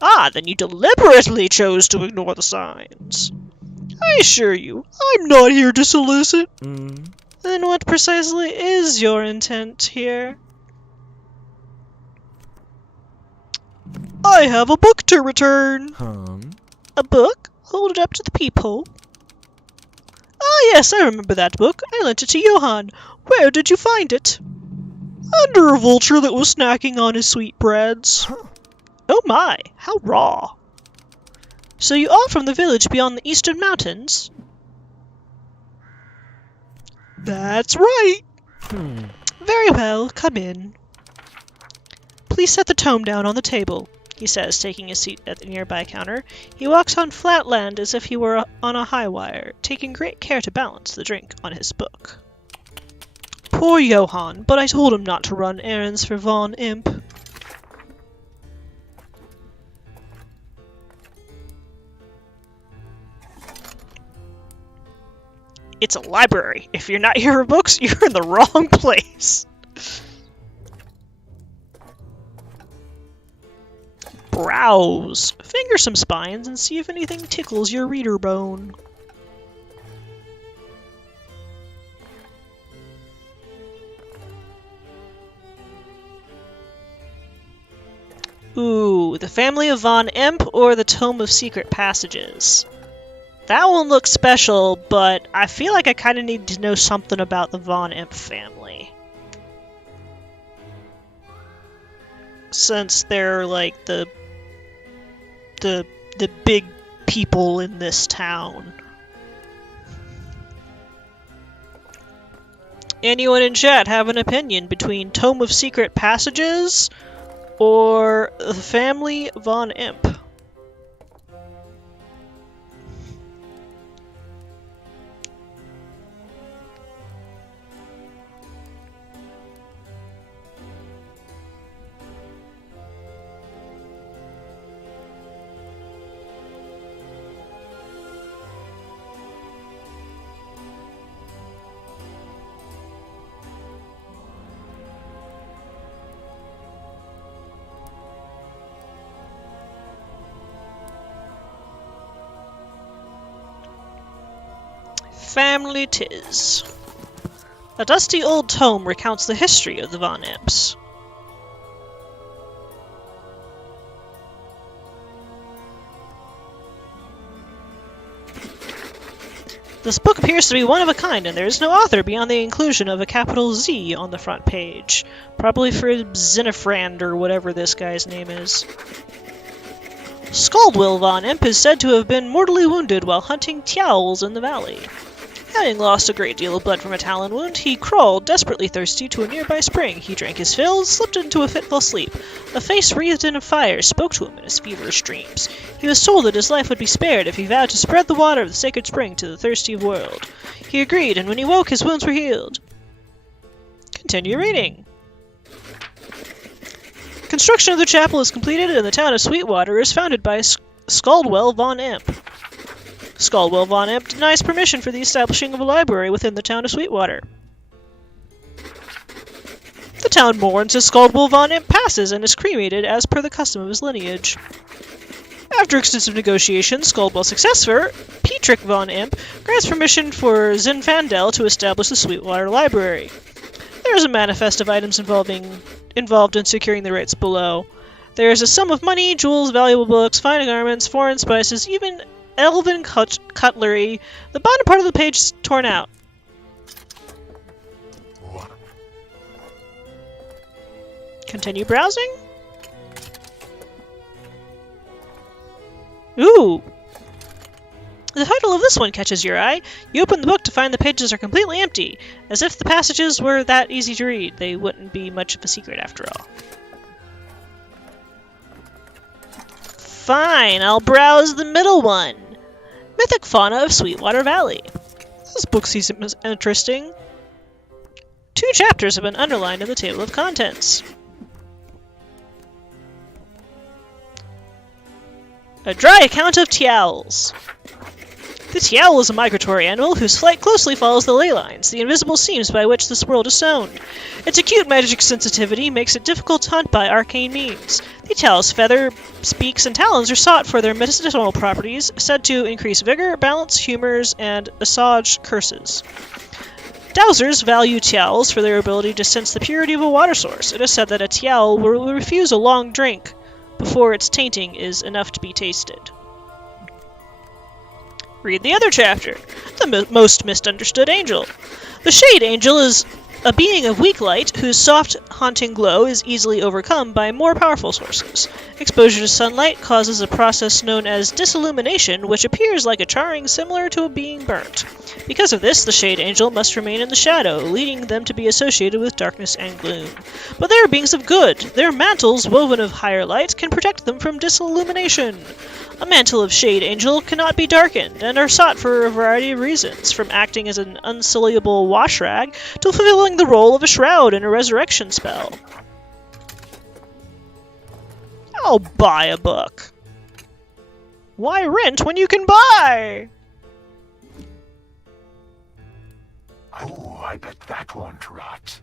Ah, then you deliberately chose to ignore the signs. I assure you, I'm not here to solicit. Then what precisely is your intent here? I have a book to return. A book? Hold it up to the peephole. Ah, yes, I remember that book. I lent it to Johann. Where did you find it? Under a vulture that was snacking on his sweetbreads. Oh my, how raw. So you are from the village beyond the eastern mountains? That's right. Very well, come in. Please set the tome down on the table, he says, taking a seat at the nearby counter. He walks on flat land as if he were on a high wire, taking great care to balance the drink on his book. Poor Johann, but I told him not to run errands for Von Imp. It's a library. If you're not here for books, you're in the wrong place. Browse. Finger some spines and see if anything tickles your reader bone. Ooh, the family of Von Imp or the Tome of Secret Passages? That one looks special, but I feel like I kind of need to know something about the Von Imp family. Since they're like the big people in this town. Anyone in chat have an opinion between Tome of Secret Passages or the family Von Imp? Family 'tis. A dusty old tome recounts the history of the Von Imps. This book appears to be one of a kind, and there is no author beyond the inclusion of a capital Z on the front page. Probably for Zinifrand or whatever this guy's name is. Scaldwill Von Imp is said to have been mortally wounded while hunting Tiowls in the valley. Having lost a great deal of blood from a talon wound, he crawled, desperately thirsty, to a nearby spring. He drank his fill, slipped into a fitful sleep. A face wreathed in fire spoke to him in his feverish dreams. He was told that his life would be spared if he vowed to spread the water of the sacred spring to the thirsty world. He agreed, and when he woke, his wounds were healed. Continue reading. Construction of the chapel is completed, and the town of Sweetwater is founded by Scaldwell von Imp. Scaldwell von Imp denies permission for the establishing of a library within the town of Sweetwater. The town mourns as Scaldwell von Imp passes and is cremated as per the custom of his lineage. After extensive negotiations, Scaldwell's successor, Petrick von Imp, grants permission for Zinfandel to establish the Sweetwater Library. There is a manifest of items involved in securing the rights below. There is a sum of money, jewels, valuable books, fine garments, foreign spices, even elven cutlery. The bottom part of the page is torn out. Continue browsing? Ooh! The title of this one catches your eye. You open the book to find the pages are completely empty. As if the passages were that easy to read. They wouldn't be much of a secret after all. Fine, I'll browse the middle one. Mythic Fauna of Sweetwater Valley. This book seems interesting. 2 chapters have been underlined in the table of contents. A dry account of Tiowls. The Tiawl is a migratory animal whose flight closely follows the ley lines, the invisible seams by which this world is sown. Its acute magic sensitivity makes it difficult to hunt by arcane means. The Tiawl's feather, beaks, and talons are sought for their medicinal properties, said to increase vigor, balance, humors, and assuage curses. Dowsers value Tiawls for their ability to sense the purity of a water source. It is said that a Tiawl will refuse a long drink before its tainting is enough to be tasted. Read the other chapter, The Most Misunderstood Angel. The Shade Angel is a being of weak light whose soft, haunting glow is easily overcome by more powerful sources. Exposure to sunlight causes a process known as disillumination, which appears like a charring similar to being burnt. Because of this, the Shade Angel must remain in the shadow, leading them to be associated with darkness and gloom. But they are beings of good. Their mantles, woven of higher light, can protect them from disillumination. A mantle of Shade Angel cannot be darkened, and are sought for a variety of reasons, from acting as an unsulliable wash rag to fulfilling the role of a shroud in a resurrection spell. I'll buy a book. Why rent when you can buy? Oh, I bet that won't rot.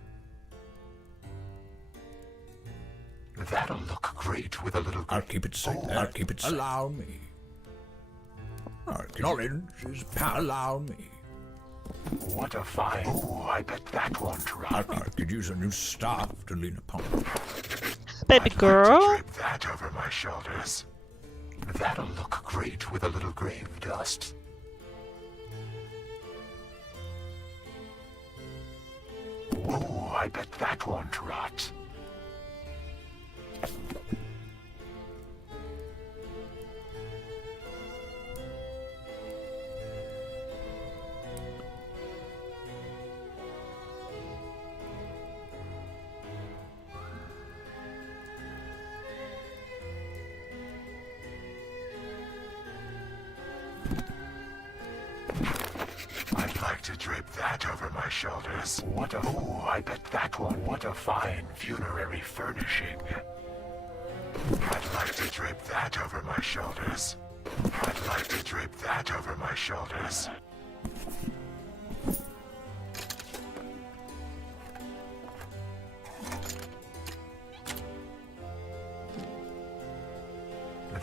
That'll look great with a little... I'll keep it safe. I'll keep it safe. Allow me. Knowledge is power. Allow me. What a fine... Oh, I bet that won't rot. I could use a new staff to lean upon. Baby I'd girl. like to drape that over my shoulders. That'll look great with a little grave dust. Oh, I bet that won't rot. I'd like to drape that over my shoulders. What a... Oh, I bet that one. What a fine funerary furnishing. I'd like to drape that over my shoulders. I'd like to drape that over my shoulders.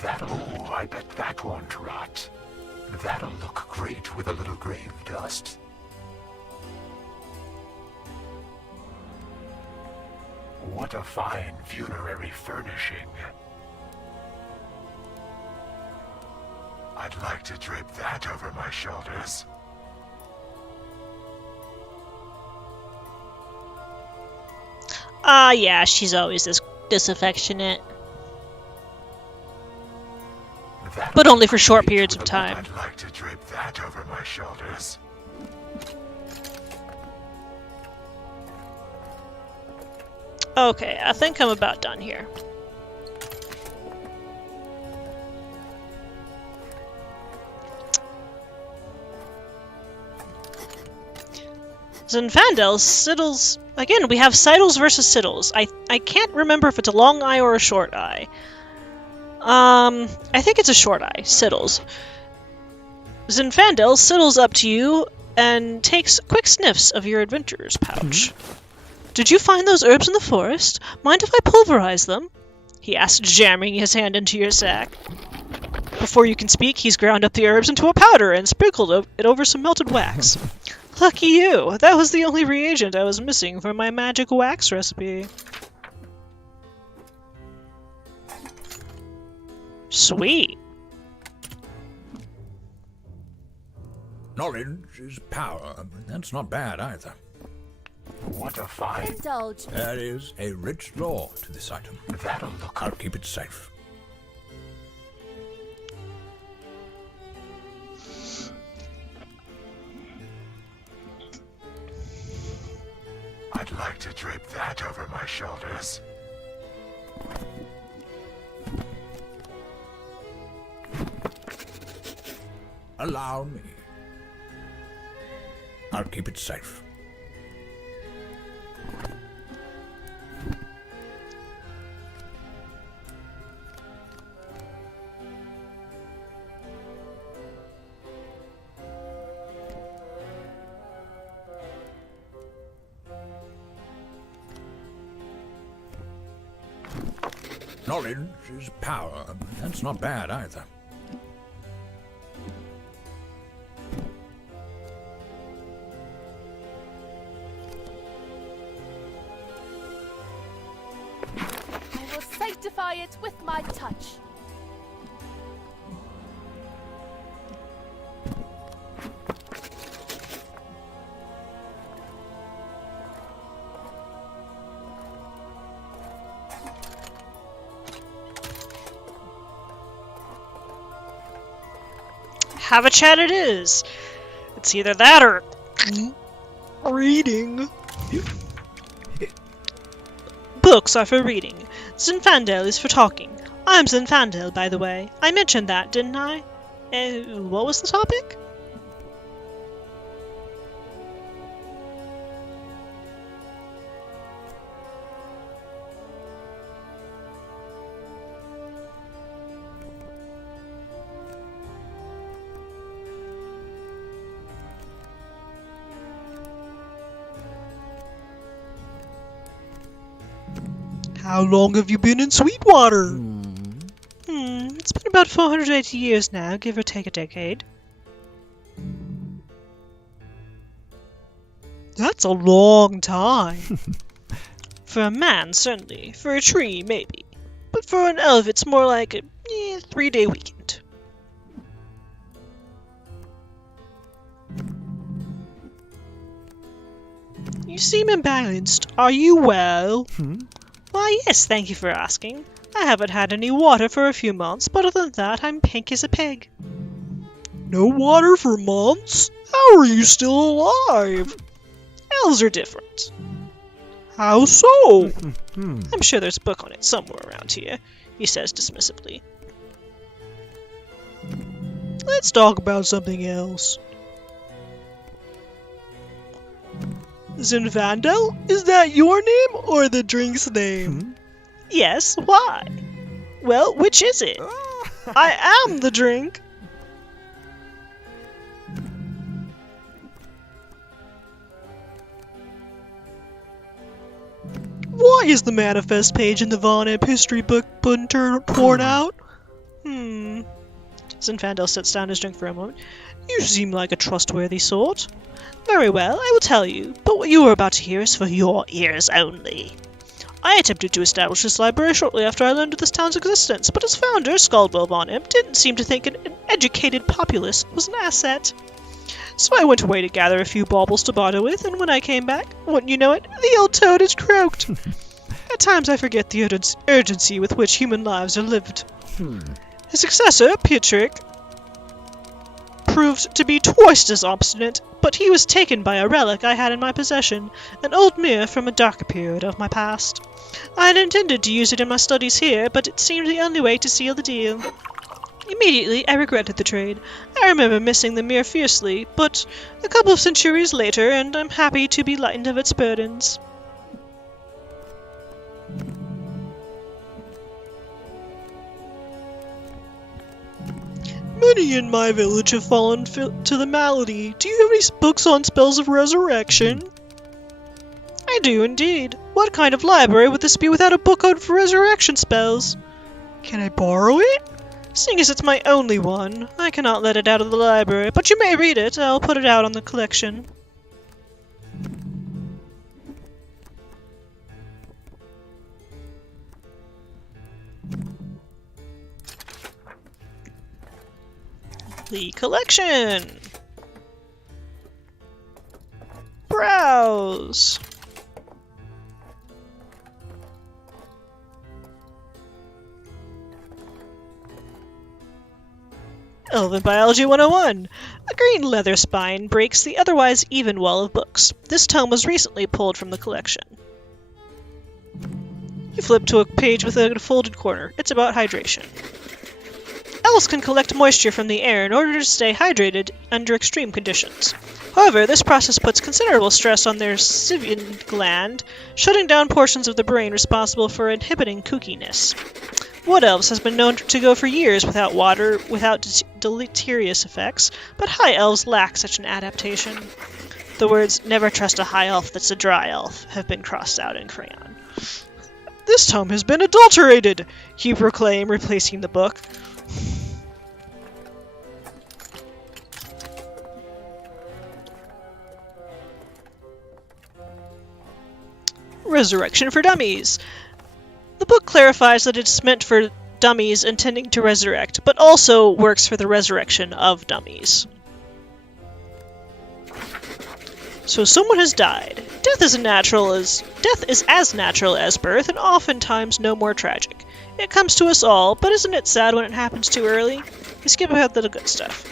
That'll... Oh, I bet that won't rot. That'll look great with a little grave dust. What a fine funerary furnishing. I'd like to drape that over my shoulders. Ah, yeah, she's always this disaffectionate. But only for short periods of time. I'd like to drape that over my shoulders. Okay, I think I'm about done here. Zinfandel, Siddles... Again, we have Sidles versus Siddles. I can't remember if it's a long eye or a short eye. I think it's a short eye. Siddles. Zinfandel sidles up to you and takes quick sniffs of your adventurer's pouch. Did you find those herbs in the forest? Mind if I pulverize them? He asked, jamming his hand into your sack. Before you can speak, he's ground up the herbs into a powder and sprinkled it over some melted wax. Lucky you! That was the only reagent I was missing for my magic wax recipe. Sweet. Knowledge is power. That's not bad either. What a find. Indulge. There is a rich lore to this item. That'll look I'll keep it safe. I'd like to drape that over my shoulders. Allow me. I'll keep it safe. Knowledge is power. That's not bad either. I will sanctify it with my touch. Have a chat it is. It's either that or reading. Books are for reading. Zinfandel is for talking. I'm Zinfandel, by the way. I mentioned that, didn't I? What was the topic? How long have you been in Sweetwater? It's been about 480 years now, give or take a decade. That's a long time. For a man, certainly. For a tree, maybe. But for an elf, it's more like a 3-day weekend. You seem imbalanced. Are you well? Why, yes, thank you for asking. I haven't had any water for a few months, but other than that, I'm pink as a pig. No water for months? How are you still alive? Elves are different. How so? I'm sure there's a book on it somewhere around here, he says dismissively. Let's talk about something else. Zinfandel? Is that your name or the drink's name? Yes, why? Well, which is it? I am the drink. Why is the manifest page in the Von Ep history book torn out? Zinfandel sets down his drink for a moment. You seem like a trustworthy sort. Very well, I will tell you, but what you are about to hear is for your ears only. I attempted to establish this library shortly after I learned of this town's existence, but its founder, Scaldwell Von Imp, didn't seem to think an educated populace was an asset. So I went away to gather a few baubles to barter with, and when I came back, wouldn't you know it, the old toad is croaked. At times I forget the urgency with which human lives are lived. His successor, Pietrich, proved to be twice as obstinate, but he was taken by a relic I had in my possession, an old mirror from a darker period of my past. I had intended to use it in my studies here, but it seemed the only way to seal the deal. Immediately, I regretted the trade. I remember missing the mirror fiercely, but a couple of centuries later, and I'm happy to be lightened of its burdens. Many in my village have fallen to the malady. Do you have any books on spells of resurrection? I do indeed. What kind of library would this be without a book on resurrection spells? Can I borrow it? Seeing as it's my only one, I cannot let it out of the library, but you may read it. I'll put it out on the collection. The collection! Browse! Elven Biology 101! A green leather spine breaks the otherwise even wall of books. This tome was recently pulled from the collection. You flip to a page with a folded corner. It's about hydration. Elves can collect moisture from the air in order to stay hydrated under extreme conditions. However, this process puts considerable stress on their Sivian gland, shutting down portions of the brain responsible for inhibiting kookiness. Wood elves has been known to go for years without water, without deleterious effects, but high elves lack such an adaptation. The words, "never trust a high elf that's a dry elf," have been crossed out in crayon. This tome has been adulterated, you proclaim, replacing the book. Resurrection for Dummies. The book clarifies that it's meant for dummies intending to resurrect, but also works for the resurrection of dummies. So someone has died. Death is as natural as birth, and oftentimes no more tragic. It comes to us all, but isn't it sad when it happens too early? We skip ahead to the good stuff.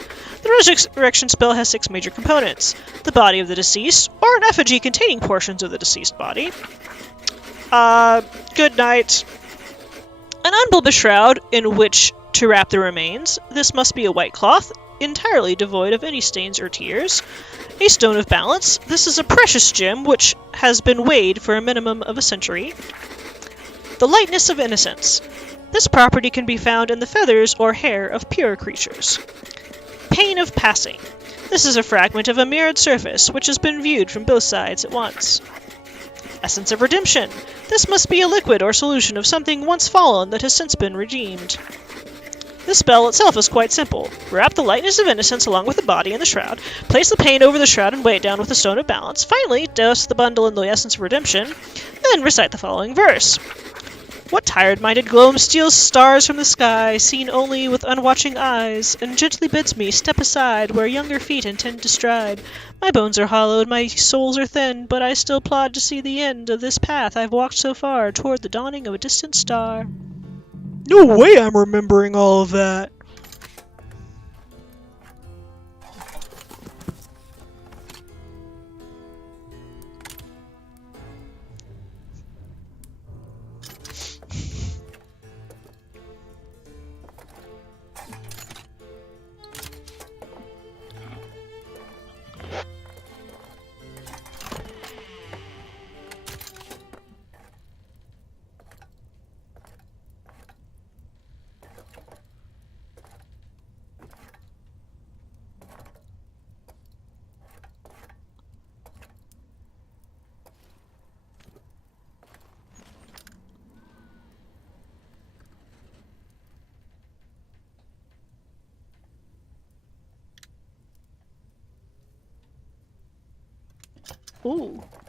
The resurrection spell has 6 major components: the body of the deceased, or an effigy containing portions of the deceased body. Good night. An unbulbous shroud in which to wrap the remains. This must be a white cloth, entirely devoid of any stains or tears. A stone of balance. This is a precious gem which has been weighed for a minimum of a century. The lightness of innocence. This property can be found in the feathers or hair of pure creatures. Pain of passing. This is a fragment of a mirrored surface which has been viewed from both sides at once. Essence of redemption. This must be a liquid or solution of something once fallen that has since been redeemed. This spell itself is quite simple. Wrap the lightness of innocence along with the body in the shroud, place the pain over the shroud and weigh it down with a stone of balance. Finally, douse the bundle in the essence of redemption, then recite the following verse. What tired-minded gloam steals stars from the sky, seen only with unwatching eyes, and gently bids me step aside where younger feet intend to stride. My bones are hollowed, my soles are thin, but I still plod to see the end of this path I've walked so far toward the dawning of a distant star. No way I'm remembering all of that.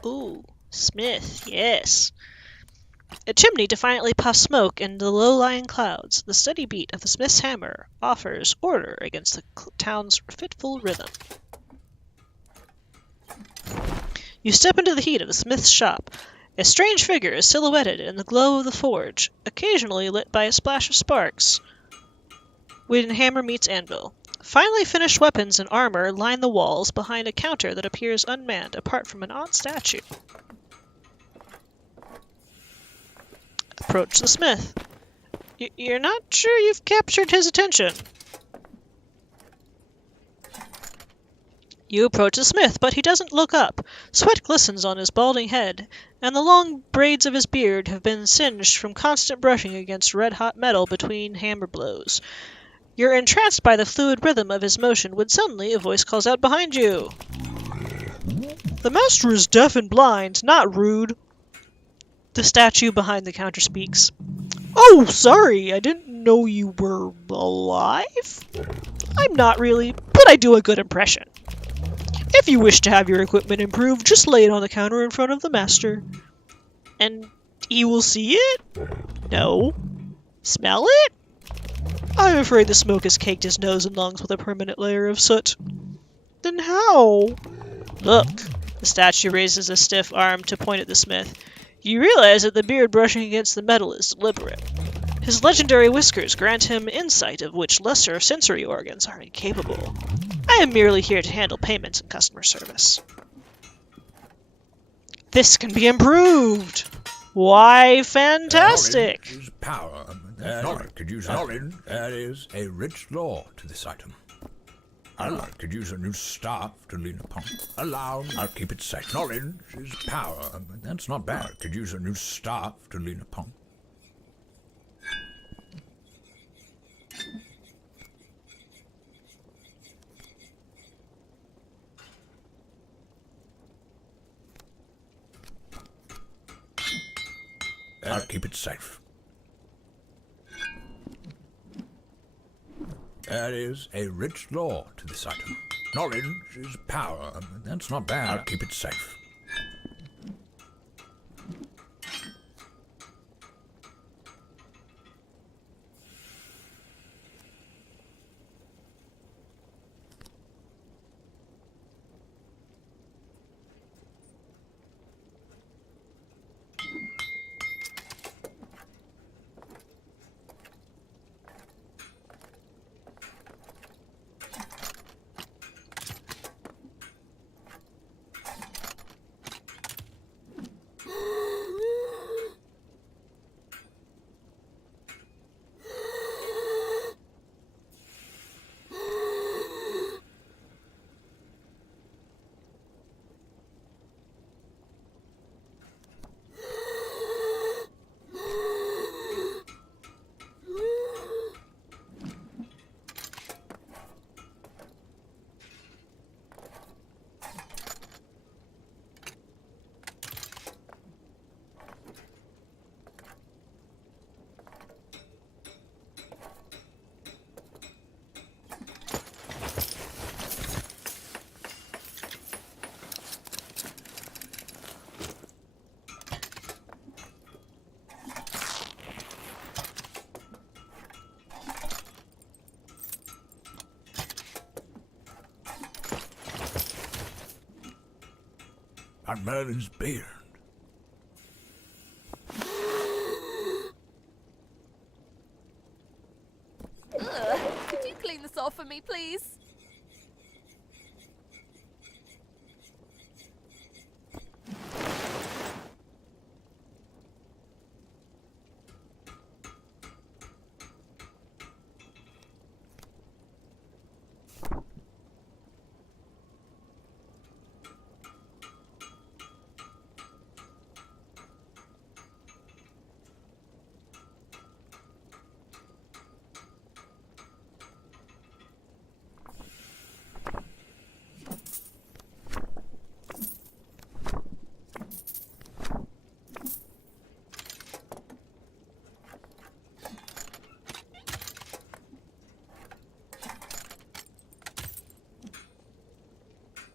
Ooh, Smith, yes. A chimney defiantly puffs smoke in the low-lying clouds. The steady beat of the smith's hammer offers order against the town's fitful rhythm. You step into the heat of the smith's shop. A strange figure is silhouetted in the glow of the forge, occasionally lit by a splash of sparks when hammer meets anvil. Finely finished weapons and armor line the walls behind a counter that appears unmanned apart from an odd statue. Approach the smith. You're not sure you've captured his attention. You approach the smith, but he doesn't look up. Sweat glistens on his balding head, and the long braids of his beard have been singed from constant brushing against red-hot metal between hammer blows. You're entranced by the fluid rhythm of his motion when suddenly a voice calls out behind you. The master is deaf and blind, not rude. The statue behind the counter speaks. Oh, sorry, I didn't know you were alive? I'm not really, but I do a good impression. If you wish to have your equipment improved, just lay it on the counter in front of the master. And he will see it? No. Smell it? I'm afraid the smoke has caked his nose and lungs with a permanent layer of soot. Then how? Look. The statue raises a stiff arm to point at the smith. You realize that the beard brushing against the metal is deliberate. His legendary whiskers grant him insight of which lesser sensory organs are incapable. I am merely here to handle payments and customer service. This can be improved! Why, fantastic! Knowledge is power. Knowledge could use knowledge. There is a rich lore to this item. I could use a new staff to lean upon. Allow me, I'll keep it safe. Knowledge is power. That's not bad. I could use a new staff to lean upon. I'll keep it safe. There is a rich lore to this item. Knowledge is power. That's not bad. I'll keep it safe. That Merlin's beard. Could you clean this off for me, please?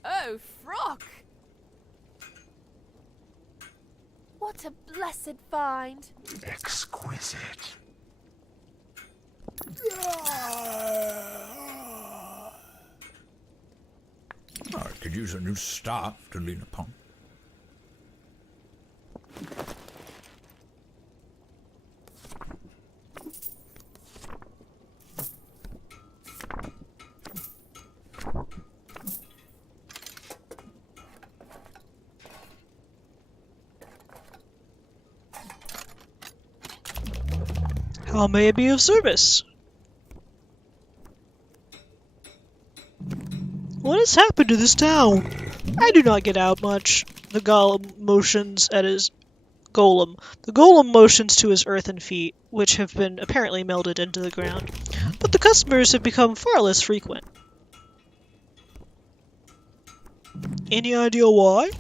Oh, Frock! What a blessed find! Exquisite. I could use a new staff to lean upon. How may I be of service? What has happened to this town? I do not get out much. The golem motions at his golem. The golem motions to his earthen feet, which have been apparently melded into the ground. But the customers have become far less frequent. Any idea why?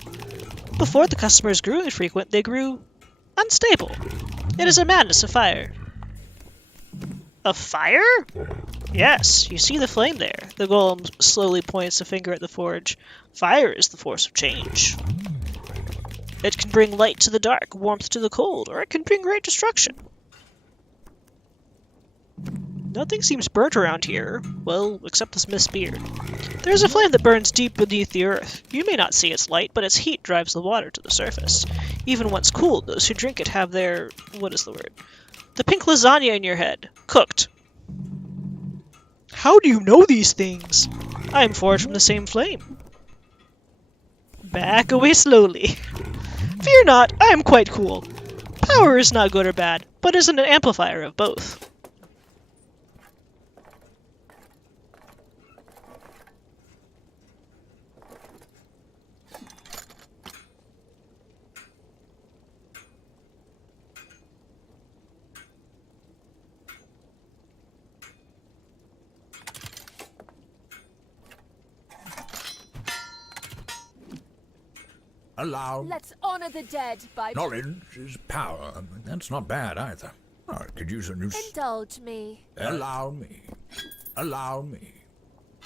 Before the customers grew infrequent, they grew unstable. It is a madness of fire. A fire? Yes, you see the flame there. The golem slowly points a finger at the forge. Fire is the force of change. It can bring light to the dark, warmth to the cold, or it can bring great destruction. Nothing seems burnt around here, well, except this mist beard. There is a flame that burns deep beneath the earth. You may not see its light, but its heat drives the water to the surface. Even once cooled, those who drink it have their... what is the word? The pink lasagna in your head. Cooked. How do you know these things? I am forged from the same flame. Back away slowly. Fear not, I am quite cool. Power is not good or bad, but is an amplifier of both. Allow. Let's honor the dead by... Knowledge is power. That's not bad either. I could use a new... Indulge me. Allow me. Allow me.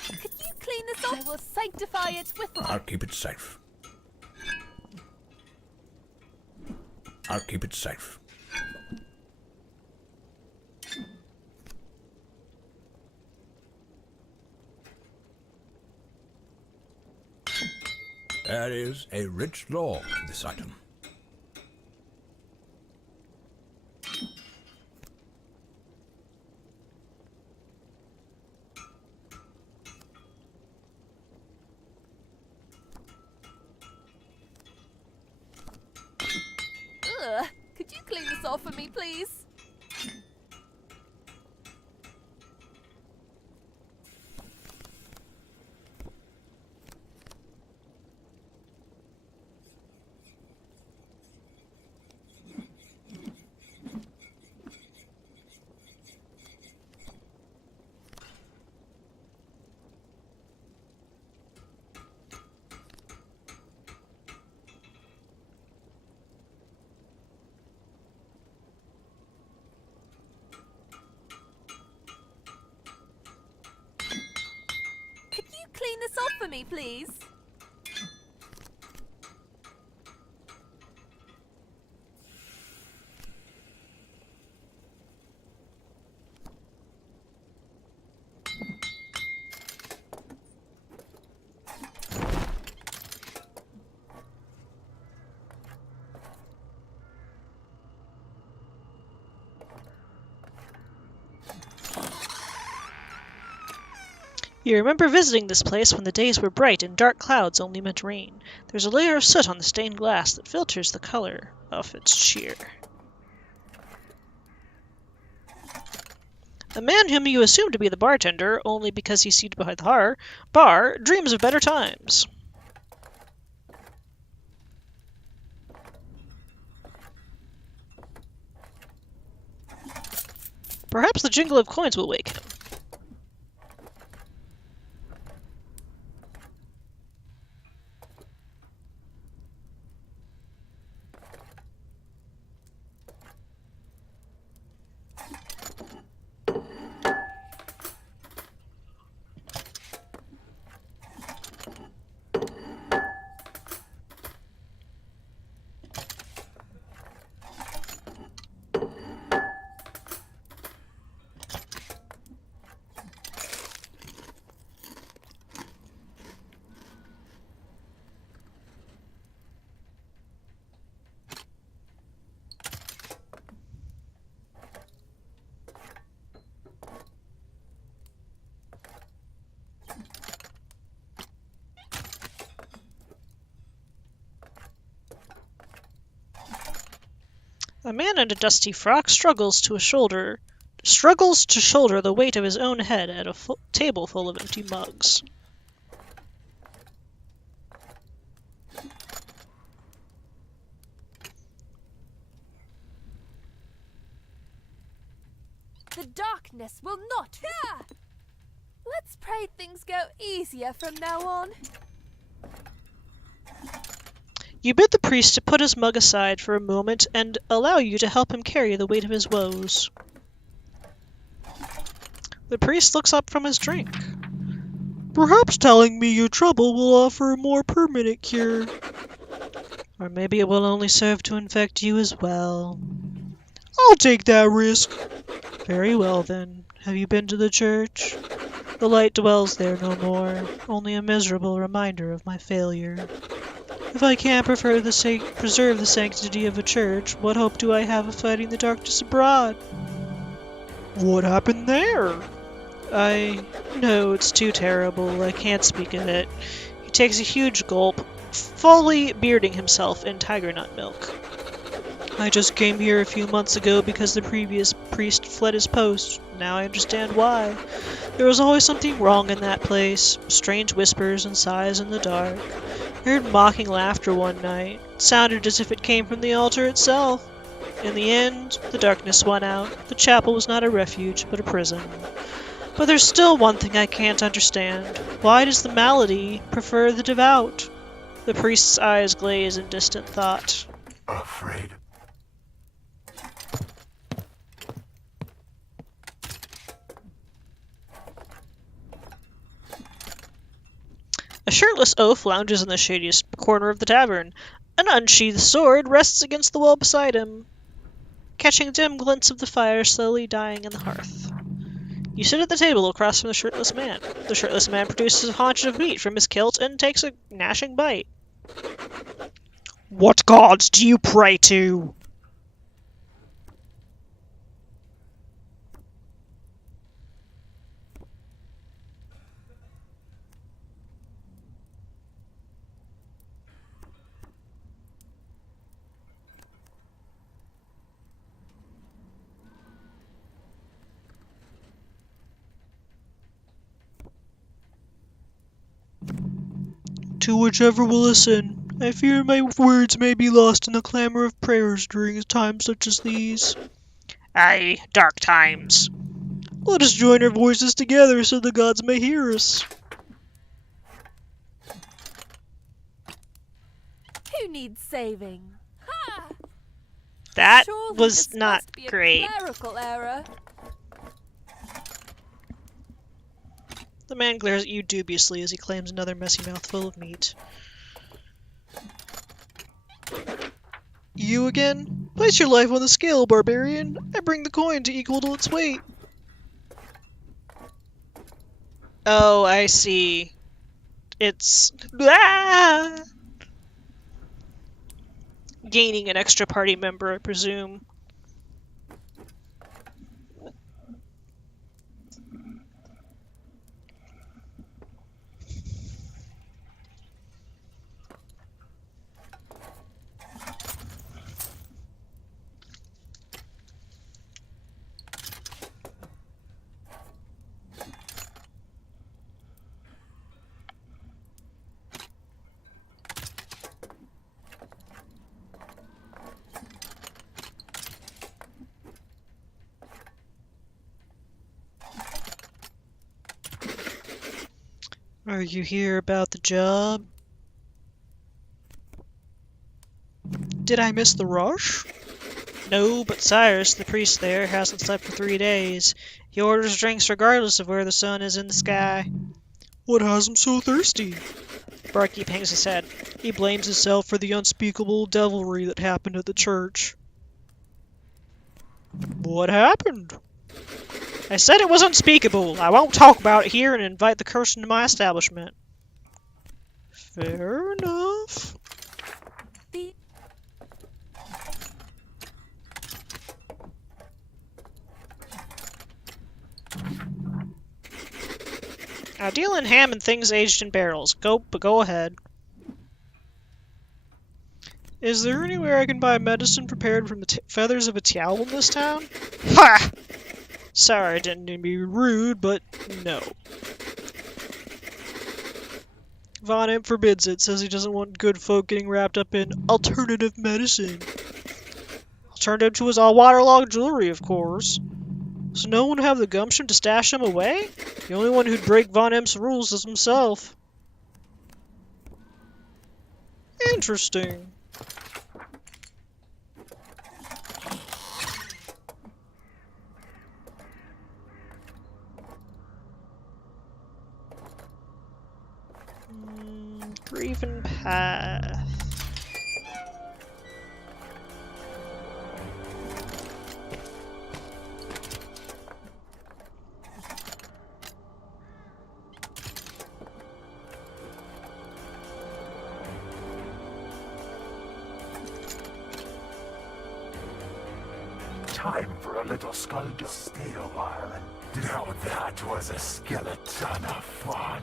Could you clean this off? I will sanctify it with... I'll keep it safe. I'll keep it safe. There is a rich lore to this item. Ugh. Could you clean this off for me, please? Could you clean this off for me, please? You remember visiting this place when the days were bright and dark clouds only meant rain. There's a layer of soot on the stained glass that filters the color of its cheer. A man whom you assume to be the bartender, only because he's seated behind the bar, dreams of better times. Perhaps the jingle of coins will wake him. A man in a dusty frock struggles to a shoulder struggles to shoulder the weight of his own head at a table full of empty mugs. The darkness will not. Yeah. Let's pray things go easier from now on. You bid the priest to put his mug aside for a moment and allow you to help him carry the weight of his woes. The priest looks up from his drink. Perhaps telling me your trouble will offer a more permanent cure. Or maybe it will only serve to infect you as well. I'll take that risk. Very well then. Have you been to the church? The light dwells there no more, only a miserable reminder of my failure. If I can't preserve the sanctity of a church, what hope do I have of fighting the darkness abroad? What happened there? No, it's too terrible. I can't speak of it. He takes a huge gulp, fully bearding himself in tiger nut milk. I just came here a few months ago because the previous priest fled his post. Now I understand why. There was always something wrong in that place. Strange whispers and sighs in the dark. I heard mocking laughter one night. It sounded as if it came from the altar itself. In the end, the darkness won out. The chapel was not a refuge, but a prison. But there's still one thing I can't understand. Why does the malady prefer the devout? The priest's eyes glaze in distant thought. Afraid? A shirtless oaf lounges in the shadiest corner of the tavern. An unsheathed sword rests against the wall beside him, catching dim glints of the fire slowly dying in the hearth. You sit at the table across from the shirtless man. The shirtless man produces a haunch of meat from his kilt and takes a gnashing bite. What gods do you pray to? To whichever will listen. I fear my words may be lost in the clamor of prayers during times such as these. Aye, dark times. Let us join our voices together so the gods may hear us. Who needs saving? Ha! That Surely was this not must be a great. clerical error. The man glares at you dubiously as he claims another messy mouthful of meat. You again? Place your life on the scale, barbarian. I bring the coin to equal to its weight. Oh, I see. It's... Ah! Gaining an extra party member, I presume. Are you here about the job? Did I miss the rush? No, but Cyrus, the priest there, hasn't slept for 3 days. He orders drinks regardless of where the sun is in the sky. What has him so thirsty? Barkeep hangs his head. He blames himself for the unspeakable devilry that happened at the church. What happened? I said it was unspeakable. I won't talk about it here and invite the curse into my establishment. Fair enough. I deal in ham and things aged in barrels. Go ahead. Is there anywhere I can buy medicine prepared from the feathers of a towel in this town? Ha! Sorry, I didn't mean to be rude, but no. Von Imp forbids it, says he doesn't want good folk getting wrapped up in alternative medicine. Alternative to his all waterlogged jewelry, of course. So no one would have the gumption to stash him away? The only one who'd break Von Imp's rules is himself. Interesting. Graven Path. Time for a little skullduggery. Stay a while and now that was a skeleton of fun.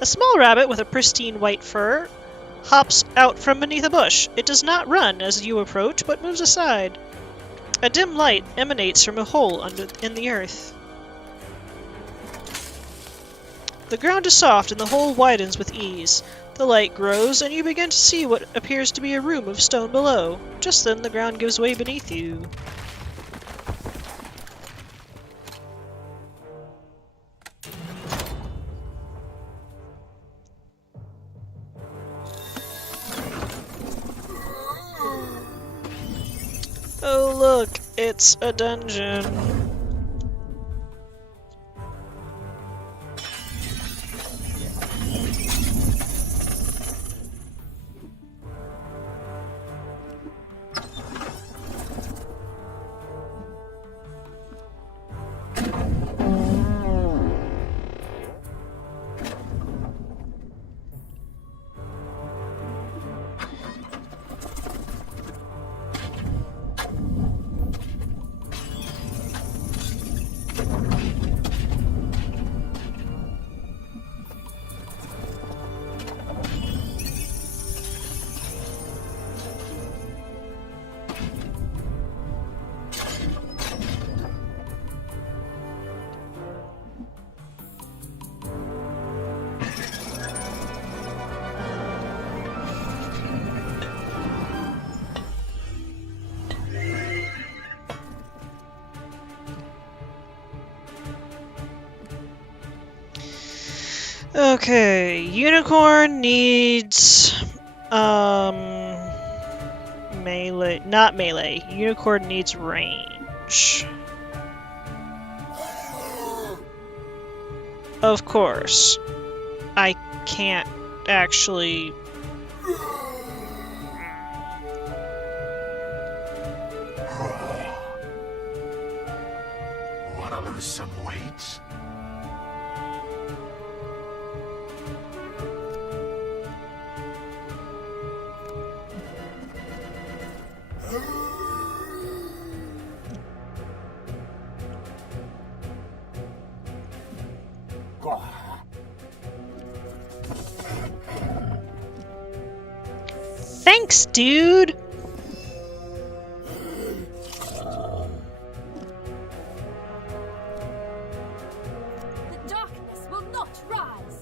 A small rabbit with a pristine white fur hops out from beneath a bush. It does not run as you approach, but moves aside. A dim light emanates from a hole in the earth. The ground is soft and the hole widens with ease. The light grows, and you begin to see what appears to be a room of stone below. Just then, the ground gives way beneath you. Oh look, it's a dungeon. Okay, unicorn needs melee, not melee. Unicorn needs range. Of course. I can't actually Wanna lose some weight? Thanks, dude! The darkness will not rise.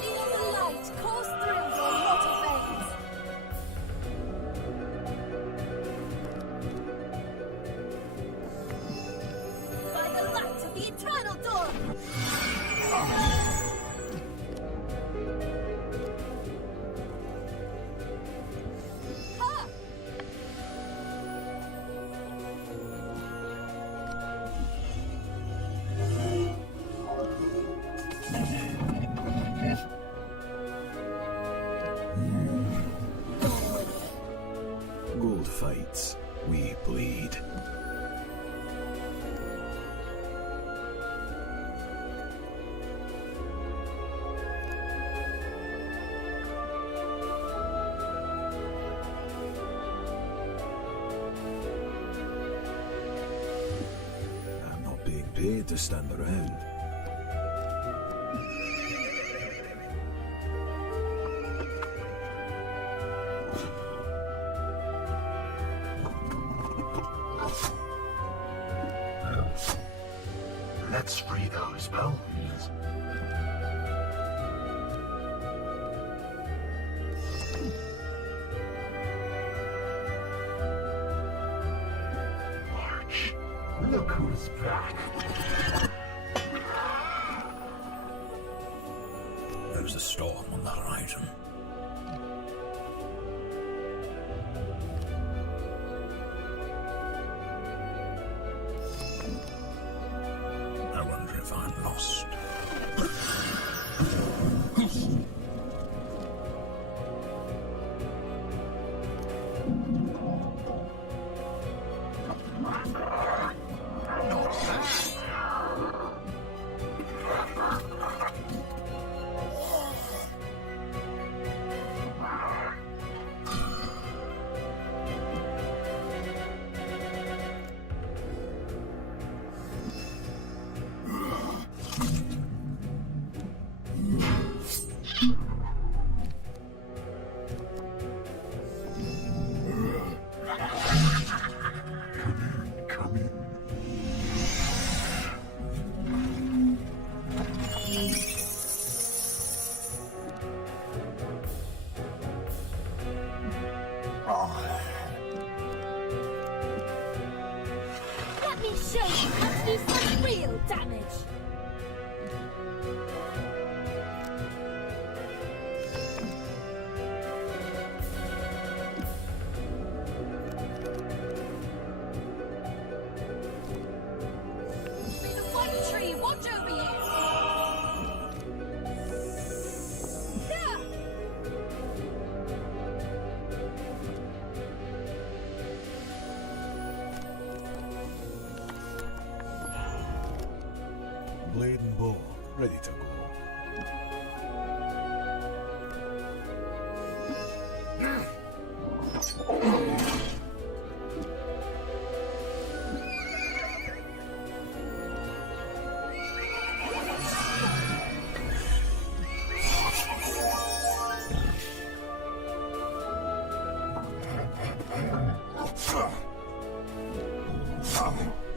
Feel the light course through your mortal veins. paid to stand around. Let's free those bones. March. Look who's back. There's a storm on the horizon. I wonder if I'm lost. Come in. Let me show you how to do some real damage. The one tree, watch over you. Yeah. Blade and bow, ready to go.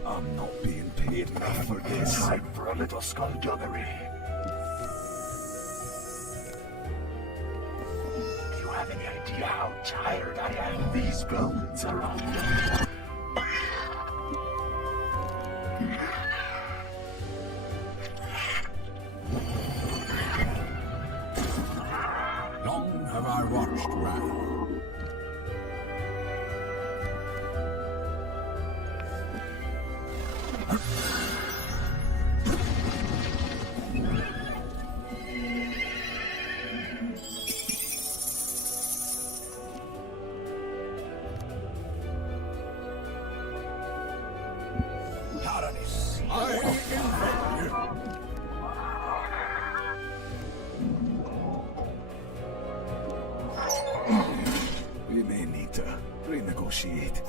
I'm not being paid enough for this. Time for a little skullduggery. Do you have any idea how tired I am? These bones are on me. Long have I watched Ran. Taranis, I invade you. We may need to renegotiate.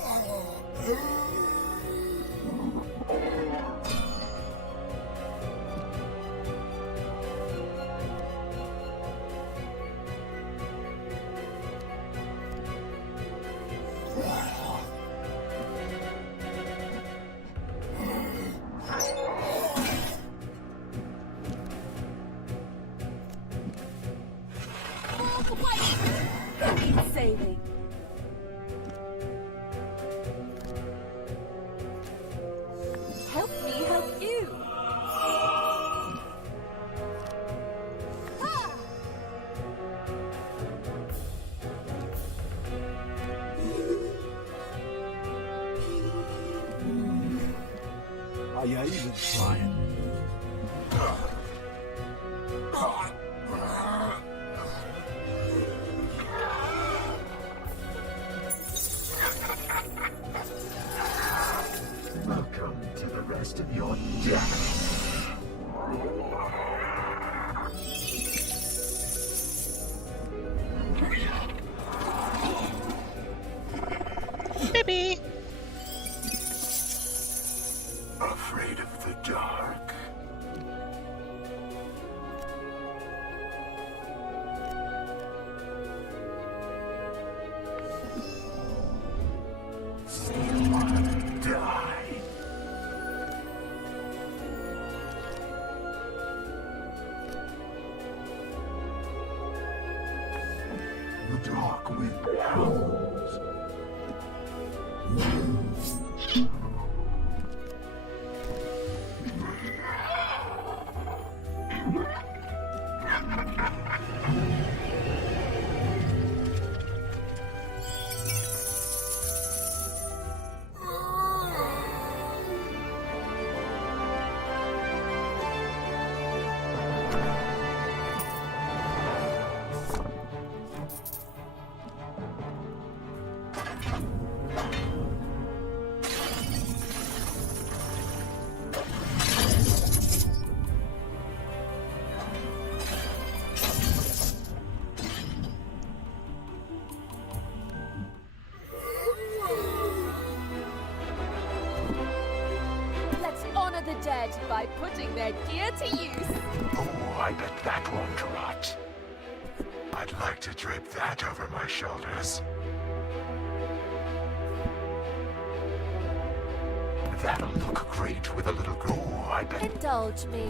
Keep sailing. Help me help you. Ah! Are you even trying? Welcome to the rest of your death. Baby! Afraid of the dark. Sweetwater, die. The dark wind howls. Let's honor the dead by putting their gear to use. Oh, I bet that won't rot. I'd like to drape that over my shoulders. That'll look great with a little glow, I bet. Indulge me.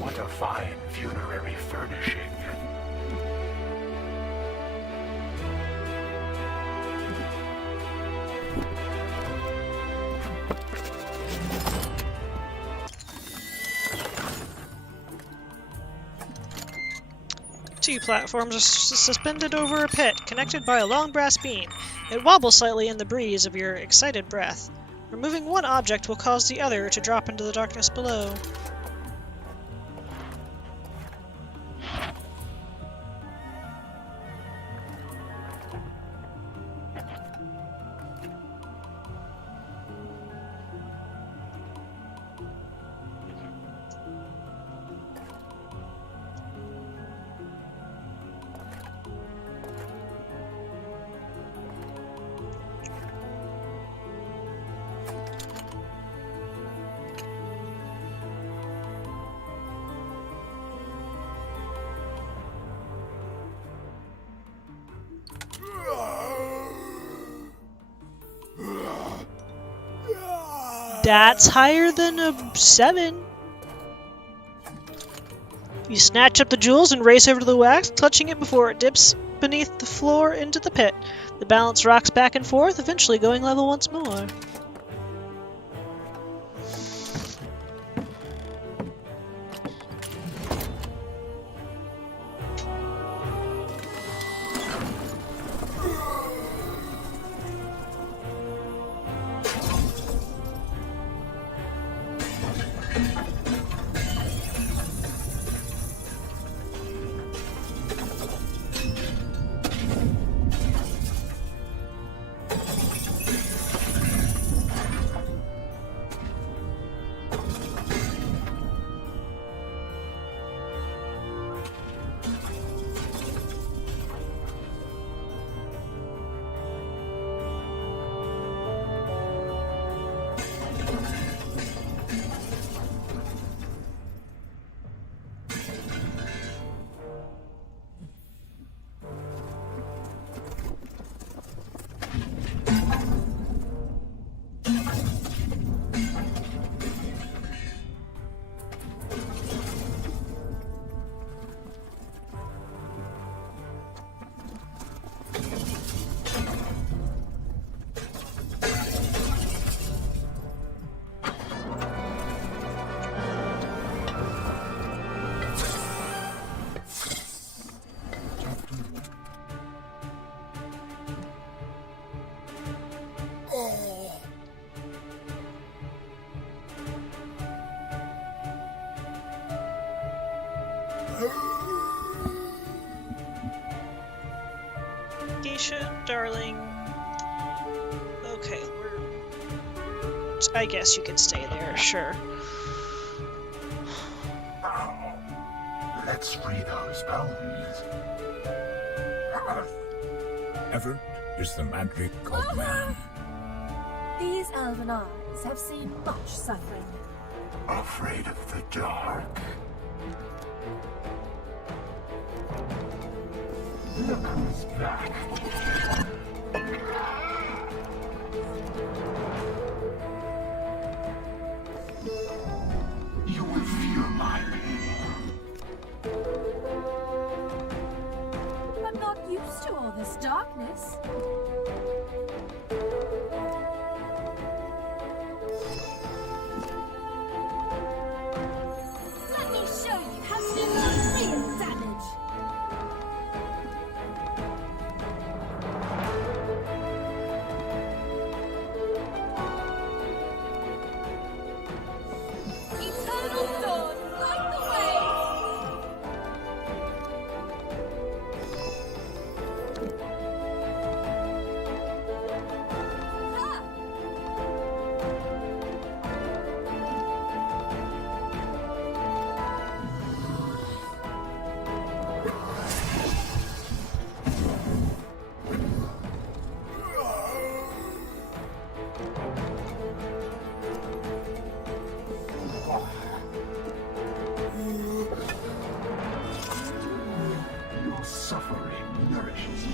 What a fine funerary furnishing. Two platforms are suspended over a pit, connected by a long brass beam. It wobbles slightly in the breeze of your excited breath. Removing one object will cause the other to drop into the darkness below. That's higher than a 7. You snatch up the jewels and race over to the wax, clutching it before it dips beneath the floor into the pit. The balance rocks back and forth, eventually going level once more. Geisha, darling. Okay, I guess you can stay there, sure. Let's free those bones. Effort is the magic of man. These elven eyes humans have seen much suffering. Afraid of the dark. Look who's back. You will feel my pain. I'm not used to all this darkness. Let me show you how to do some real damage. Eternal dawn, light the way! Ha! Your suffering nourishes me.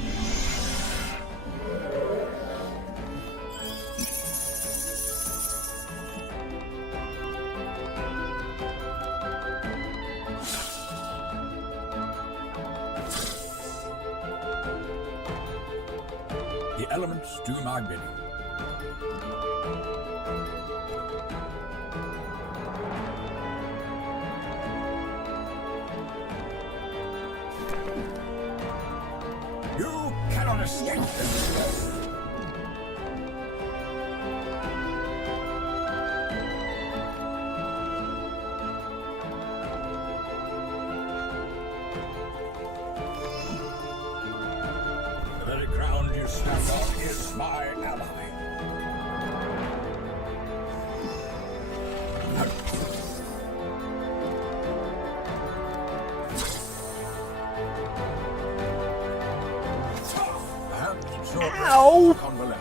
The elements do my bidding. You cannot escape this. The very ground you stand on is my ally. Perhaps your Ow! convalesce.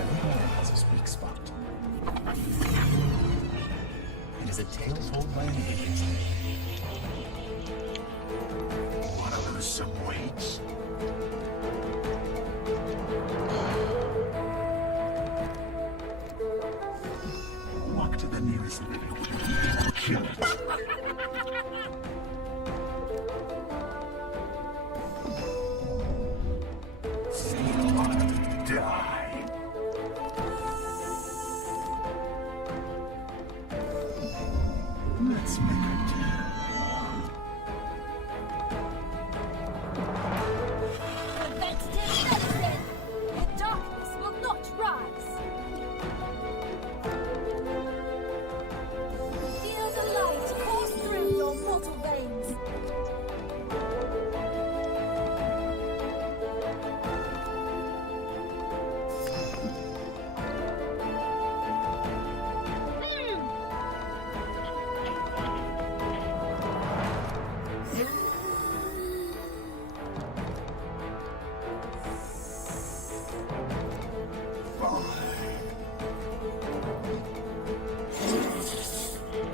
Everyone has a weak spot. It is a tale told by an idiot. Wanna lose some weight? Walk to the nearest living thing. Kill it. Sweetwater, die. Let's make a deal. Preventative medicine! The darkness will not rise! Feel the light course through your mortal veins!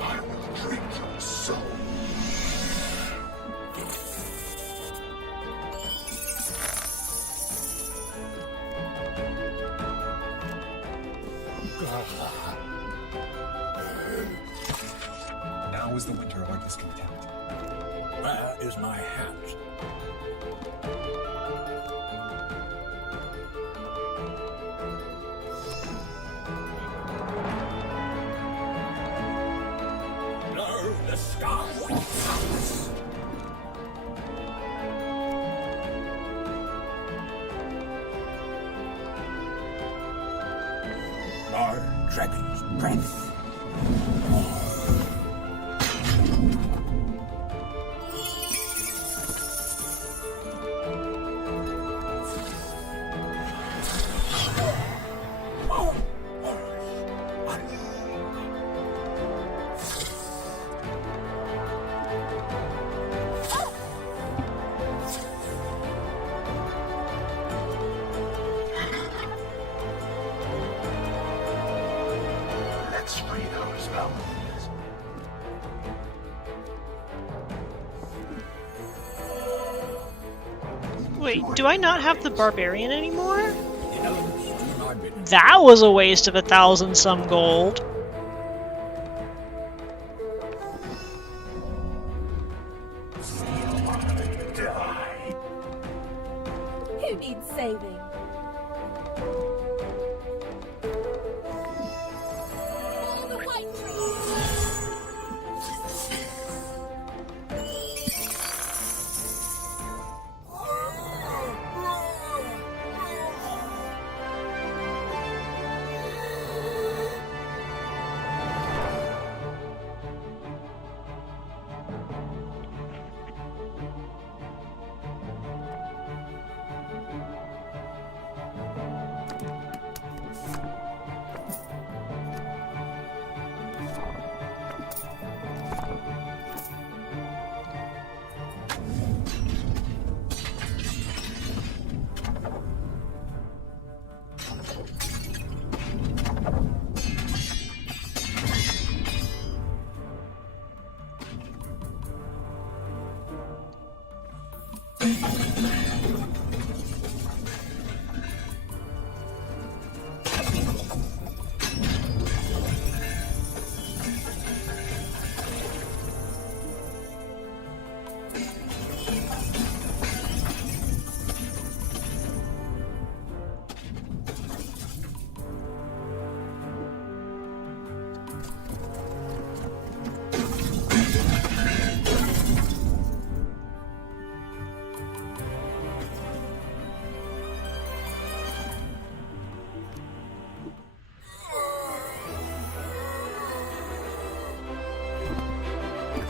I will drink your soul. Now is the winter of our discontent. Where is my hat? No, the sky. Our dragon's breath. Wait, do I not have the barbarian anymore? The elements do my bidding. That was a waste of 1,000 some gold. Die. Who needs saving? All the white trees!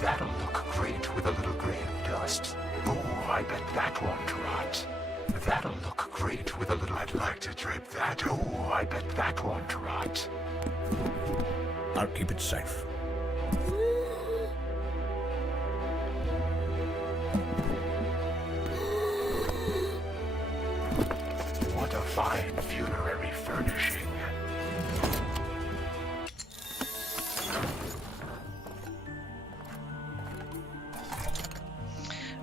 That'll look great with a little grave dust. Oh, I bet that won't rot. That'll look great with a little... I'd like to drape that. Oh, I bet that won't rot. I'll keep it safe. What a fine funerary furnishing.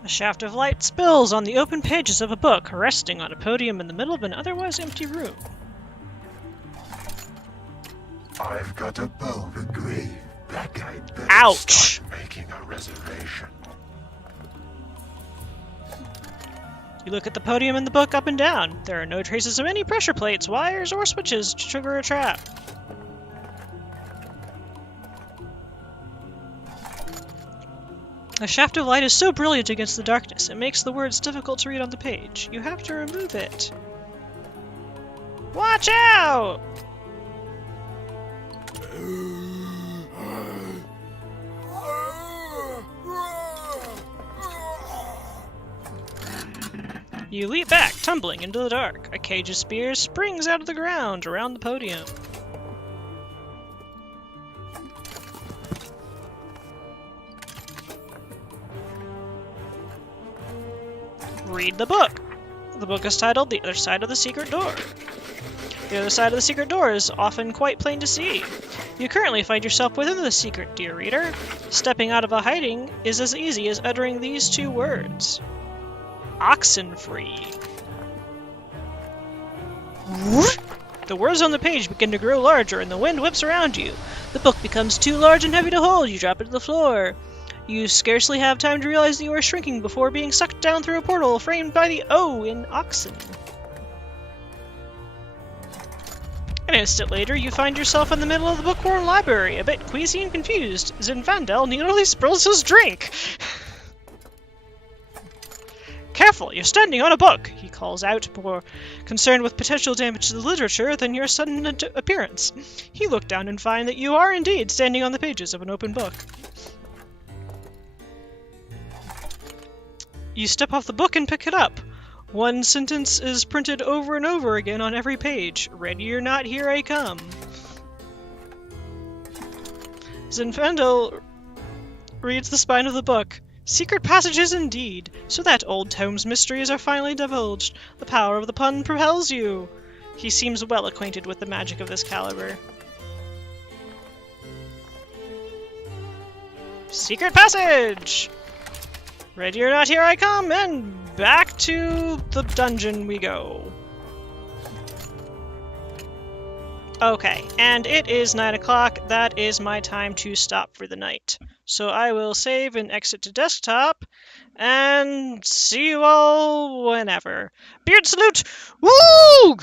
A shaft of light spills on the open pages of a book, resting on a podium in the middle of an otherwise empty room. I've got a bulb grave. That guy better Ouch! start making a reservation. You look at the podium and the book up and down. There are no traces of any pressure plates, wires, or switches to trigger a trap. A shaft of light is so brilliant against the darkness, it makes the words difficult to read on the page. You have to remove it. Watch out! You leap back, tumbling into the dark. A cage of spears springs out of the ground around the podium. Read the book. The book is titled The Other Side of the Secret Door. The other side of the secret door is often quite plain to see. You currently find yourself within the secret, dear reader. Stepping out of a hiding is as easy as uttering these two words. Oxenfree. The words on the page begin to grow larger and the wind whips around you. The book becomes too large and heavy to hold. You drop it to the floor. You scarcely have time to realize that you are shrinking before being sucked down through a portal framed by the O in oxen. An instant later, you find yourself in the middle of the bookworm library, a bit queasy and confused. Zinfandel nearly spills his drink. Careful, you're standing on a book, he calls out, more concerned with potential damage to the literature than your sudden appearance. You look down and find that you are indeed standing on the pages of an open book. You step off the book and pick it up. One sentence is printed over and over again on every page. Ready or not, here I come. Zinfandel reads the spine of the book. Secret passages indeed. So that old tome's mysteries are finally divulged. The power of the pun propels you. He seems well acquainted with the magic of this caliber. Secret passage! Ready or not, here I come, and back to the dungeon we go. Okay, and it is 9 o'clock. That is my time to stop for the night. So I will save and exit to desktop, and see you all whenever. Beard salute! Woo!